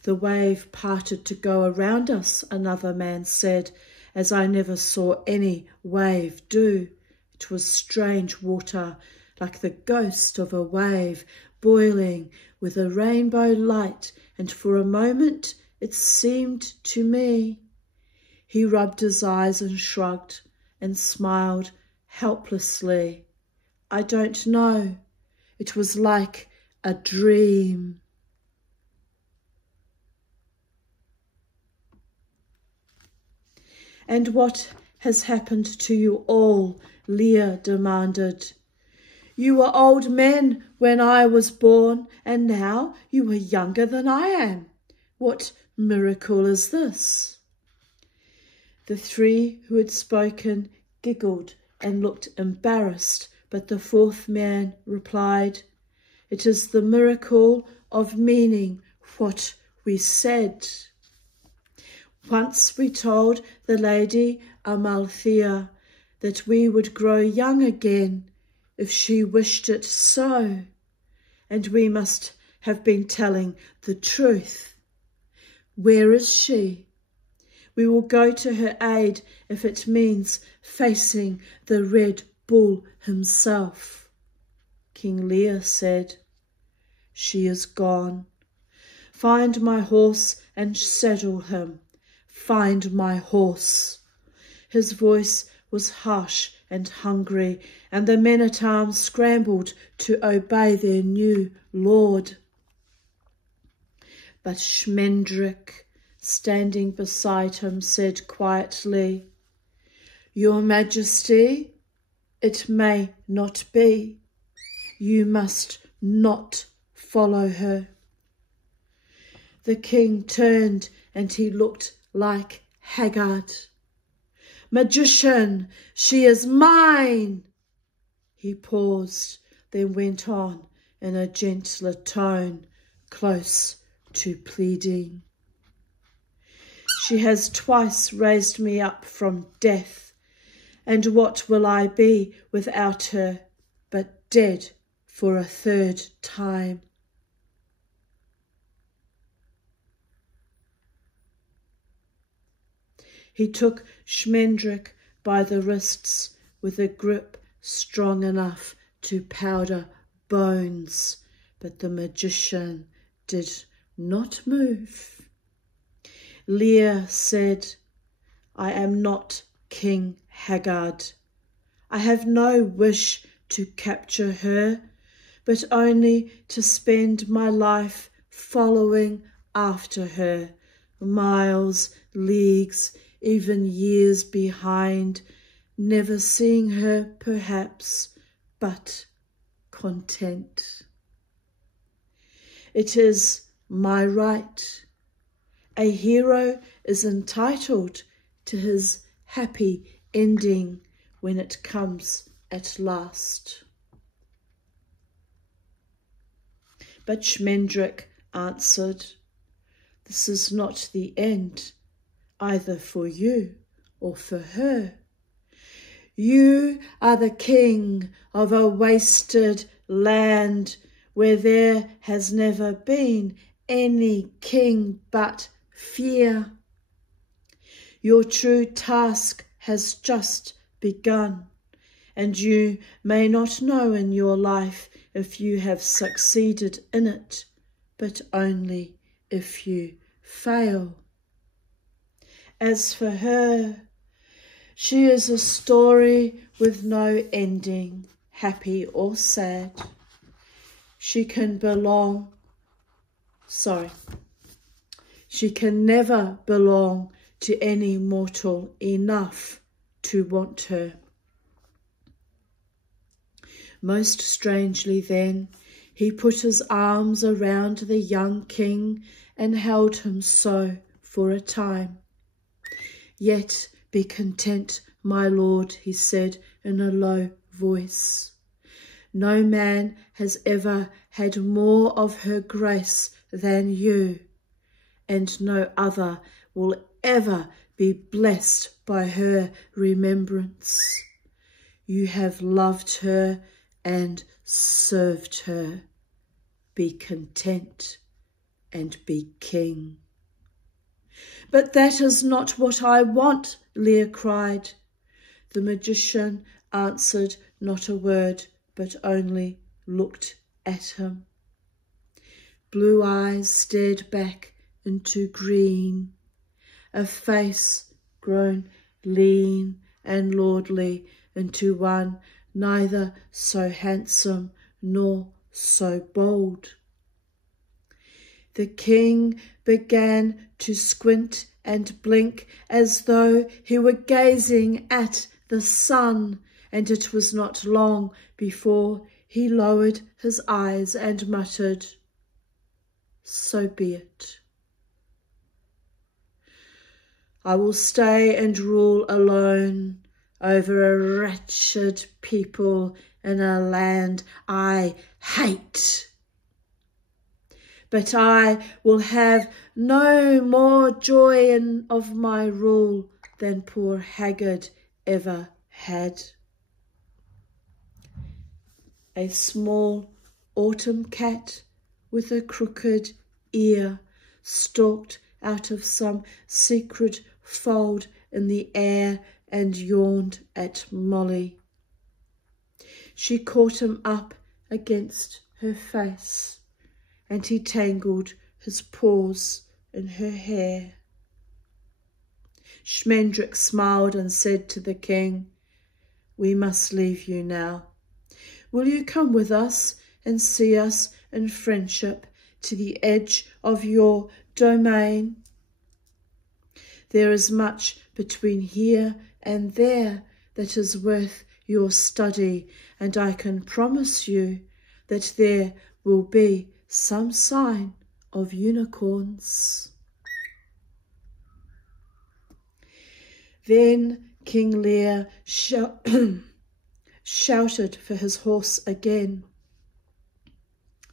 The wave parted to go around us, another man said, as I never saw any wave do. It was strange water, like the ghost of a wave, boiling with a rainbow light, and for a moment it seemed to me. He rubbed his eyes and shrugged and smiled helplessly. I don't know. It was like a dream. And what has happened to you all? Lear demanded. You were old men when I was born, and now you are younger than I am. What miracle is this? The 3 who had spoken giggled and looked embarrassed, but the 4th man replied, It is the miracle of meaning what we said. Once we told the Lady Amalthea that we would grow young again if she wished it so, and we must have been telling the truth. Where is she? We will go to her aid if it means facing the Red Bull himself. King Lear said, She is gone. Find my horse and saddle him. Find my horse. His voice was harsh and hungry, and the men-at-arms scrambled to obey their new lord. But Schmendrick, standing beside him, said quietly, Your Majesty, it may not be. You must not follow her. The king turned and he looked like Haggard. Magician, she is mine. He paused, then went on in a gentler tone, close to pleading. She has twice raised me up from death, and what will I be without her but dead for a third time? He took Schmendrick by the wrists with a grip strong enough to powder bones, but the magician did not move. Lear said, I am not King Haggard. I have no wish to capture her, but only to spend my life following after her, miles, leagues, even years behind, never seeing her perhaps, but content. It is my right. A hero is entitled to his happy ending when it comes at last. But Schmendrick answered, this is not the end, either for you or for her. You are the king of a wasted land where there has never been any king but fear. Your true task has just begun, and you may not know in your life if you have succeeded in it, but only if you fail. As for her, she is a story with no ending, happy or sad. She can never belong to any mortal enough to want her. Most strangely then, he put his arms around the young king and held him so for a time. Yet be content, my lord, he said in a low voice. No man has ever had more of her grace than you, and no other will ever be blessed by her remembrance. You have loved her and served her. Be content and be king. But that is not what I want, Lear cried. The magician answered not a word, but only looked at him. Blue eyes stared back into green, a face grown lean and lordly into one neither so handsome nor so bold. The king began to squint and blink as though he were gazing at the sun, and it was not long before he lowered his eyes and muttered, so be it. I will stay and rule alone over a wretched people in a land I hate. But I will have no more joy of my rule than poor Haggard ever had. A small autumn cat with a crooked ear stalked out of some secret fold in the air and yawned at Molly. She caught him up against her face, and he tangled his paws in her hair. Schmendrick smiled and said to the king, we must leave you now. Will you come with us and see us in friendship to the edge of your domain? There is much between here and there that is worth your study, and I can promise you that there will be some sign of unicorns. Then King Lear shouted for his horse again,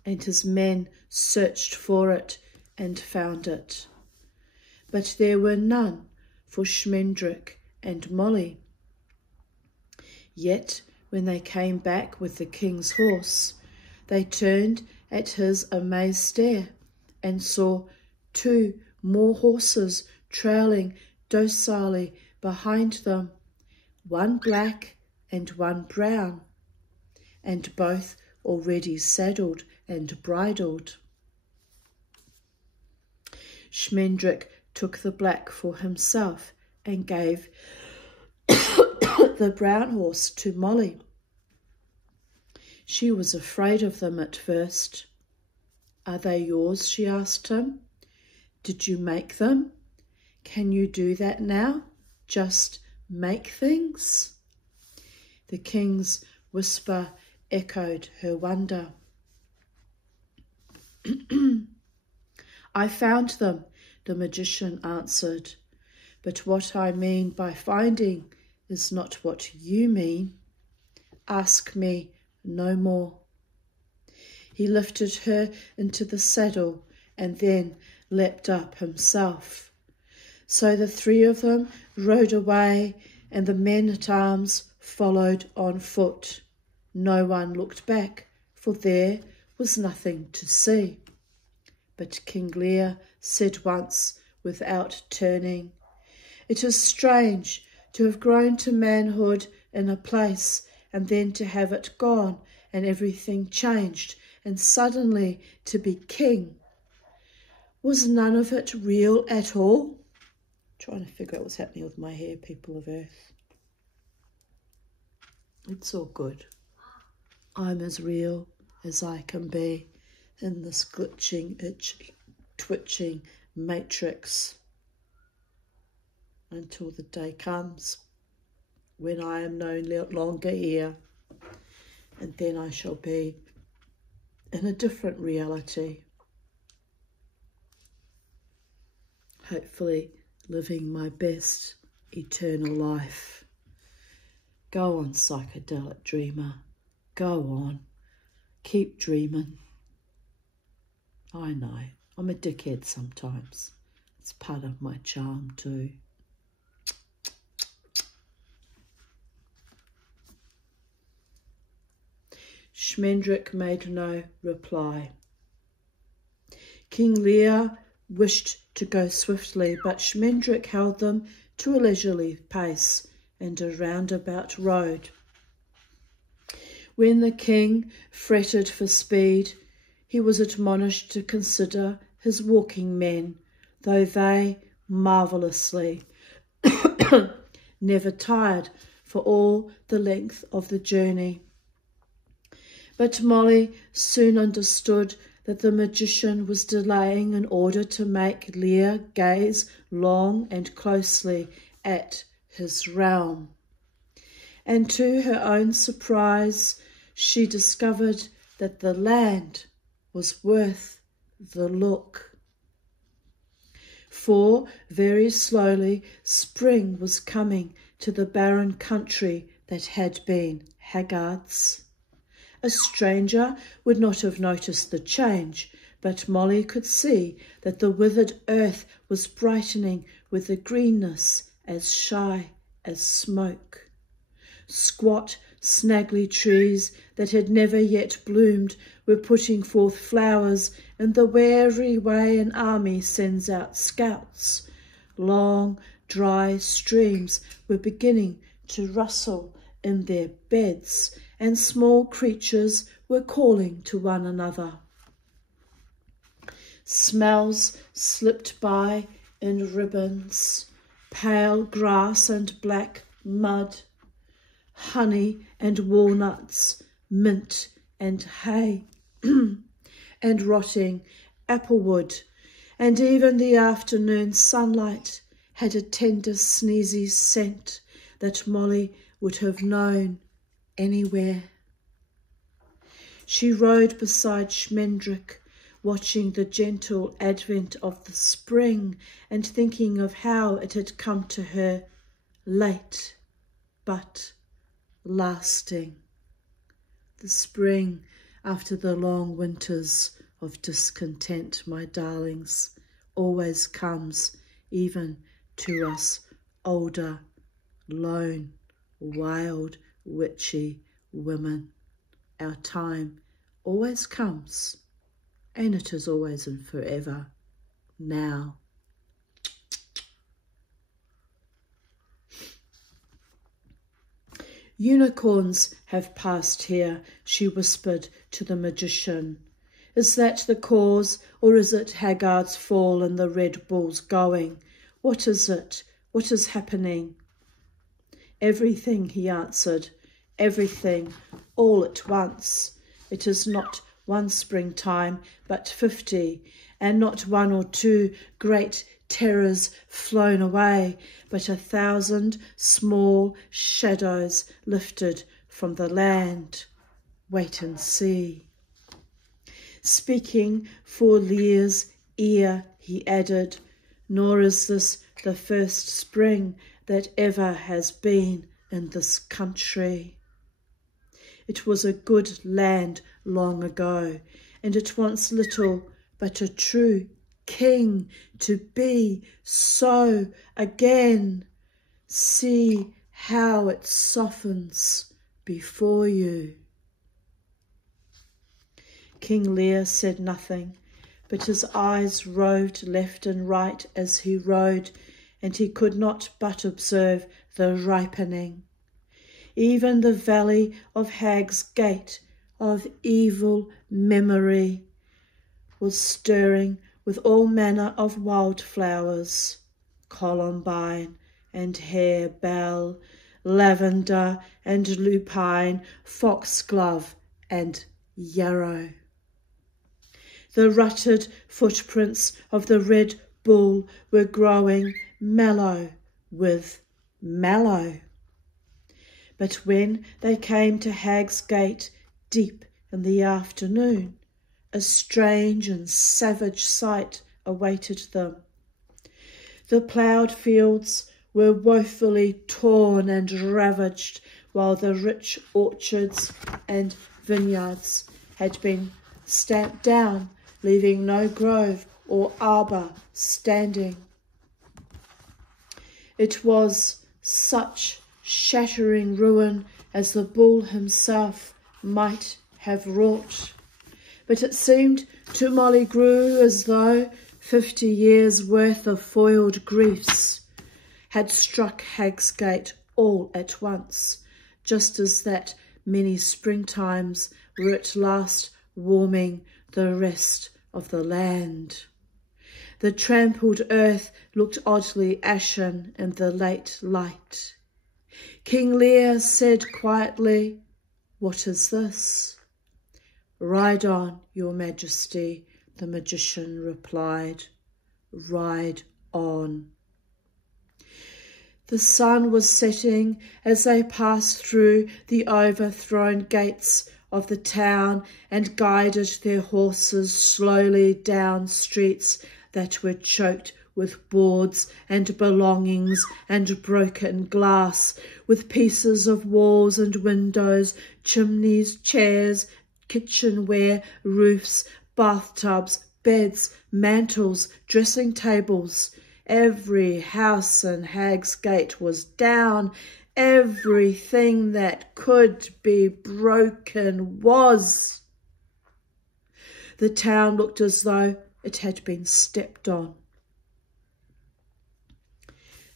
and his men searched for it and found it. but there were none for Schmendrick and Molly. Yet when they came back with the king's horse, they turned at his amazed stare and saw 2 more horses trailing docilely behind them, one black and one brown, and both already saddled and bridled. Schmendrick took the black for himself and gave the brown horse to Molly. She was afraid of them at first. "Are they yours?" she asked him. "Did you make them? Can you do that now? Just make things?" The king's whisper echoed her wonder. "I found them," the magician answered. "But what I mean by finding is not what you mean. Ask me no more." He lifted her into the saddle and then leapt up himself. So the 3 of them rode away, and the men-at-arms followed on foot. No one looked back, for there was nothing to see. But King Lear said once, without turning, "It is strange to have grown to manhood in a place, and then to have it gone and everything changed, and suddenly to be king. Was none of it real at all?" Trying to figure out what's happening with my hair, people of Earth. It's all good. I'm as real as I can be in this glitching, itchy, twitching matrix until the day comes when I am no longer here, and then I shall be in a different reality, hopefully living my best eternal life. Go on, psychedelic dreamer. Go on. Keep dreaming. I know, I'm a dickhead sometimes. It's part of my charm too. Schmendrick made no reply. King Lear wished to go swiftly, but Schmendrick held them to a leisurely pace and a roundabout road. When the king fretted for speed, he was admonished to consider his walking men, though they marvellously never tired for all the length of the journey. But Molly soon understood that the magician was delaying in order to make Lear gaze long and closely at his realm. And to her own surprise, she discovered that the land was worth the look. For very slowly spring was coming to the barren country that had been Haggard's. A stranger would not have noticed the change, but Molly could see that the withered earth was brightening with a greenness as shy as smoke. Squat, snaggly trees that had never yet bloomed were putting forth flowers in the wary way an army sends out scouts. Long, dry streams were beginning to rustle in their beds, and small creatures were calling to one another. Smells slipped by in ribbons, pale grass and black mud, honey and walnuts, mint and hay, and rotting applewood, and even the afternoon sunlight had a tender sneezy scent that Molly would have known anywhere. She rode beside Schmendrick, watching the gentle advent of the spring and thinking of how it had come to her late but lasting. The spring after the long winters of discontent, my darlings, always comes even to us older, lone, wild, witchy women. Our time always comes, and it is always and forever now. Unicorns have passed here, she whispered to the magician. Is that the cause, or is it Haggard's fall and the Red Bull's going? What is it? What is happening? Everything, he answered, everything, all at once. It is not one springtime, but 50, and not one or two great terrors flown away, but 1,000 small shadows lifted from the land. Wait and see. Speaking for Lear's ear, he added, nor is this the first spring that ever has been in this country. It was a good land long ago, and it wants little but a true king to be so again. See how it softens before you. King Lear said nothing, but his eyes roved left and right as he rode, and he could not but observe the ripening. Even the valley of Hag's Gate, of evil memory, was stirring with all manner of wildflowers, columbine and harebell, lavender and lupine, foxglove and yarrow. The rutted footprints of the Red Bull were growing mellow with mallow. But when they came to Hag's Gate deep in the afternoon, a strange and savage sight awaited them. The ploughed fields were woefully torn and ravaged, while the rich orchards and vineyards had been stamped down, leaving no grove or arbour standing. It was such shattering ruin as the bull himself might have wrought. But it seemed to Molly Grew as though 50 years' worth of foiled griefs had struck Hag's Gate all at once, just as that many springtimes were at last warming the rest of the land. The trampled earth looked oddly ashen in the late light. King Lear said quietly, "What is this?" "Ride on, your majesty," the magician replied. "Ride on." The sun was setting as they passed through the overthrown gates of the town and guided their horses slowly down streets that were choked with boards and belongings and broken glass, with pieces of walls and windows, chimneys, chairs, kitchenware, roofs, bathtubs, beds, mantles, dressing tables. Every house in Hag's Gate was down. Everything that could be broken was. The town looked as though it had been stepped on.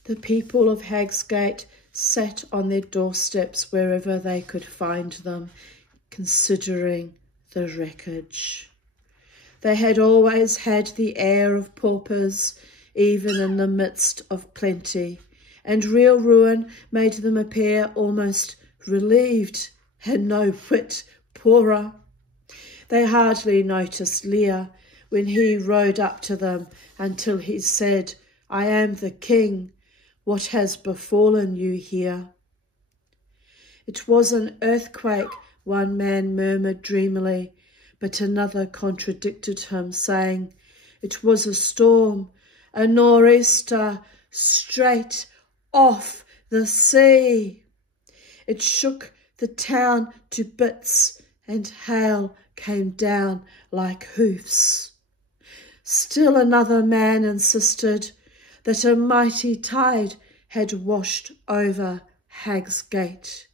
The people of Hag's Gate sat on their doorsteps wherever they could find them, considering the wreckage. They had always had the air of paupers, even in the midst of plenty, and real ruin made them appear almost relieved and no whit poorer. They hardly noticed Lear when he rode up to them until he said, "I am the king. What has befallen you here?" "It was an earthquake," one man murmured dreamily, but another contradicted him, saying, "It was a storm, a nor'easter straight off the sea. It shook the town to bits, and hail came down like hoofs." Still another man insisted, that a mighty tide had washed over Hag's Gate,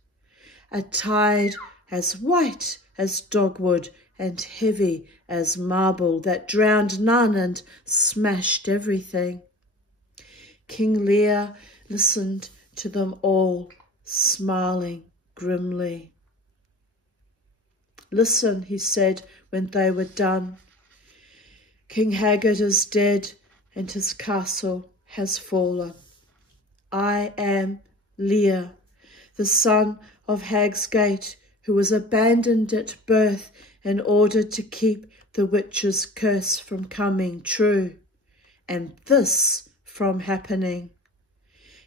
a tide as white as dogwood and heavy as marble that drowned none and smashed everything. King Lear listened to them all, smiling grimly. "Listen," he said when they were done. "King Haggard is dead and his castle has fallen. I am Lear, the son of Hag's Gate, who was abandoned at birth in order to keep the witch's curse from coming true, and this from happening."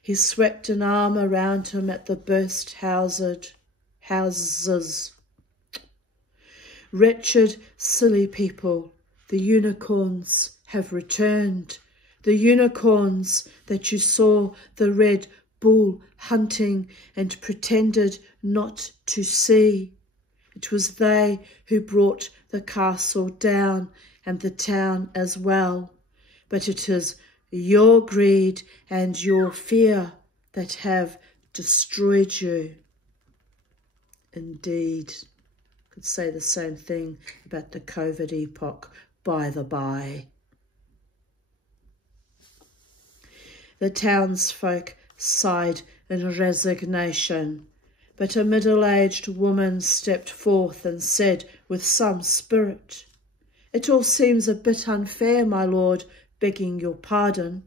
He swept an arm around him at the burst houses. "Wretched, silly people, the unicorns have returned. The unicorns that you saw the Red Bull hunting and pretended not to see. It was they who brought the castle down and the town as well. But it is your greed and your fear that have destroyed you." Indeed, could say the same thing about the COVID epoch, by the by. The townsfolk sighed in resignation, but a middle-aged woman stepped forth and said with some spirit, "It all seems a bit unfair, my lord, begging your pardon.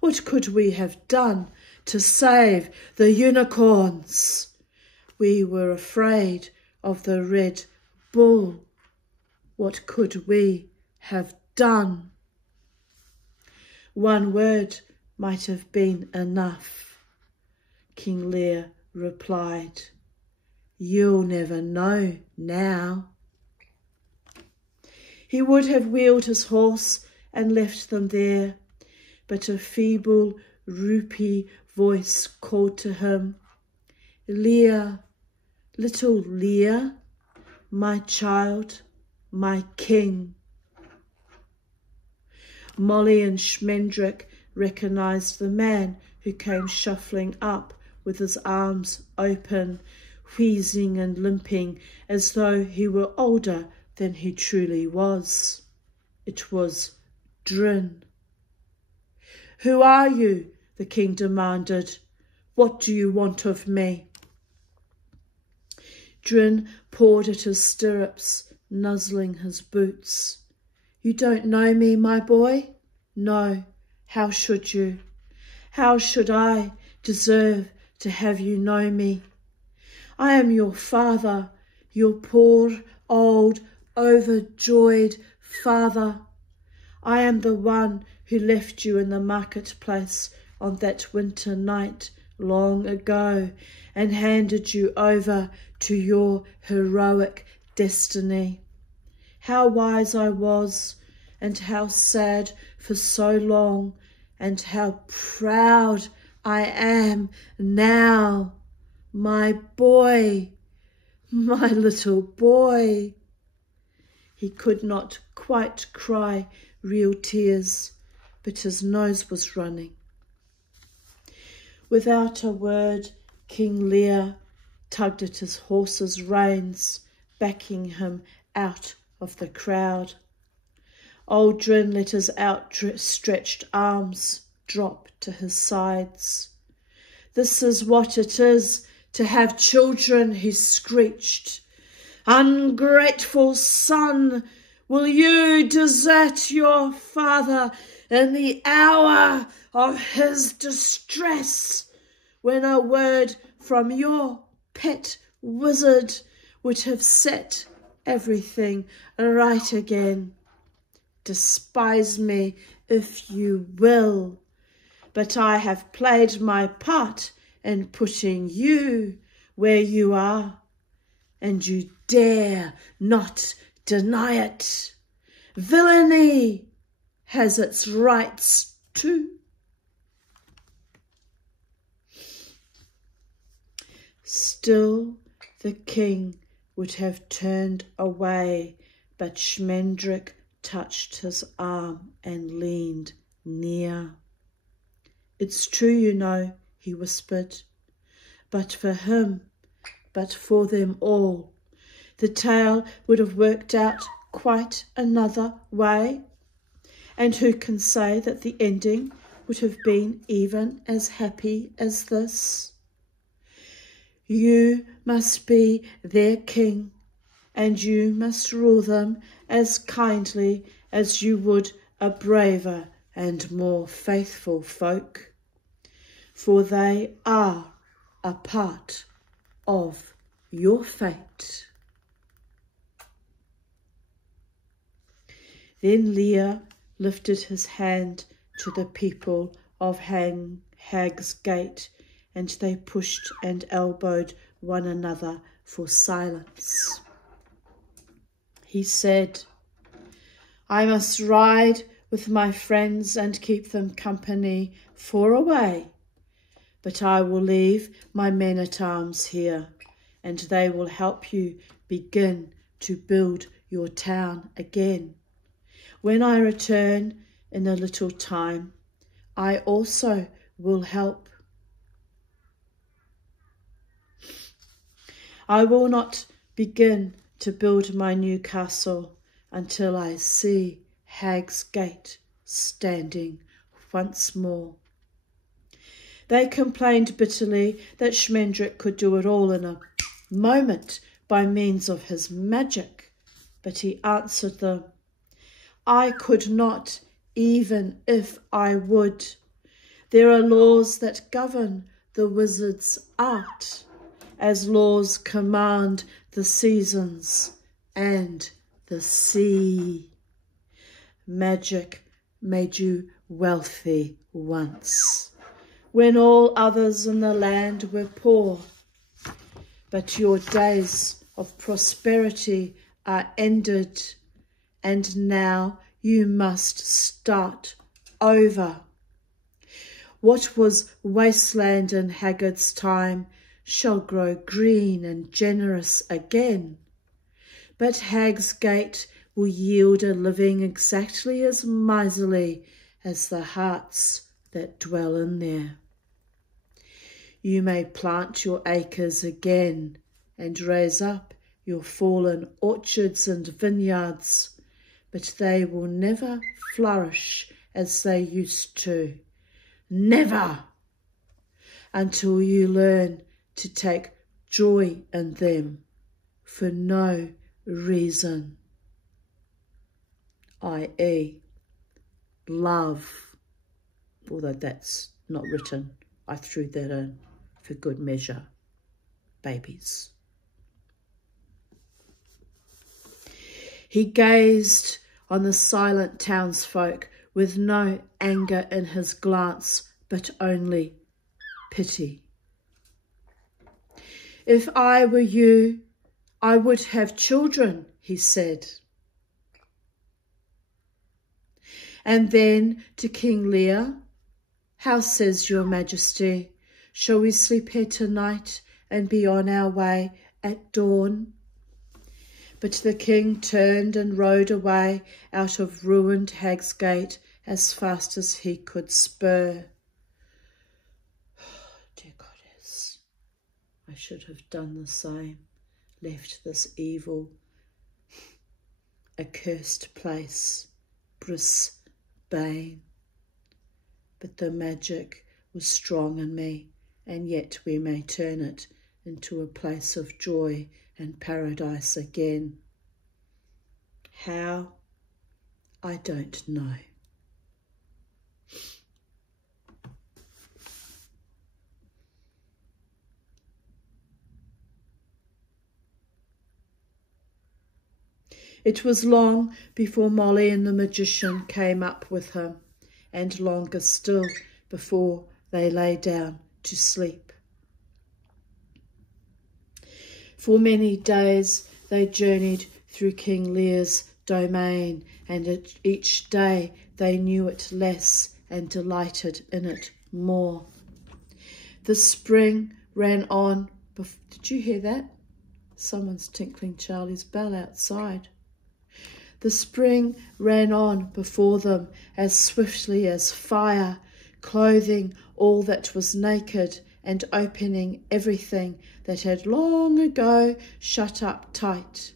What could we have done to save the unicorns? We were afraid of the Red Bull. What could we have done?" "One word might have been enough," King Lear replied. "You'll never know now." He would have wheeled his horse and left them there, but a feeble, rupee voice called to him, "Lear, little Lear, my child, my king." Molly and Schmendrick recognised the man who came shuffling up with his arms open, wheezing and limping as though he were older than he truly was. It was Drin. "Who are you?" the king demanded. "What do you want of me?" Drin pawed at his stirrups, nuzzling his boots. "You don't know me, my boy?" "No. How should you? How should I deserve to have you know me? I am your father, your poor, old, overjoyed father. I am the one who left you in the marketplace on that winter night long ago and handed you over to your heroic destiny. How wise I was, and how sad for so long, and how proud I am now. My boy, my little boy." He could not quite cry real tears, but his nose was running. Without a word, King Lear tugged at his horse's reins, backing him out of the crowd. Old Drin let his outstretched arms drop to his sides. "This is what it is to have children," he screeched. "Ungrateful son, will you desert your father in the hour of his distress, when a word from your pet wizard would have set everything right again? Despise me if you will, but I have played my part in putting you where you are, and you dare not deny it. Villainy has its rights too." Still the king would have turned away, but Schmendrick touched his arm and leaned near. It's true, you know, he whispered. But for him, but for them all, the tale would have worked out quite another way. And who can say that the ending would have been even as happy as this? You must be their king, and you must rule them as kindly as you would a braver and more faithful folk, for they are a part of your fate. Then Lear lifted his hand to the people of Hag's Gate, and they pushed and elbowed one another for silence. He said, I must ride with my friends and keep them company for a way, but I will leave my men-at-arms here, and they will help you begin to build your town again. When I return in a little time, I also will help. I will not begin to build my new castle until I see Hag's Gate standing once more. They complained bitterly that Schmendrick could do it all in a moment by means of his magic, but he answered them, I could not, even if I would. There are laws that govern the wizard's art, as laws command the seasons and the sea. Magic made you wealthy once, when all others in the land were poor. But your days of prosperity are ended, and now you must start over. What was wasteland in Haggard's time shall grow green and generous again. But Hag's Gate will yield a living exactly as miserly as the hearts that dwell in there. You may plant your acres again and raise up your fallen orchards and vineyards, but they will never flourish as they used to. Never! Until you learn to take joy in them for no reason, i.e. love. Although that's not written, I threw that in for good measure. Babies. He gazed on the silent townsfolk with no anger in his glance, but only pity. If I were you, I would have children, he said. And then to King Lear, how says your majesty, shall we sleep here tonight and be on our way at dawn? But the king turned and rode away out of ruined Hag's Gate as fast as he could spur. Dear goddess, I should have done the same, left this evil, accursed place, Brisbane. But the magic was strong in me, and yet we may turn it into a place of joy and paradise again. How? I don't know. It was long before Molly and the magician came up with him, and longer still before they lay down to sleep. For many days they journeyed through King Lear's domain, and each day they knew it less and delighted in it more. The spring ran on. Did you hear that? Someone's tinkling Charlie's bell outside. The spring ran on before them as swiftly as fire, clothing all that was naked, and opening everything that had long ago shut up tight,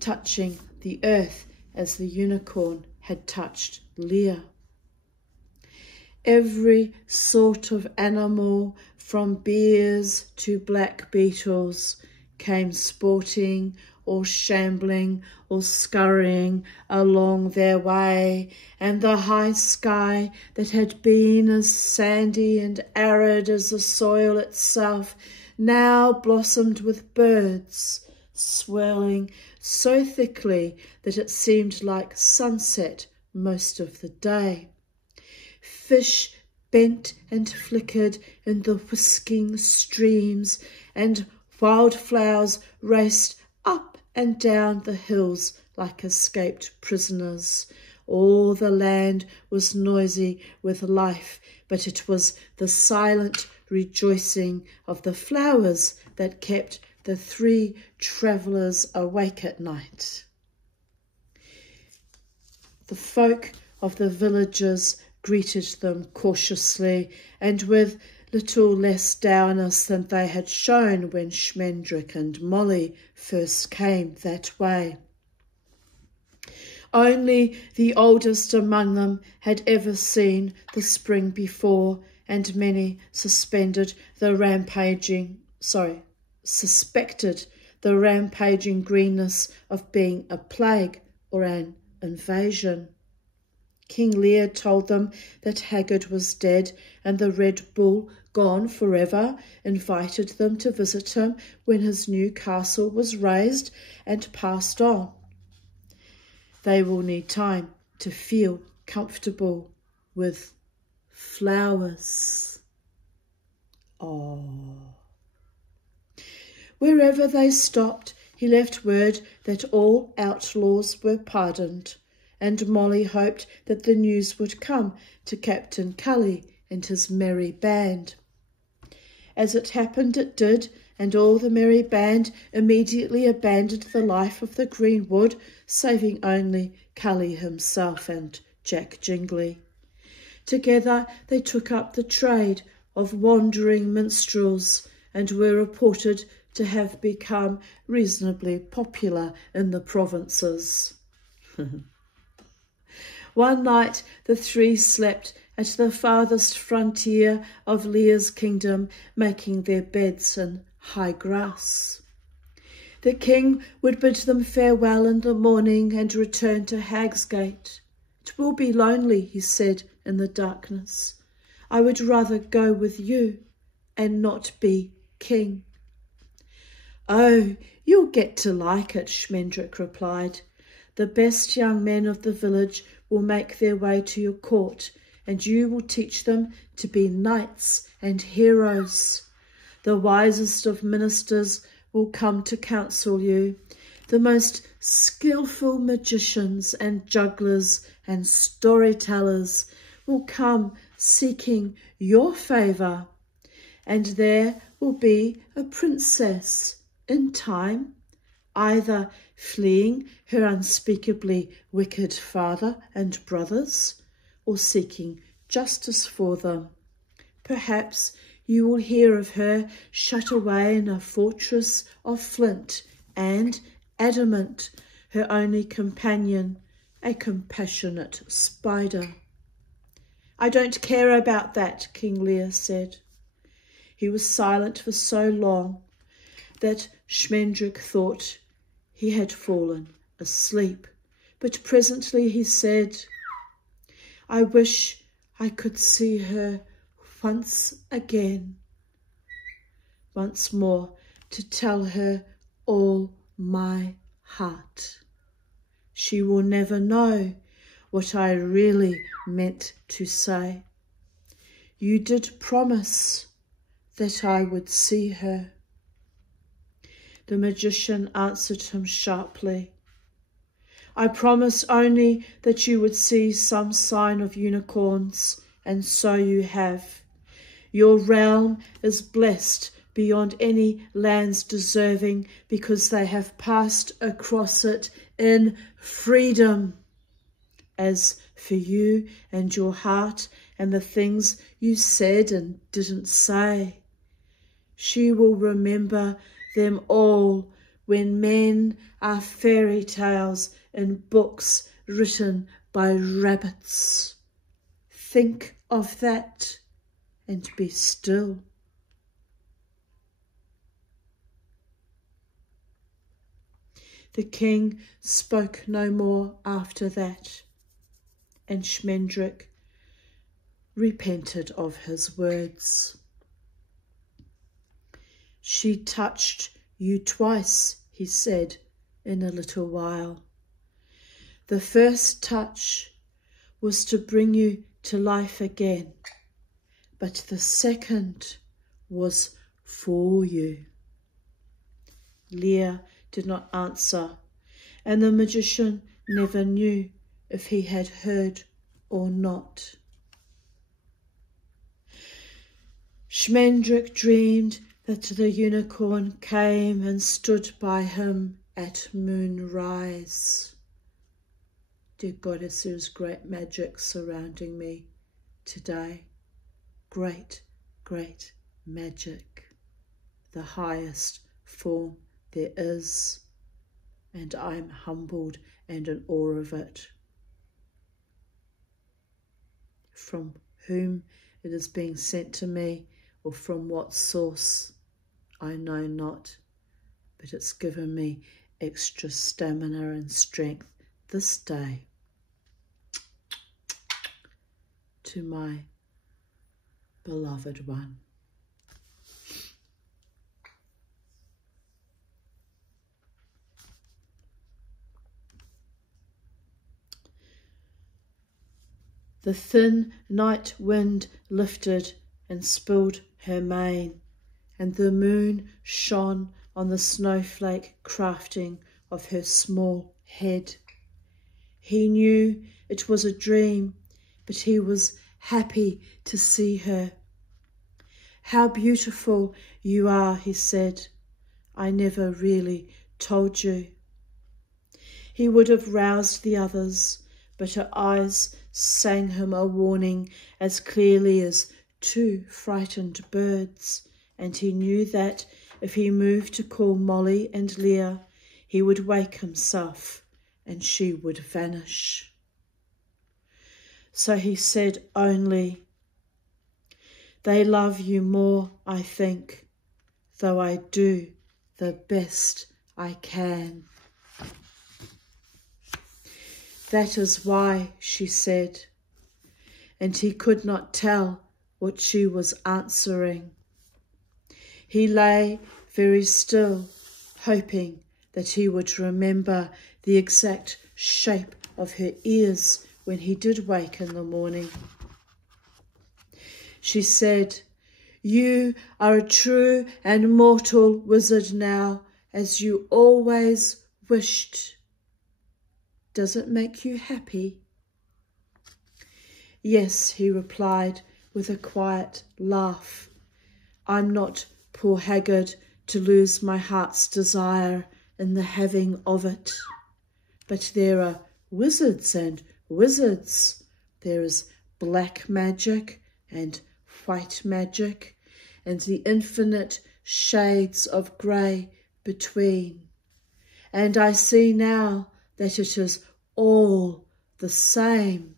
touching the earth as the unicorn had touched Leah. Every sort of animal, from bears to black beetles, came sporting or shambling or scurrying along their way, and the high sky that had been as sandy and arid as the soil itself now blossomed with birds, swirling so thickly that it seemed like sunset most of the day. Fish bent and flickered in the whisking streams, and wildflowers raced up and down the hills like escaped prisoners. All the land was noisy with life, but it was the silent rejoicing of the flowers that kept the three travellers awake at night. The folk of the villages greeted them cautiously and with little less dourness than they had shown when Schmendrick and Molly first came that way. Only the oldest among them had ever seen the spring before, and many suspected the rampaging greenness of being a plague or an invasion. King Lear told them that Haggard was dead and the Red Bull gone forever, invited them to visit him when his new castle was raised, and passed on. They will need time to feel comfortable with flowers. Oh. Wherever they stopped, he left word that all outlaws were pardoned, and Molly hoped that the news would come to Captain Cully and his merry band. As it happened, it did, and all the merry band immediately abandoned the life of the greenwood, saving only Cully himself and Jack Jingley. Together they took up the trade of wandering minstrels, and were reported to have become reasonably popular in the provinces. One night the three slept at the farthest frontier of Lear's kingdom, making their beds in high grass. The king would bid them farewell in the morning and return to Hagsgate. "It will be lonely," he said in the darkness. "I would rather go with you and not be king." "Oh, you'll get to like it," Schmendrick replied. "The best young men of the village will make their way to your court, and you will teach them to be knights and heroes. The wisest of ministers will come to counsel you. The most skillful magicians and jugglers and storytellers will come seeking your favour, and there will be a princess in time, either fleeing her unspeakably wicked father and brothers, or seeking justice for them. Perhaps you will hear of her shut away in a fortress of flint and adamant, her only companion a compassionate spider." "I don't care about that," King Lear said. He was silent for so long that Schmendrick thought he had fallen asleep, but presently he said, "I wish I could see her once again, once more, to tell her all my heart. She will never know what I really meant to say. You did promise that I would see her." The magician answered him sharply, "I promised only that you would see some sign of unicorns, and so you have. Your realm is blessed beyond any lands deserving, because they have passed across it in freedom. As for you and your heart and the things you said and didn't say. She will remember them all when men are fairy tales in books written by rabbits. Think of that and be still. The king spoke no more after that, and Schmendrick repented of his words. She touched you twice, he said, in a little while. The first touch was to bring you to life again, but the second was for you. Lear did not answer, and the magician never knew if he had heard or not. Schmendrick dreamed that the unicorn came and stood by him at moonrise. Dear Goddess, there is great magic surrounding me today. Great, great magic. The highest form there is, and I'm humbled and in awe of it. From whom it is being sent to me, or from what source, I know not, but it's given me extra stamina and strength this day to my beloved one. The thin night wind lifted and spilled her mane, and the moon shone on the snowflake crafting of her small head. He knew it was a dream, but he was happy to see her. How beautiful you are, he said. I never really told you. He would have roused the others, but her eyes sang him a warning as clearly as two frightened birds, and he knew that if he moved to call Molly and Lear, he would wake himself and she would vanish. So he said only, they love you more, I think, though I do the best I can. That is why, she said, and he could not tell what she was answering. He lay very still, hoping that he would remember the exact shape of her ears when he did wake in the morning. She said, you are a true and mortal wizard now, as you always wished. Does it make you happy? Yes, he replied with a quiet laugh. I'm not poor haggard to lose my heart's desire in the having of it. But there are wizards and wizards. There is black magic and white magic, and the infinite shades of grey between. And I see now that it is all the same.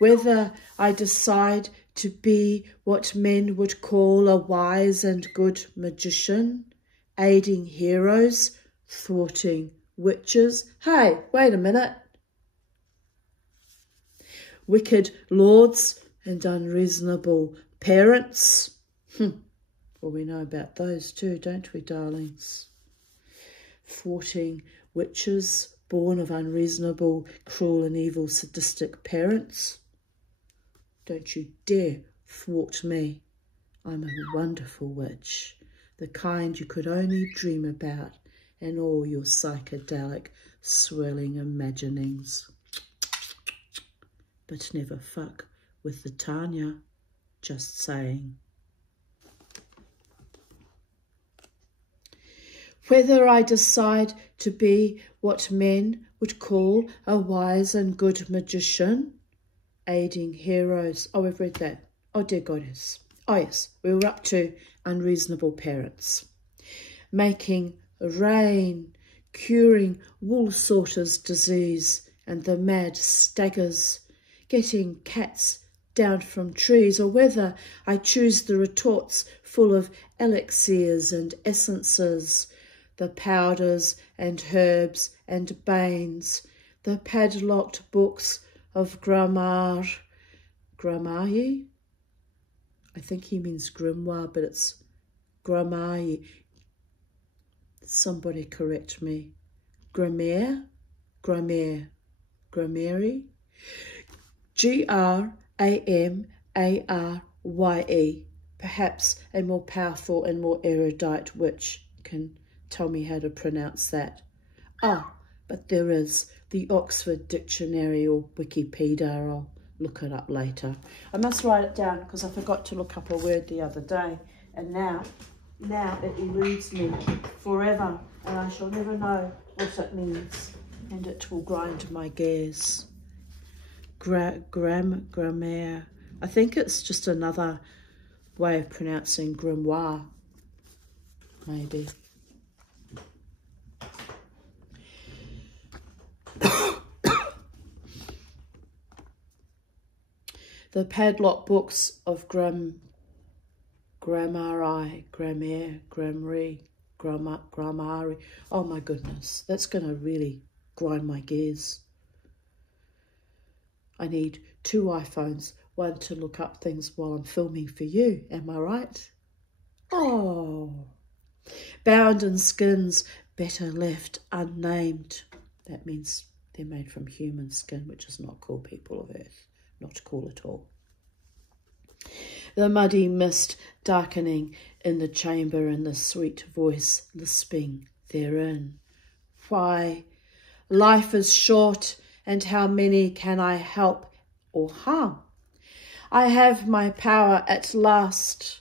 Whether I decide to be what men would call a wise and good magician, aiding heroes, thwarting witches. Hey, wait a minute. Wicked lords and unreasonable parents. Well, we know about those too, don't we, darlings? Thwarting witches, born of unreasonable, cruel and evil, sadistic parents. Don't you dare thwart me. I'm a wonderful witch, the kind you could only dream about in all your psychedelic, swirling imaginings. But never fuck with the Tanya, just saying. Whether I decide to be what men would call a wise and good magician, aiding heroes. Oh, we've read that. Oh, dear goddess. Oh, yes, we were up to unreasonable parents. Making rain, curing wool sorters' disease and the mad staggers, getting cats down from trees, or whether I choose the retorts full of elixirs and essences, the powders and herbs and banes, the padlocked books of grammar. Grammari? I think he means grimoire, but it's grammari. Somebody correct me. Grammaire? Grammaire. Grammary? Grammarye. Perhaps a more powerful and more erudite witch can tell me how to pronounce that. Ah, but there is the Oxford Dictionary or Wikipedia. I'll look it up later. I must write it down because I forgot to look up a word the other day, and now it eludes me forever, and I shall never know what it means, and it will grind my gears. Grammaire. I think it's just another way of pronouncing grimoire, maybe. The padlock books of grammari, grammari. Oh my goodness, that's going to really grind my gears. I need 2 iPhones, one to look up things while I'm filming for you, am I right? Oh, bound in skins, better left unnamed. That means they're made from human skin, which is not cool, people of Earth. Not cool at all. The muddy mist darkening in the chamber and the sweet voice lisping therein. Why, life is short, and how many can I help or harm? I have my power at last,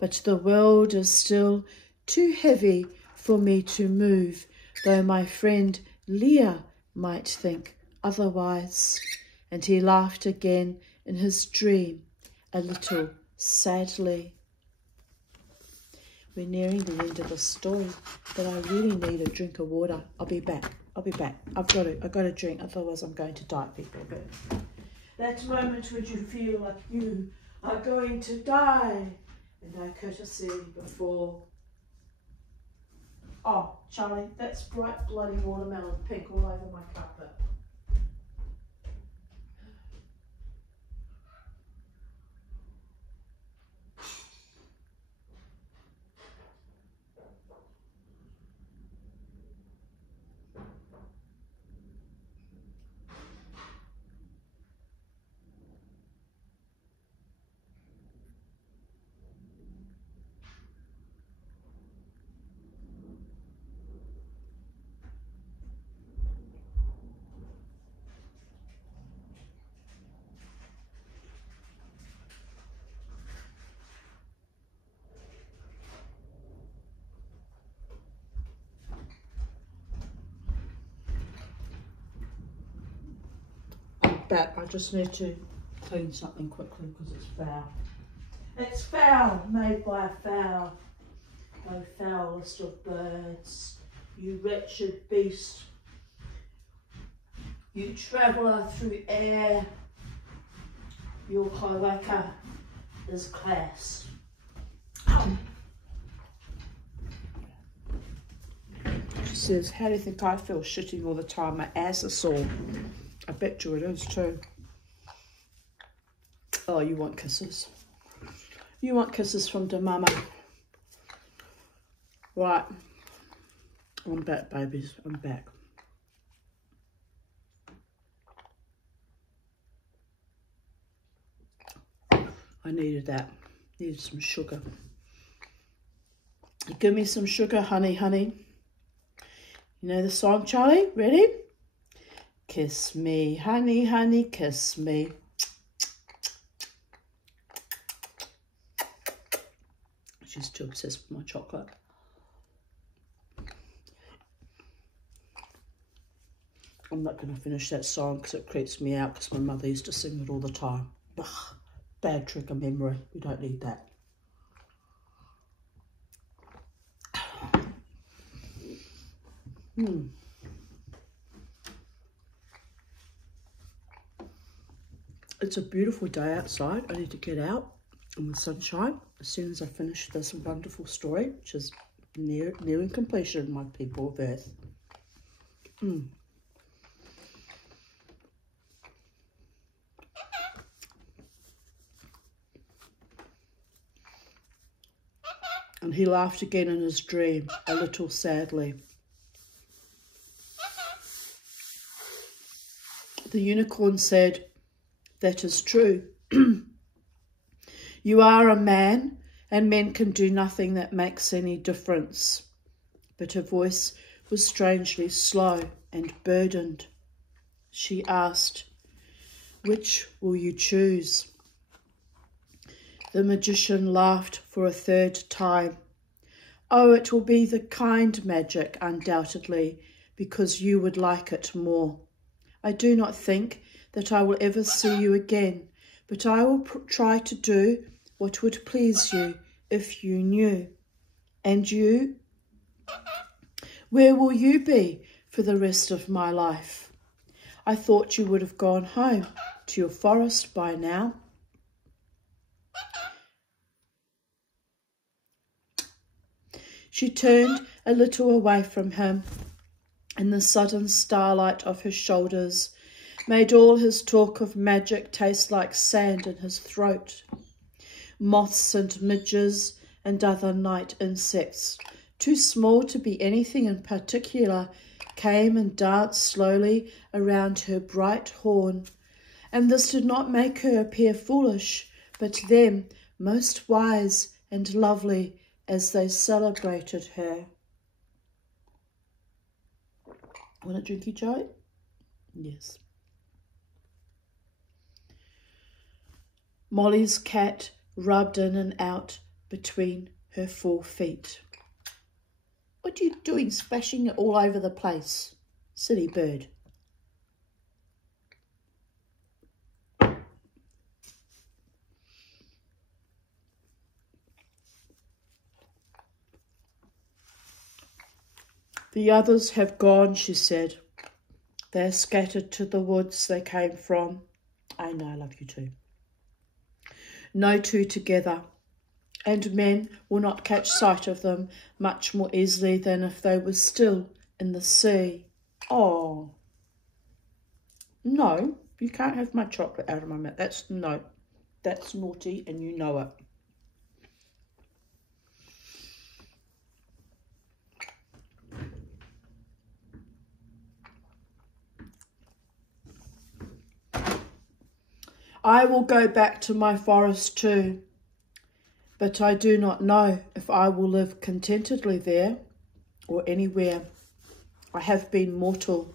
but the world is still too heavy for me to move, though my friend Leah might think otherwise. And he laughed again in his dream, a little sadly. We're nearing the end of the story, but I really need a drink of water. I'll be back. I've got to drink, otherwise I'm going to die, people. But that moment when you feel like you are going to die, and I courtesy before. Oh, Charlie, that's bright bloody watermelon pink all over my carpet. But I just need to clean something quickly because it's foul. It's foul, made by a foul. O foulest of birds, you wretched beast. You traveller through air, your cloaca is class. She says, how do you think I feel shitting all the time? My ass is sore. I bet you it is too. Oh, you want kisses. You want kisses from the mama. Right. I'm back, babies. I'm back. I needed that. Needed some sugar. Give me some sugar, honey, honey. You know the song, Charlie? Ready? Kiss me, honey, honey, kiss me. She's too obsessed with my chocolate. I'm not going to finish that song because it creeps me out because my mother used to sing it all the time. Ugh, bad trigger memory. We don't need that. It's a beautiful day outside. I need to get out in the sunshine as soon as I finish this wonderful story, which is nearing completion, my people of Earth. And he laughed again in his dream, a little sadly. The unicorn said, "That is true. You are a man, and men can do nothing that makes any difference." But her voice was strangely slow and burdened. She asked, "Which will you choose?" The magician laughed for a third time. "Oh, it will be the kind magic, undoubtedly, because you would like it more. I do not think that I will ever see you again, but I will try to do what would please you if you knew. And you? Where will you be for the rest of my life? I thought you would have gone home to your forest by now." She turned a little away from him, and the sudden starlight of her shoulders made all his talk of magic taste like sand in his throat. Moths and midges and other night insects, too small to be anything in particular, came and danced slowly around her bright horn, and this did not make her appear foolish, but them most wise and lovely as they celebrated her. Want a drinky, Joey? Yes. Molly's cat rubbed in and out between her 4 feet. "What are you doing, splashing it all over the place? Silly bird." "The others have gone," she said. "They are scattered to the woods they came from. I know, I love you too. No two together, and men will not catch sight of them much more easily than if they were still in the sea." Oh, no, you can't have my chocolate out of my mouth. That's naughty, and you know it. "I will go back to my forest too, but I do not know if I will live contentedly there or anywhere. I have been mortal,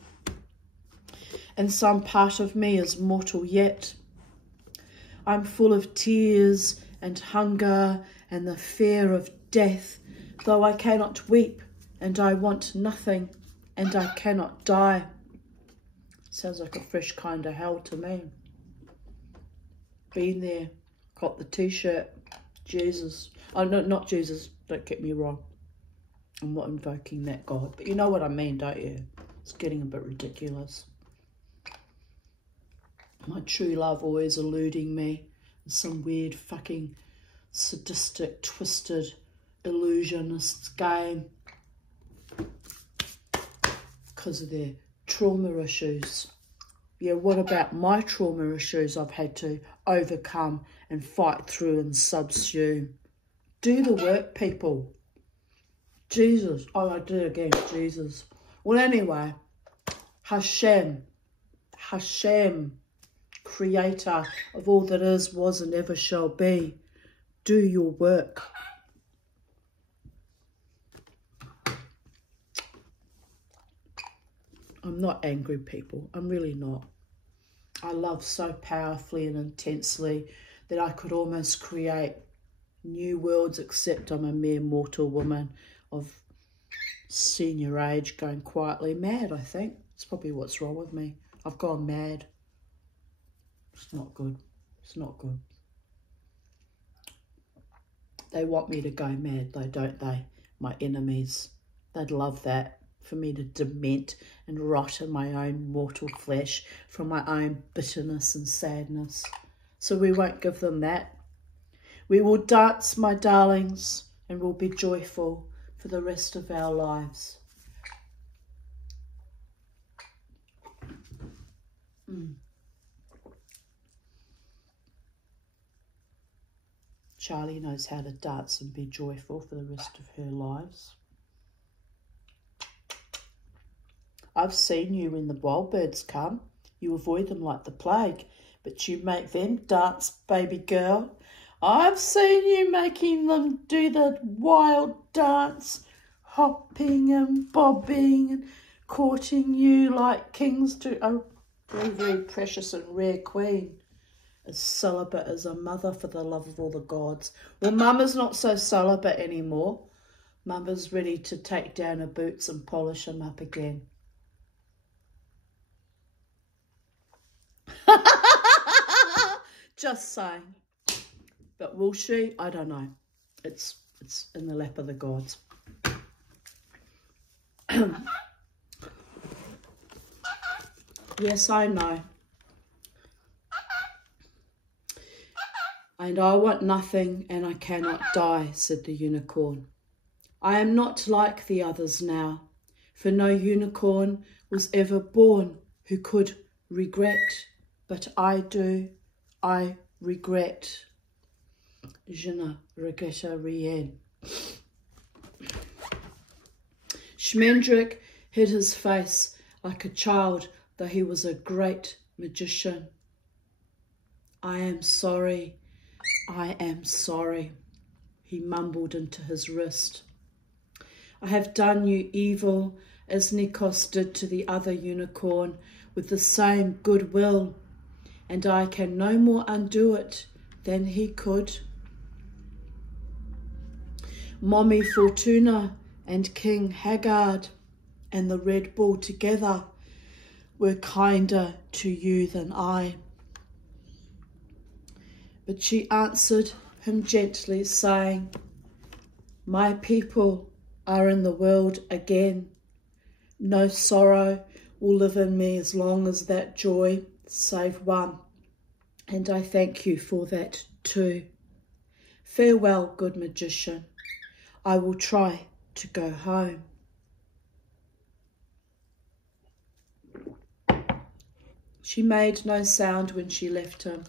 and some part of me is mortal yet. I'm full of tears and hunger and the fear of death, though I cannot weep, and I want nothing, and I cannot die." Sounds like a fresh kind of hell to me. Been there, got the t-shirt, Jesus. Oh, no, not Jesus, don't get me wrong. I'm not invoking that God, but you know what I mean, don't you? It's getting a bit ridiculous. My true love always eluding me in some weird fucking sadistic, twisted, illusionist game because of their trauma issues. Yeah, what about my trauma issues I've had to overcome and fight through and subsume? Do the work, people. Jesus. Oh, I did it again. Jesus. Well, anyway, Hashem, creator of all that is, was, and ever shall be, do your work. I'm not angry, people. I'm really not. I love so powerfully and intensely that I could almost create new worlds, except I'm a mere mortal woman of Senior age, going quietly mad, I think. It's probably what's wrong with me. I've gone mad. It's not good. It's not good. They want me to go mad though, don't they? My enemies. They'd love that. For me to dement and rot in my own mortal flesh from my own bitterness and sadness. So we won't give them that. We will dance, my darlings, and we'll be joyful for the rest of our lives. Charlie knows how to dance and be joyful for the rest of her lives. I've seen you when the wild birds come. You avoid them like the plague, but you make them dance, baby girl. I've seen you making them do the wild dance, hopping and bobbing and courting you like kings do. A very, very precious and rare queen, as celibate as a mother for the love of all the gods. Well, Mama's not so celibate anymore. Mama's ready to take down her boots and polish them up again. Just saying. But will she? I don't know. It's in the lap of the gods. Yes, I know. And I want nothing and I cannot die, said the unicorn. I am not like the others now, for no unicorn was ever born who could regret, but I do, I regret. Je ne regrette rien. Schmendrick hid his face like a child, though he was a great magician. I am sorry, he mumbled into his wrist. I have done you evil, as Nikos did to the other unicorn, with the same goodwill, and I can no more undo it than he could. Mommy Fortuna and King Haggard and the Red Bull together were kinder to you than I. But she answered him gently, saying, my people are in the world again. No sorrow will live in me as long as that joy, save one, and I thank you for that too. Farewell, good magician. I will try to go home. She made no sound when she left him.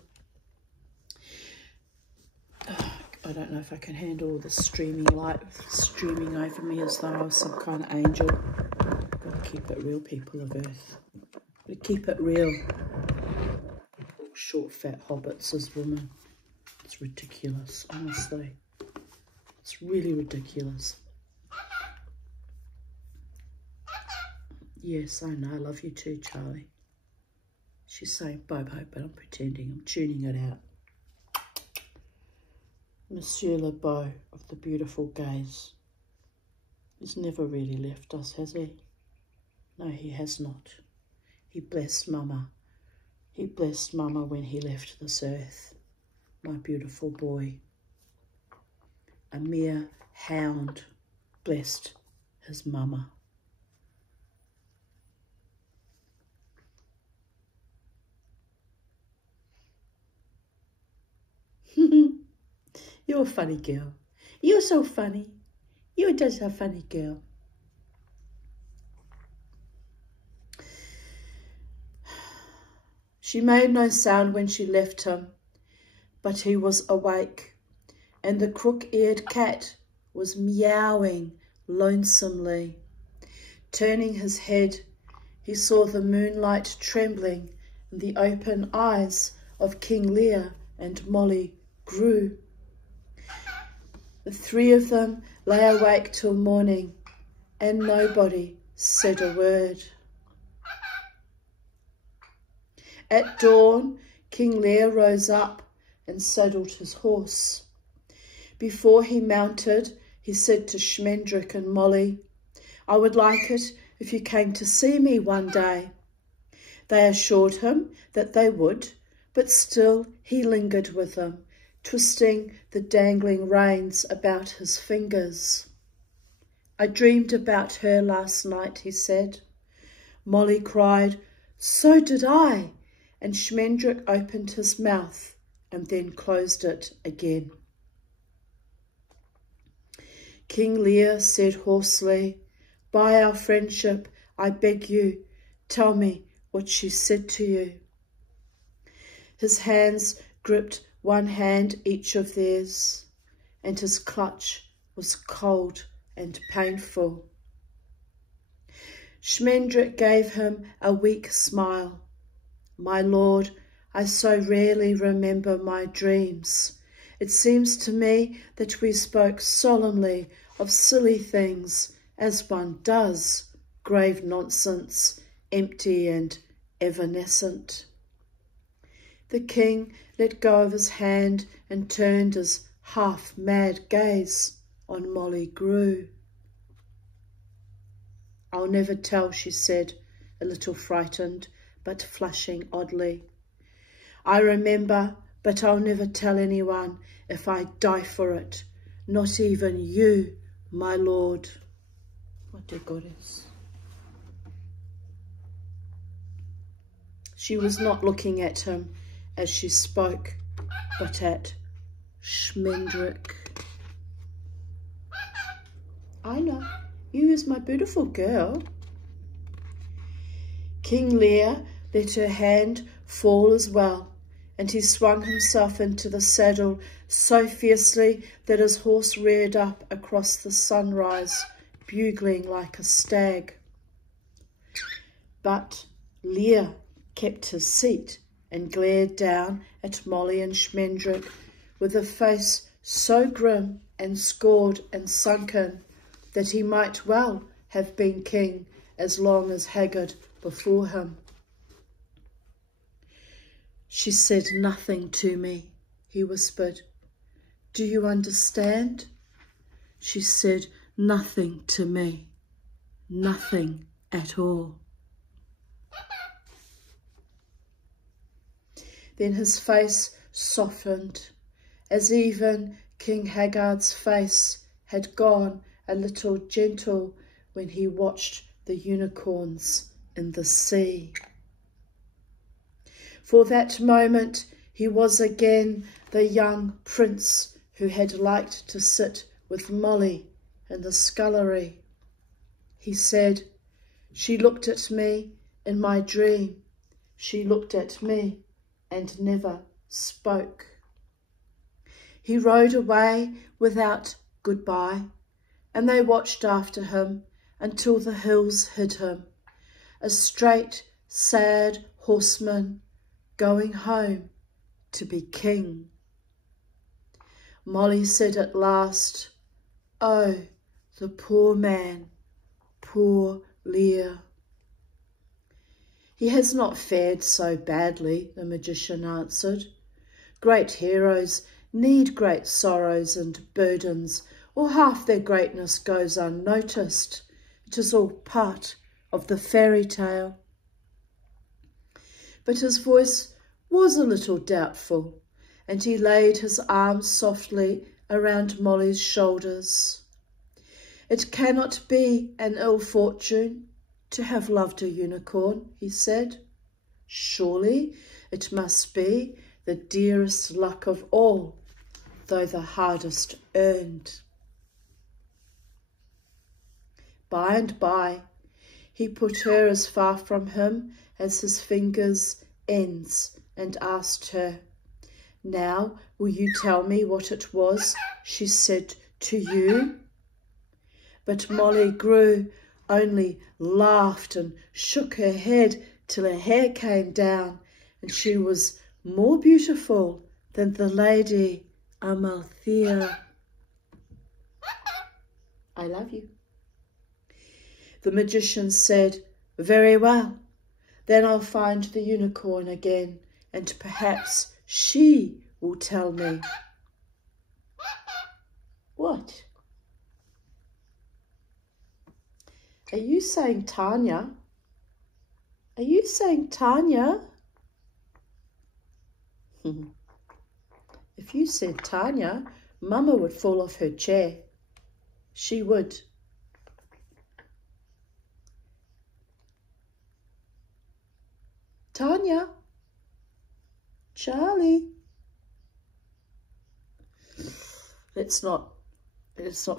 I don't know if I can handle the streaming light streaming over me as though I was some kind of angel. Gotta keep it real, people of Earth. Gotta keep it real. Short, fat hobbits as women. It's ridiculous, honestly. It's really ridiculous. Yes, I know. I love you too, Charlie. She's saying bye-bye, but I'm pretending. I'm tuning it out. Monsieur Le Beau of the beautiful gaze. He's never really left us, has he? No, he has not. He blessed Mama. He blessed Mama when he left this earth. My beautiful boy. A mere hound blessed his Mama. You're a funny girl. You're so funny. You're just a funny girl. She made no sound when she left him, but he was awake, and the crook-eared cat was meowing lonesomely. Turning his head, he saw the moonlight trembling in the open eyes of King Lear and Molly Grew. The three of them lay awake till morning, and nobody said a word. At dawn, King Lear rose up and saddled his horse. Before he mounted, he said to Schmendrick and Molly, I would like it if you came to see me one day." They assured him that they would, but still he lingered with them, twisting the dangling reins about his fingers. "I dreamed about her last night," he said. Molly cried, "So did I," and Schmendrick opened his mouth and then closed it again. King Lear said hoarsely, "By our friendship, I beg you, tell me what she said to you." His hands gripped one hand each of theirs, and his clutch was cold and painful. Schmendrick gave him a weak smile. "My lord, I so rarely remember my dreams. It seems to me that we spoke solemnly of silly things, as one does, grave nonsense, empty and evanescent." The king let go of his hand and turned his half-mad gaze on Molly Grew. "I'll never tell," she said, a little frightened, but flushing oddly. "I remember, but I'll never tell anyone if I die for it, not even you, my lord." What a goddess. She was not looking at him as she spoke, but at Schmendrick. "I know, you is my beautiful girl." King Lear let her hand fall as well, and he swung himself into the saddle so fiercely that his horse reared up across the sunrise, bugling like a stag. But Lear kept his seat and glared down at Molly and Schmendrick with a face so grim and scored and sunken that he might well have been king as long as haggard before him. "She said nothing to me," he whispered. "Do you understand? She said nothing to me, nothing at all." Then his face softened, as even King Haggard's face had gone a little gentle when he watched the unicorns in the sea. For that moment he was again the young prince who had liked to sit with Molly in the scullery. He said, "She looked at me in my dream. She looked at me and never spoke." He rode away without goodbye, and they watched after him until the hills hid him, a straight, sad horseman going home to be king. Molly said at last, "Oh, the poor man, poor Lear." "He has not fared so badly," the magician answered. "Great heroes need great sorrows and burdens, or half their greatness goes unnoticed. It is all part of the fairy tale." But his voice was a little doubtful, and he laid his arms softly around Molly's shoulders. "It cannot be an ill fortune to have loved a unicorn," he said. "Surely it must be the dearest luck of all, though the hardest earned." By and by he put her as far from him as his fingers' ends and asked her, "Now will you tell me what it was she said to you?" But Molly Grew only laughed and shook her head till her hair came down, and she was more beautiful than the Lady Amalthea. "I love you." The magician said, "Very well, then I'll find the unicorn again, and perhaps she will tell me." "What?" Are you saying Tanya? Are you saying Tanya? If you said Tanya, Mama would fall off her chair. She would. Tanya? Charlie? Let's not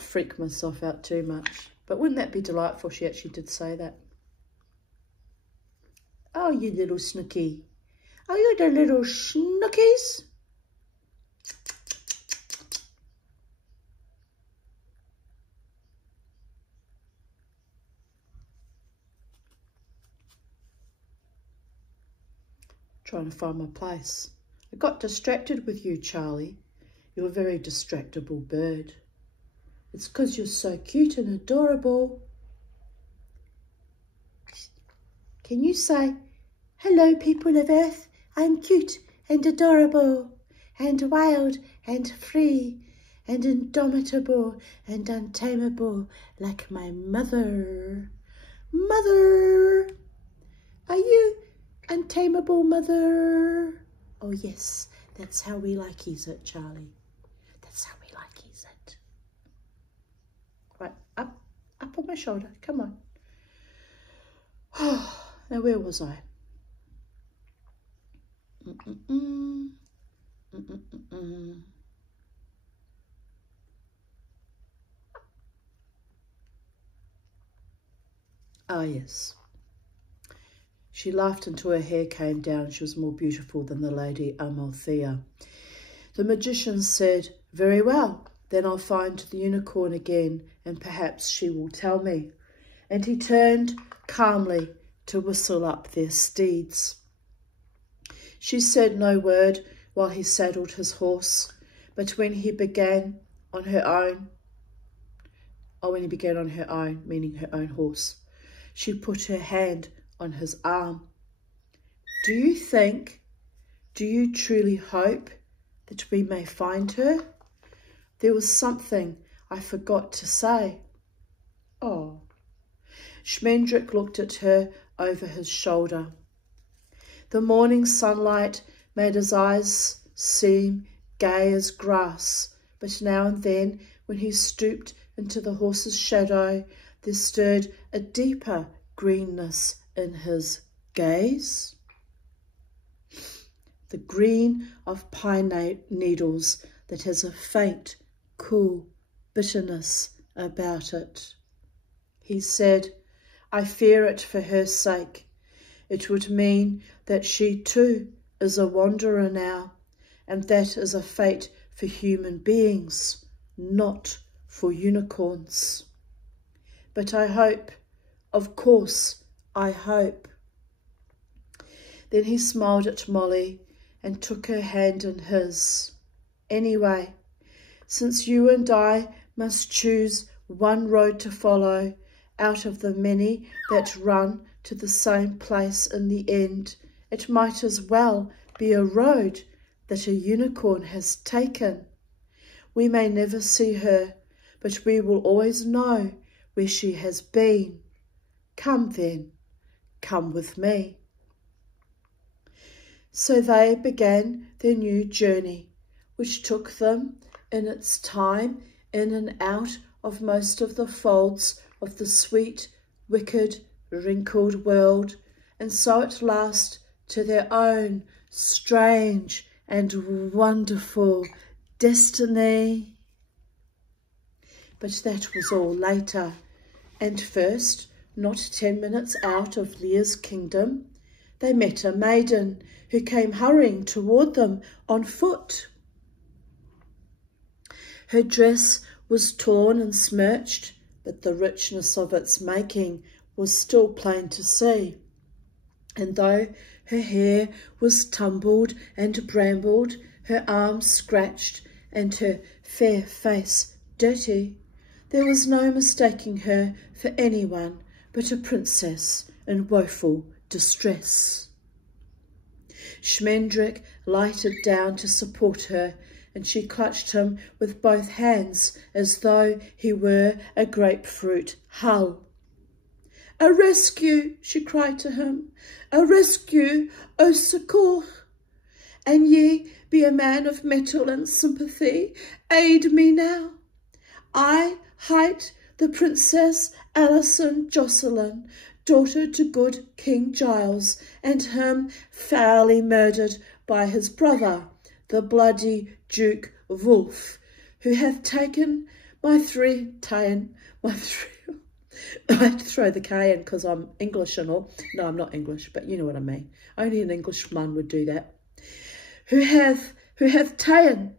freak myself out too much. But wouldn't that be delightful? She actually did say that. Oh, you little snooky. Are you the little snookies? Trying to find my place. I got distracted with you, Charlie. You're a very distractible bird. It's because you're so cute and adorable. Can you say, hello, people of Earth, I'm cute and adorable and wild and free and indomitable and untamable like my mother. Mother, are you untamable, mother? Oh, yes, that's how we like it, Charlie. That's how we like it. Right, up on my shoulder. Come on. Oh, now where was I? Ah, yes. She laughed until her hair came down. She was more beautiful than the lady Amalthea. The magician said, very well, then I'll find the unicorn again, and perhaps she will tell me. And he turned calmly to whistle up their steeds. She said no word while he saddled his horse, but when he began on her own, meaning her own horse, she put her hand on his arm. Do you truly hope that we may find her? There was something I forgot to say. Oh. Schmendrick looked at her over his shoulder. The morning sunlight made his eyes seem gay as grass, but now and then, when he stooped into the horse's shadow, there stirred a deeper greenness in his gaze. The green of pine needles that has a faint, cool bitterness about it. He said, I fear it for her sake. It would mean that she too is a wanderer now, and that is a fate for human beings, not for unicorns. But I hope, of course, I hope. Then he smiled at Molly and took her hand in his. Anyway, since you and I must choose one road to follow out of the many that run to the same place in the end, it might as well be a road that a unicorn has taken. We may never see her, but we will always know where she has been. Come then, come with me. So they began their new journey, which took them in its time in and out of most of the folds of the sweet, wicked, wrinkled world, and so at last to their own strange and wonderful destiny. But that was all later, and first, not 10 minutes out of Lear's kingdom, they met a maiden who came hurrying toward them on foot. Her dress was torn and smirched, but the richness of its making was still plain to see. And though her hair was tumbled and brambled, her arms scratched, and her fair face dirty, there was no mistaking her for anyone but a princess in woeful distress. Schmendrick lighted down to support her, and she clutched him with both hands as though he were a grapefruit hull. A rescue, she cried to him. A rescue, au secours. An ye be a man of metal and sympathy, aid me now. I hight the Princess Alison Jocelyn, daughter to good King Giles, and him foully murdered by his brother, the bloody Duke Wolf, who hath taken I throw the K in because I'm English and all. No, I'm not English, but you know what I mean. Only an Englishman would do that. Who hath ta'en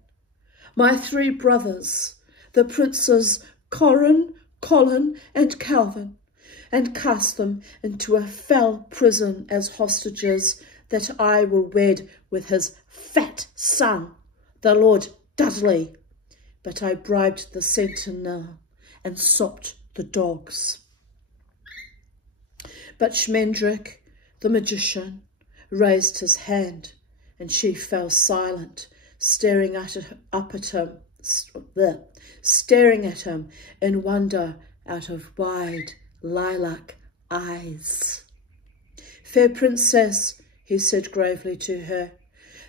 my 3 brothers, the princes Corin, Colin, and Calvin, and cast them into a fell prison as hostages, that I will wed with his fat son, the Lord Dudley. But I bribed the sentinel and sopped the dogs. But Schmendrick, the magician, raised his hand, and she fell silent, staring at him in wonder out of wide lilac eyes. Fair princess, he said gravely to her,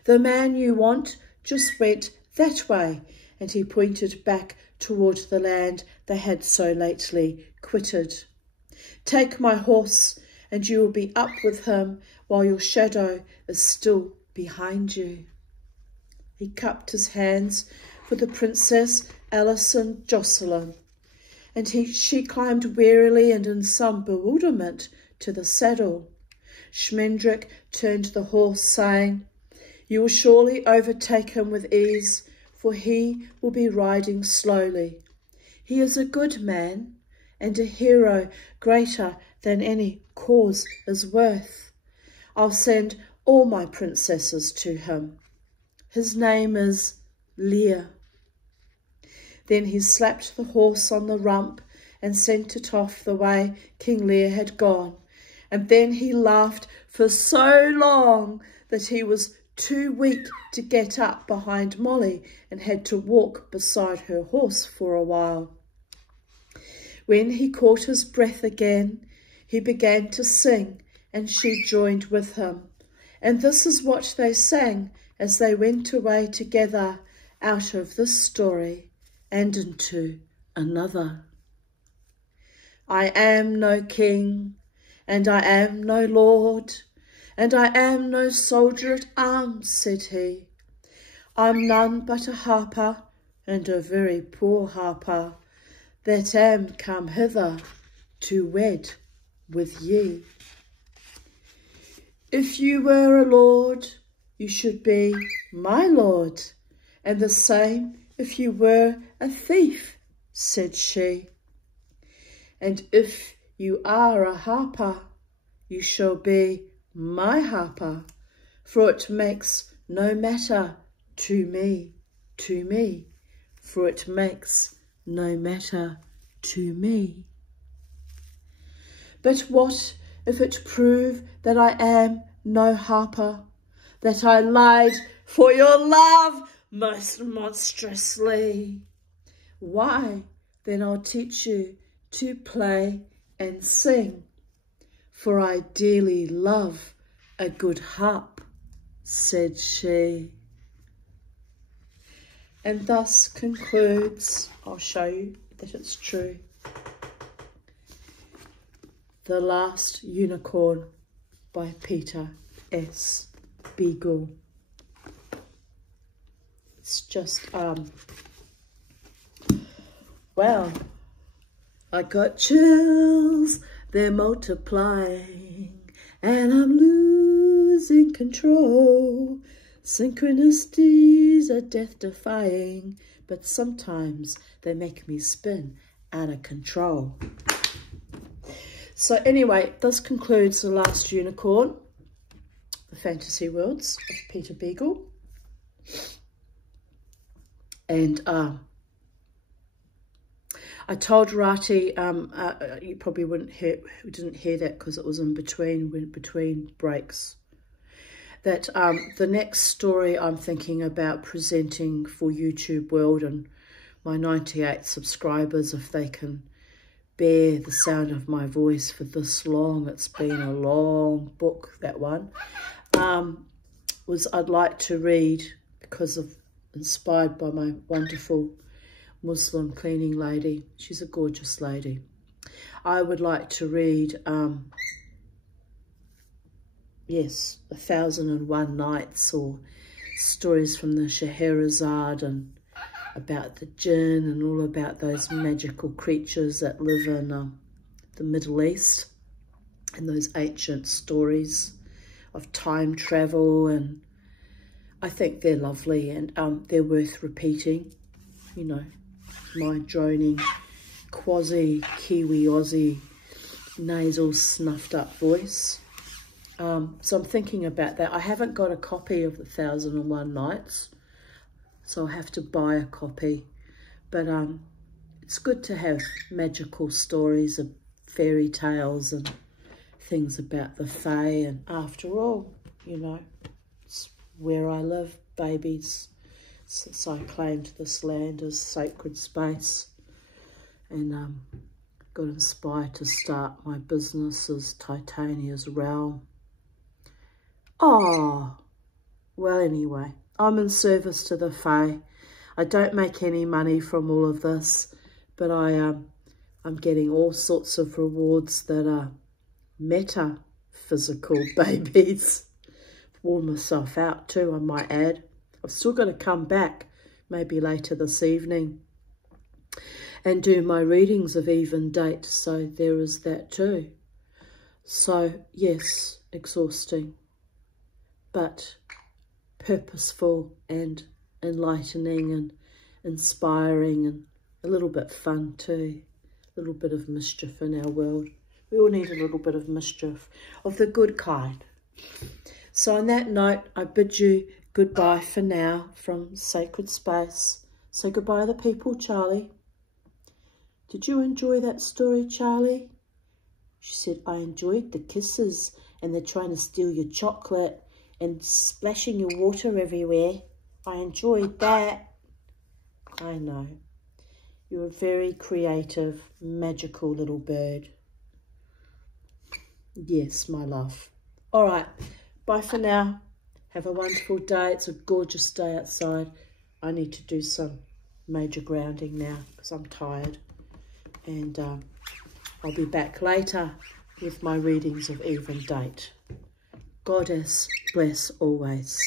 the man you want just went that way, and he pointed back toward the land they had so lately quitted. Take my horse, and you will be up with him while your shadow is still behind you. He cupped his hands for the Princess Alison Jocelyn, and she climbed wearily and in some bewilderment to the saddle. Schmendrick turned the horse, saying, You will surely overtake him with ease, for he will be riding slowly. He is a good man, and a hero greater than any cause is worth. I'll send all my princesses to him. His name is Lear. Then he slapped the horse on the rump and sent it off the way King Lear had gone, and then he laughed for so long that he was too weak to get up behind Molly and had to walk beside her horse for a while. When he caught his breath again, he began to sing, and she joined with him. And this is what they sang as they went away together out of this story and into another. I am no king, and I am no lord, and I am no soldier at arms, said he. I'm none but a harper, and a very poor harper, that am come hither to wed with ye. If you were a lord, you should be my lord, and the same if you were a thief, said she. And if you are a harper, you shall be my harper, for it makes no matter to me, for it makes no matter to me. But what if it prove that I am no harper, that I lied for your love most monstrously? Why, then I'll teach you to play and sing, for I dearly love a good harp, said she. And thus concludes, I'll show you that it's true, The Last Unicorn by Peter S. Beagle. It's just, well, I got chills, they're multiplying, and I'm losing control. Synchronicities are death-defying, but sometimes they make me spin out of control. So anyway, this concludes The Last Unicorn, The Fantasy Worlds of Peter Beagle. And I told Rati, you probably didn't hear that because it was in between breaks, that the next story I'm thinking about presenting for YouTube World and my 98 subscribers, if they can bear the sound of my voice for this long. It's been a long book, that one. Was I'd like to read, because of inspired by my wonderful Muslim cleaning lady. She's a gorgeous lady. I would like to read, yes, 1001 Nights, or stories from the Scheherazade, and about the jinn and all about those magical creatures that live in the Middle East, and those ancient stories of time travel. And I think they're lovely, and they're worth repeating. You know, my droning quasi-Kiwi Aussie nasal snuffed up voice. So I'm thinking about that. I haven't got a copy of the 1001 Nights, so I'll have to buy a copy. But it's good to have magical stories of fairy tales and things about the fae. And after all, you know, it's where I live, babies. Since I claimed this land as sacred space, and got inspired to start my business as Titania's Realm. Oh, well, anyway, I'm in service to the fae. I don't make any money from all of this, but I'm getting all sorts of rewards that are metaphysical, babies. Worn myself out too, I might add. I've still got to come back, maybe later this evening, and do my readings of even date, so there is that too. So, yes, exhausting, but purposeful and enlightening and inspiring, and a little bit fun too. A little bit of mischief in our world. We all need a little bit of mischief, of the good kind. So on that note, I bid you goodbye for now from Sacred Space. Say goodbye to the people, Charlie. Did you enjoy that story, Charlie? She said, I enjoyed the kisses, and they're trying to steal your chocolate and splashing your water everywhere. I enjoyed that. I know. You're a very creative, magical little bird. Yes, my love. All right. Bye for now. Have a wonderful day. It's a gorgeous day outside. I need to do some major grounding now because I'm tired. And I'll be back later with my readings of even date. Goddess bless always.